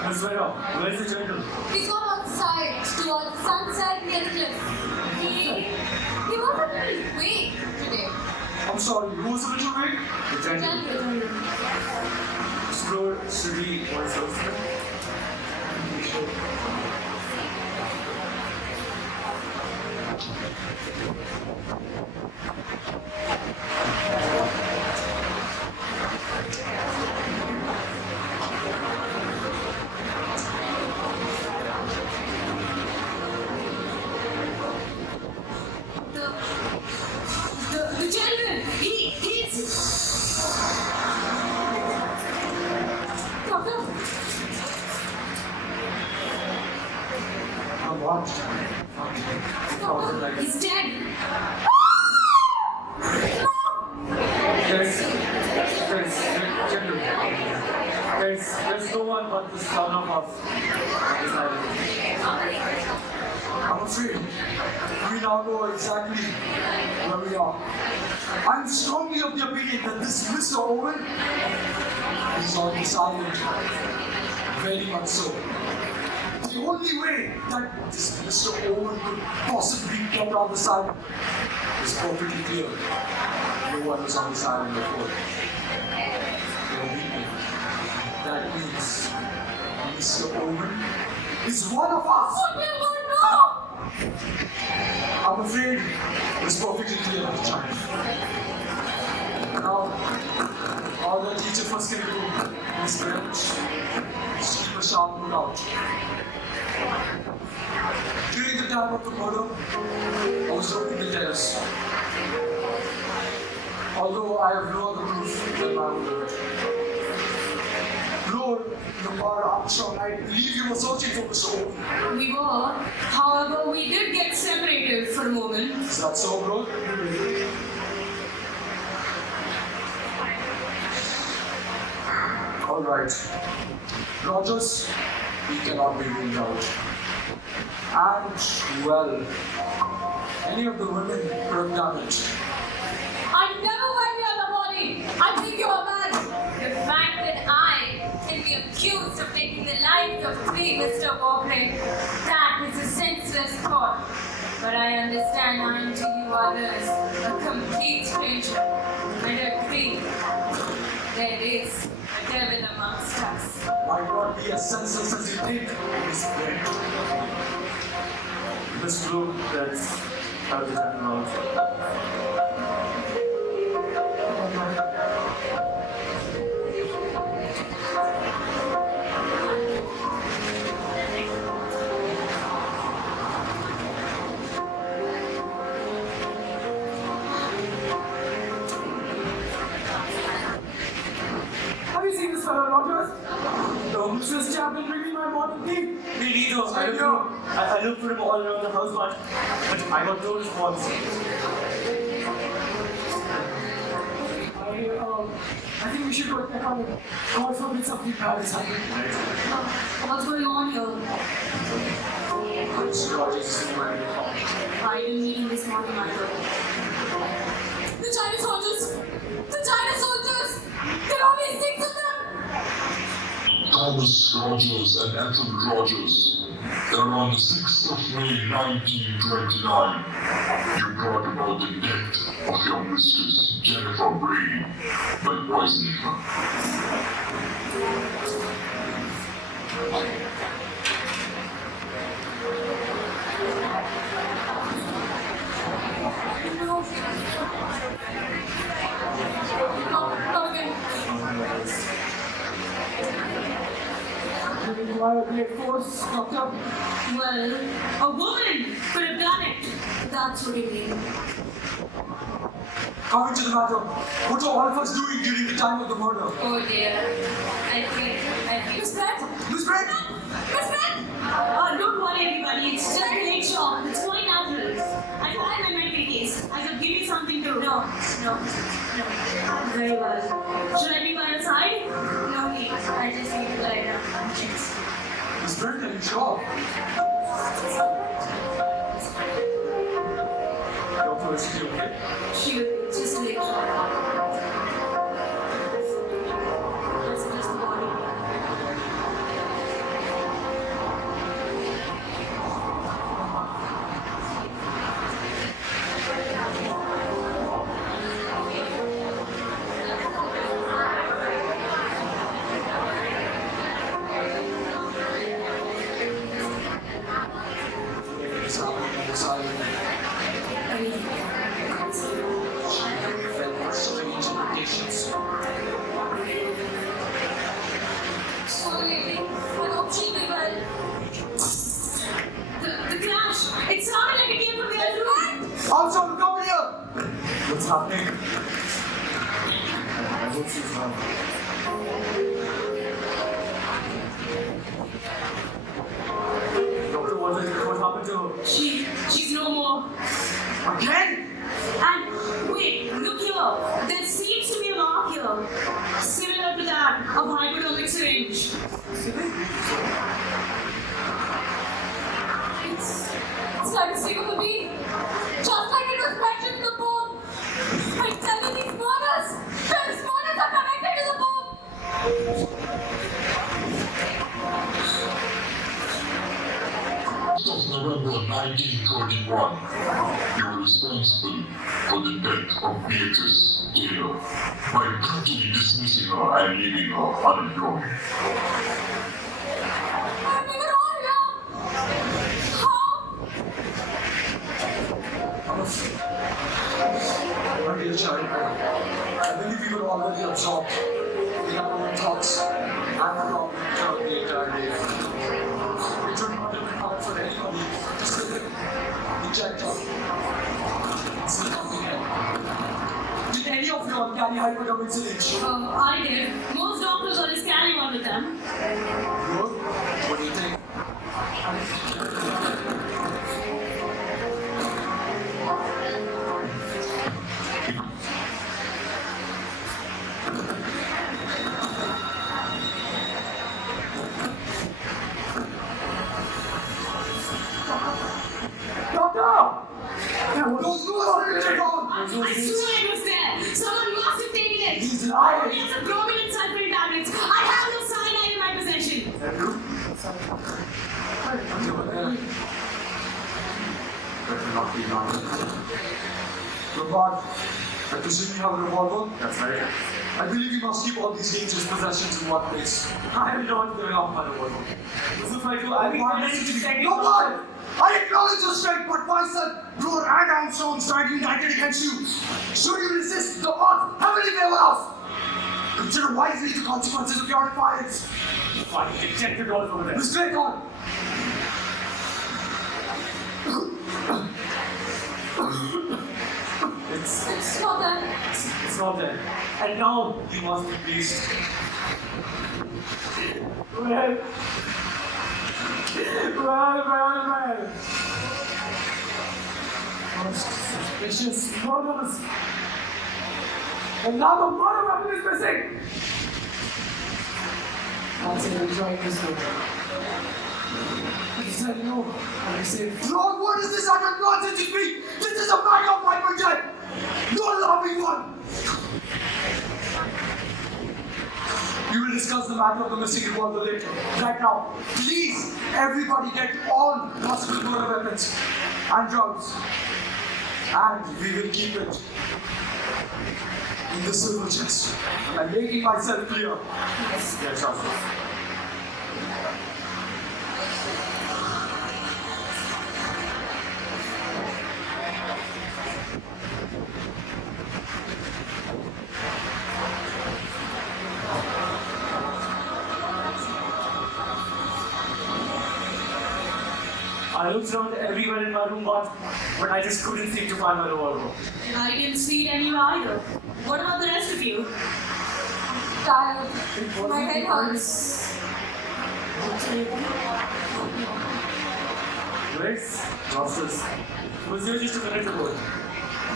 Miss Vera, where's the gentleman? He's gone outside towards the sunset near the cliff. He was a little weak today. I'm sorry, who was a little weak? The gentleman. Explore, should we want to search them? The gentleman, he's... Doctor? What? He's dead. There's no one but the son of us. I'm afraid we now know exactly where we are. I'm strongly of the opinion that this Mr. Owen is on this island. Very much so. The only way that this Mr. Owen could possibly get on this island is perfectly clear. No one was on this island before. That means Mr. Owen is one of us. I'm afraid it's perfectly clear at the time. Now, all the teacher first can do is bench is to keep a sharp lookout. During the time of the murder, I was roaming the terrace. Although I have no other proof than my own word. Lord, the bar Armstrong, I believe you were searching for Mr. Owen. We were. However, we did get separated for a moment. Is that so, bro? Alright. Rogers, he cannot be ruled out. And, well, any of the women could have done it. I never went near the body. I think you are mad. The fact that I can be accused of taking the lives of 3 Mr. Walkley, that is a senseless thought. But I understand I am to you others a complete stranger, and agree there is a devil amongst us. Might not be as senseless as you think, Miss Brent. Miss Blue, that's how the time out. Have you seen this fellow, Rogers? No, Mrs. Chapman, bring me my morning tea. Me neither. I looked for him all around the house, but I got no response. I think we should go check on him. God forbid something bad is happening. What's going on here? Mr. Rogers is in my uniform. I didn't meet him this morning, Michael. The China soldiers! The China soldiers! There are only 6 of them! Thomas Rogers and Anthony Rogers. They're on the 6th of May 1929. You brought about the death of your mistress, Jennifer Brady, by poisoning her. Come again. Why a great force, Doctor? Well, a woman could have done it. That's what you mean. Coming to the matter, what are all of us doing during the time of the murder? Oh dear. I think. Miss Brett! Miss Brett! Miss Brett! Don't worry, everybody. It's just a late shock. It's quite natural. I tried my medical case. I could give you something to. No. Very well. Should I be by your side? No need. I just need to lie down. Thanks. Miss Brett, are you sure? Doctor, is she okay? She will be just a late shock. That's just the body. What's happening? I hope she's not. Doctor, what happened to her? She's no more. Again? And wait, look here. There seems to be a mark here, similar to that of hypodermic syringe. It's like a stick of a bee, just like it was mentioned in the book. I tell you, these murders are connected to the book. 6th of November 1931, you were responsible for the death of Beatrice Taylor by brutally dismissing her and leaving her unemployed. My dear child, I believe you were already absorbed in our own thoughts and problem throughout the entire day. It should not have been hard for anybody to sit and check out. See something else. Did any of you carry hypertonic syringe. I did. Most doctors always carry one with them. What do you think? I swear it was there. Someone must have taken it. He's lying. Only has a broken and sulfurous tablets. I have no cyanide in my possession. Better not be lying. Good God. I presume you have a revolver? That's right. I believe you must keep all these dangerous possessions in one place. I am not going off my revolver. So if I do, I'll be ready to take No, God! I acknowledge your strength, but my son, Brewer and Armstrong stand united against you. Should you resist, the odds heavily favor us. Consider wisely the consequences of your defiance. Fine, get check the doors over there. Straight on. It's not there. It's not there. And now you must be pleased. Well. Most suspicious murders. And now the murder weapon is missing. I'll say we're trying this one. He said no. And I said, Lord, what is this utter nonsense you speak? This is a bag of my dead. No loving one. We will discuss the matter of the missing revolver later. Right now, please, everybody get all possible murder weapons and drugs. And we will keep it in the silver chest. I'm making myself clear. yes, Justice. I looked around everywhere in my room, but I just couldn't seem to find my revolver. I didn't see it anywhere either. What about the rest of you? Tired. My head hurts. Grace, Justice, was here just a minute ago.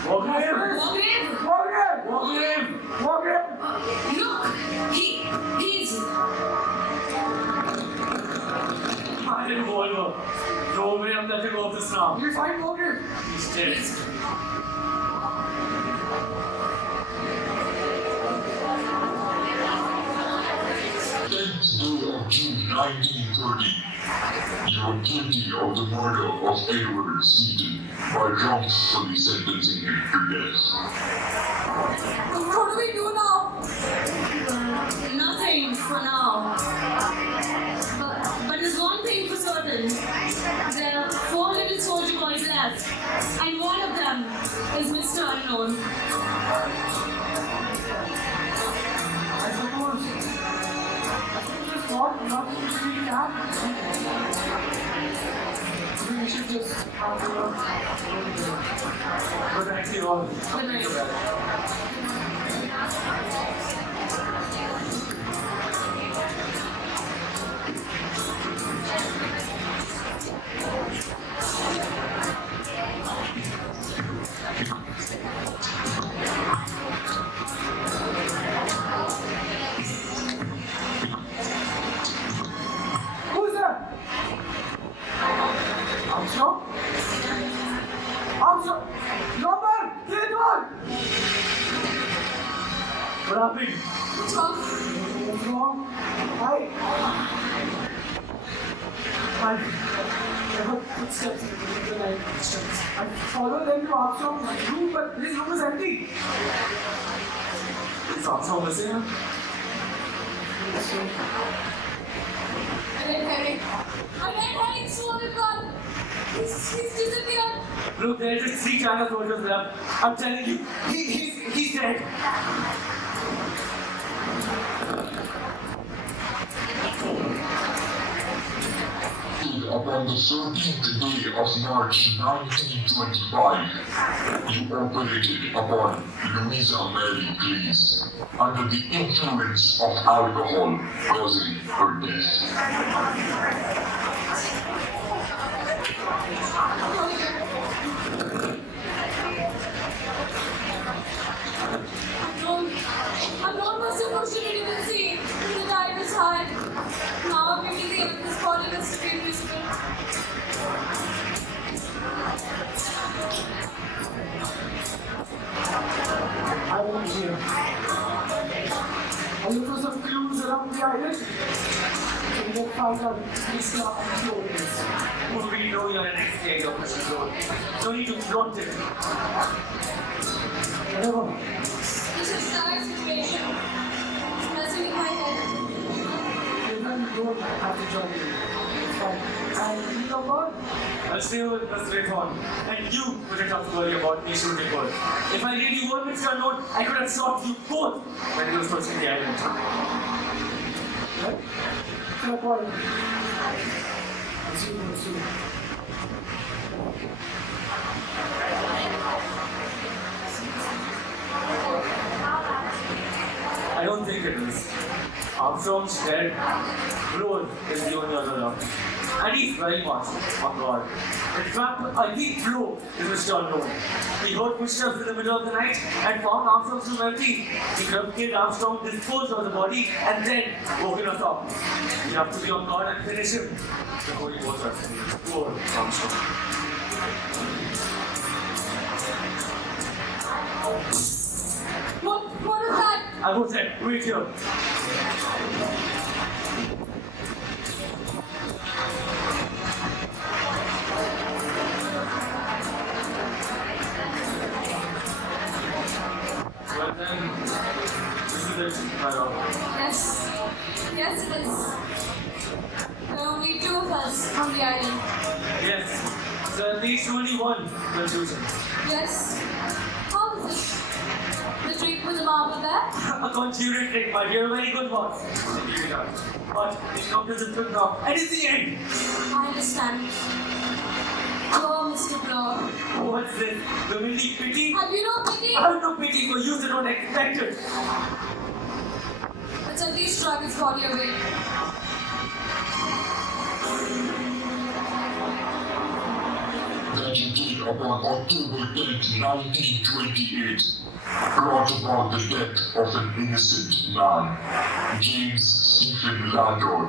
Walk in! Walk in! Walk in! Walk in! Walk in! Look! He's... My revolver. No way I'm letting go of this now. You're fine, Walker. He's dead. Day of June 1930, you are guilty of the murder of Edward Seaton by wrongfully sentencing him to death. What do we do now? Nothing for now. But there's one thing for certain. There are 4 little soldier boys left. And one of them is Mr. Unknown. I suppose just not to be that. We should just have to Good night to you all. Good night. Who's that? Armstrong? Armstrong! Norman! Get on! What happened? What's wrong? What's wrong? I heard footsteps in the night. I followed them to Armstrong's room, but his room is empty. Is Armstrong missing? I get headache, swollen blood. He's disappeared. Look, there are just 3 China soldiers left. I'm telling you, he's dead. Upon the 13th day of March 1930, 1925, you operated upon Louisa Mary Cleese under the influence of alcohol, causing her death. I'm almost supposed to be in the sea. The tide is high. Now I'm making the end of this body must be useful. I won't hear. Are you for some clues around the island? So we can find out these stuff and clothes. Would we know you're an ex-state officer, so no need to flaunt it. Whatever. This is a dire situation. It's messing with my head. You don't have to join me. It's fine. And you know what? I'll stay with us later on. And you wouldn't have to worry about me shooting her. If I really were Mr. Note, I could have shot you both when you were searching the island. Right? Fair point. I'll see you soon. I don't think it is. Armstrong's dead. Blood is the only other left. And he's very much on guard. In fact, I think Flo is Mr. Unknown. He heard footsteps in the middle of the night and found Armstrong's room empty. He could have killed Armstrong, disposed of the body, and then woken us up. You have to be on guard and finish him before he goes us. Poor Armstrong. What is that? I was there. Wait here. Well then, this is it, Madam. Yes. Yes, it is. There are only two of us on the island. Yes, so at least only one conclusion. Yes. How is it? The trick with the marble there? A conjuring trick, my dear, very good one. But it comes to the truth now, and it's the end. I understand. Oh, Mr. Bloor. What's this? The Millie pity? Have you no pity? I have no pity for you, so don't expect it. Let's at least drag his body away. That you did upon October 10th, 1928, brought about the death of an innocent man, James Stephen Landor,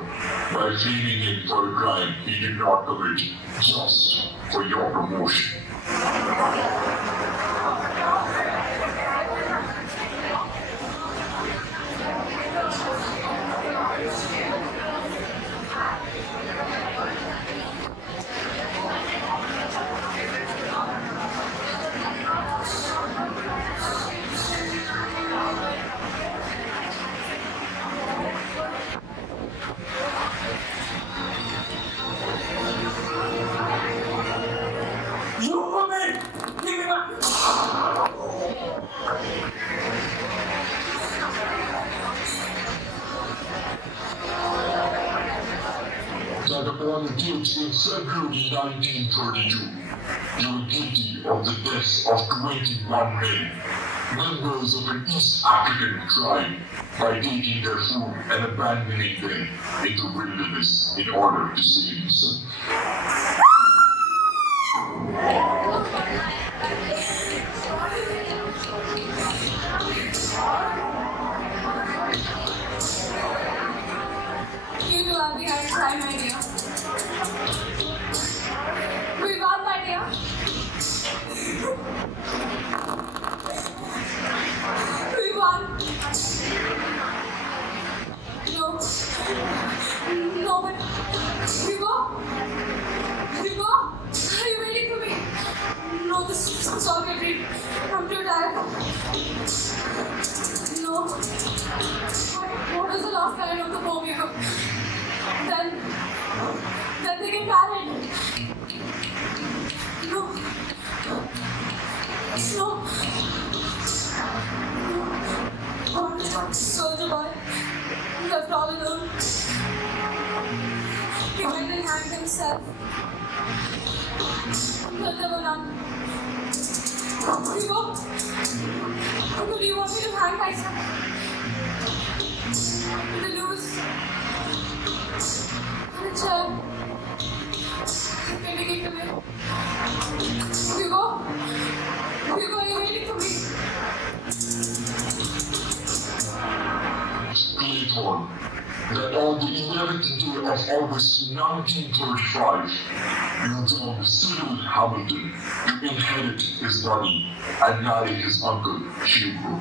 by framing him for a crime he did not commit, just for your promotion. You woman! Give me back! That upon the date in February 1932, you were guilty of the death of 21 men, members of an East African tribe, by taking their food and abandoning them in the wilderness in order to save themselves. You two are behind time, my dear. We won, my dear. We won. No. No, but Hugo? Hugo? Are you waiting for me? No, this is sorry, Agreed. I'm too tired. No. What was the last line of the poem, Hugo? Then they get married. No. No. Soldier boy, left all alone. He went and hanged himself. But there were none. Hugo? Hugo, do you want me to hang myself? The loose. On a chair. Can we get away? Hugo? Hugo, are you waiting for me? Played on that on the 11th day of August 1935, in the town of Cyril Hamilton, to inherit his money and marry his uncle Hugo.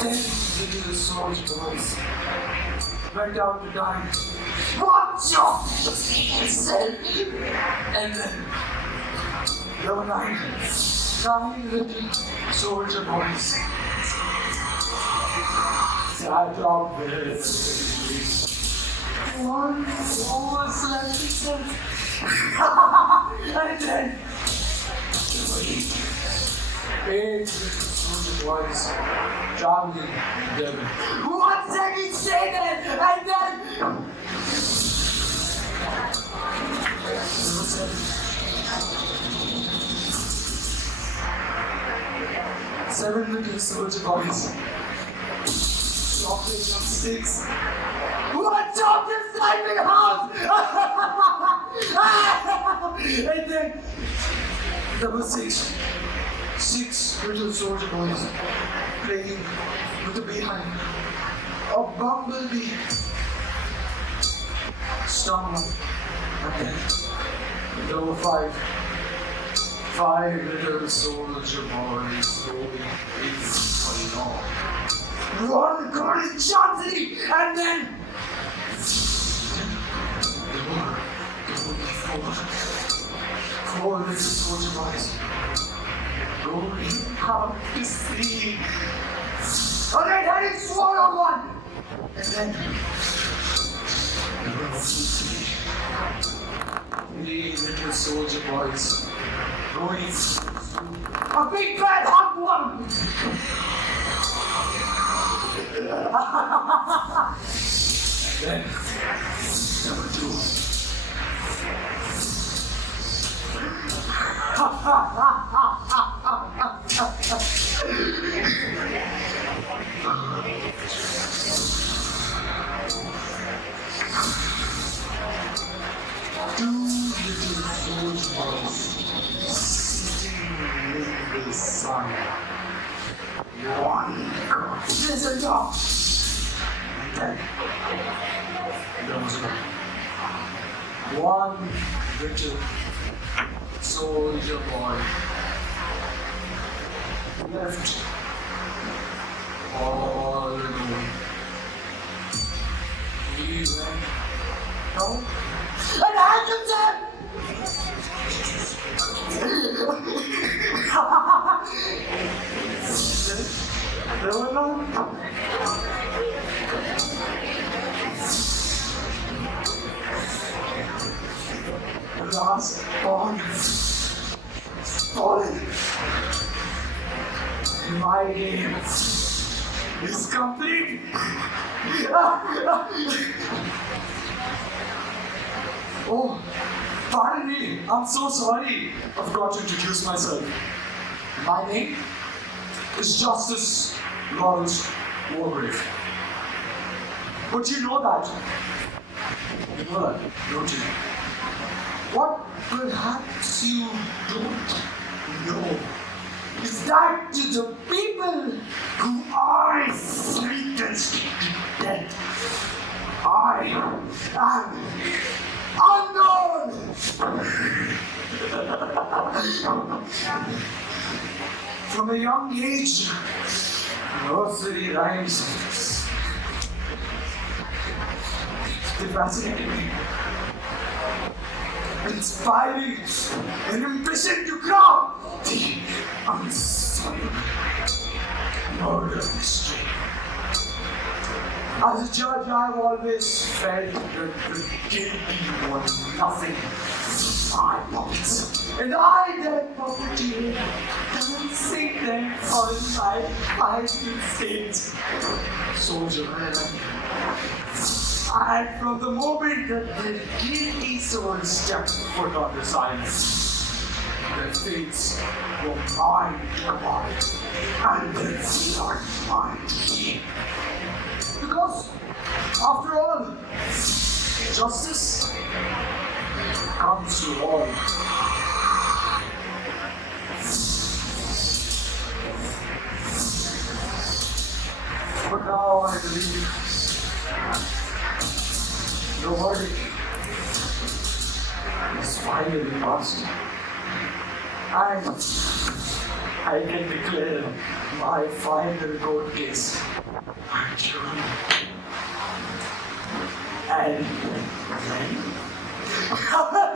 Then the soldier boys went out to die. What your said? And then there were nine little soldier boys. Sad job, one was left itself. And then eight little soldier boys traveling together. One second, say that, and then seven little soldier boys chopping on sticks. What chopped inside the house? And then there were six little soldier boys playing with a beehive. A bumblebee stung them. And then there were five little soldier boys going along. One Gordon Johnson, and then there were four little soldier boys going out to sea. And then heading swallowed one, and then there were three little soldier boys going a big bad hot one. Then number two. Two little soldier boys sitting in the sun. One is a dog. And then there was one little soldier boy left all alone. He went home and had to death. There were none. The last born fallen. My game is complete. Oh, pardon me. I'm so sorry. I forgot to introduce myself. My name is Justice Lawrence Wargrave. But you know that. You know that, don't you? What perhaps you don't know is that to the people who I sentenced to death, I am unknown! From a young age, nursery rhymes, they fascinated me. inspiring and imprisoned to crown the unsolvable murder mystery. As a judge, I've always felt that the guilty want nothing in my pockets, and I, that puppeteer, dancing them on my fighting stage. Soldier, and from the moment that the guilty souls stepped foot on the silence, their fates were mine to command, and their blood mine to keep. Because, after all, justice comes to all. But now I believe the verdict is finally passed. I can declare my final court case adjourned. And then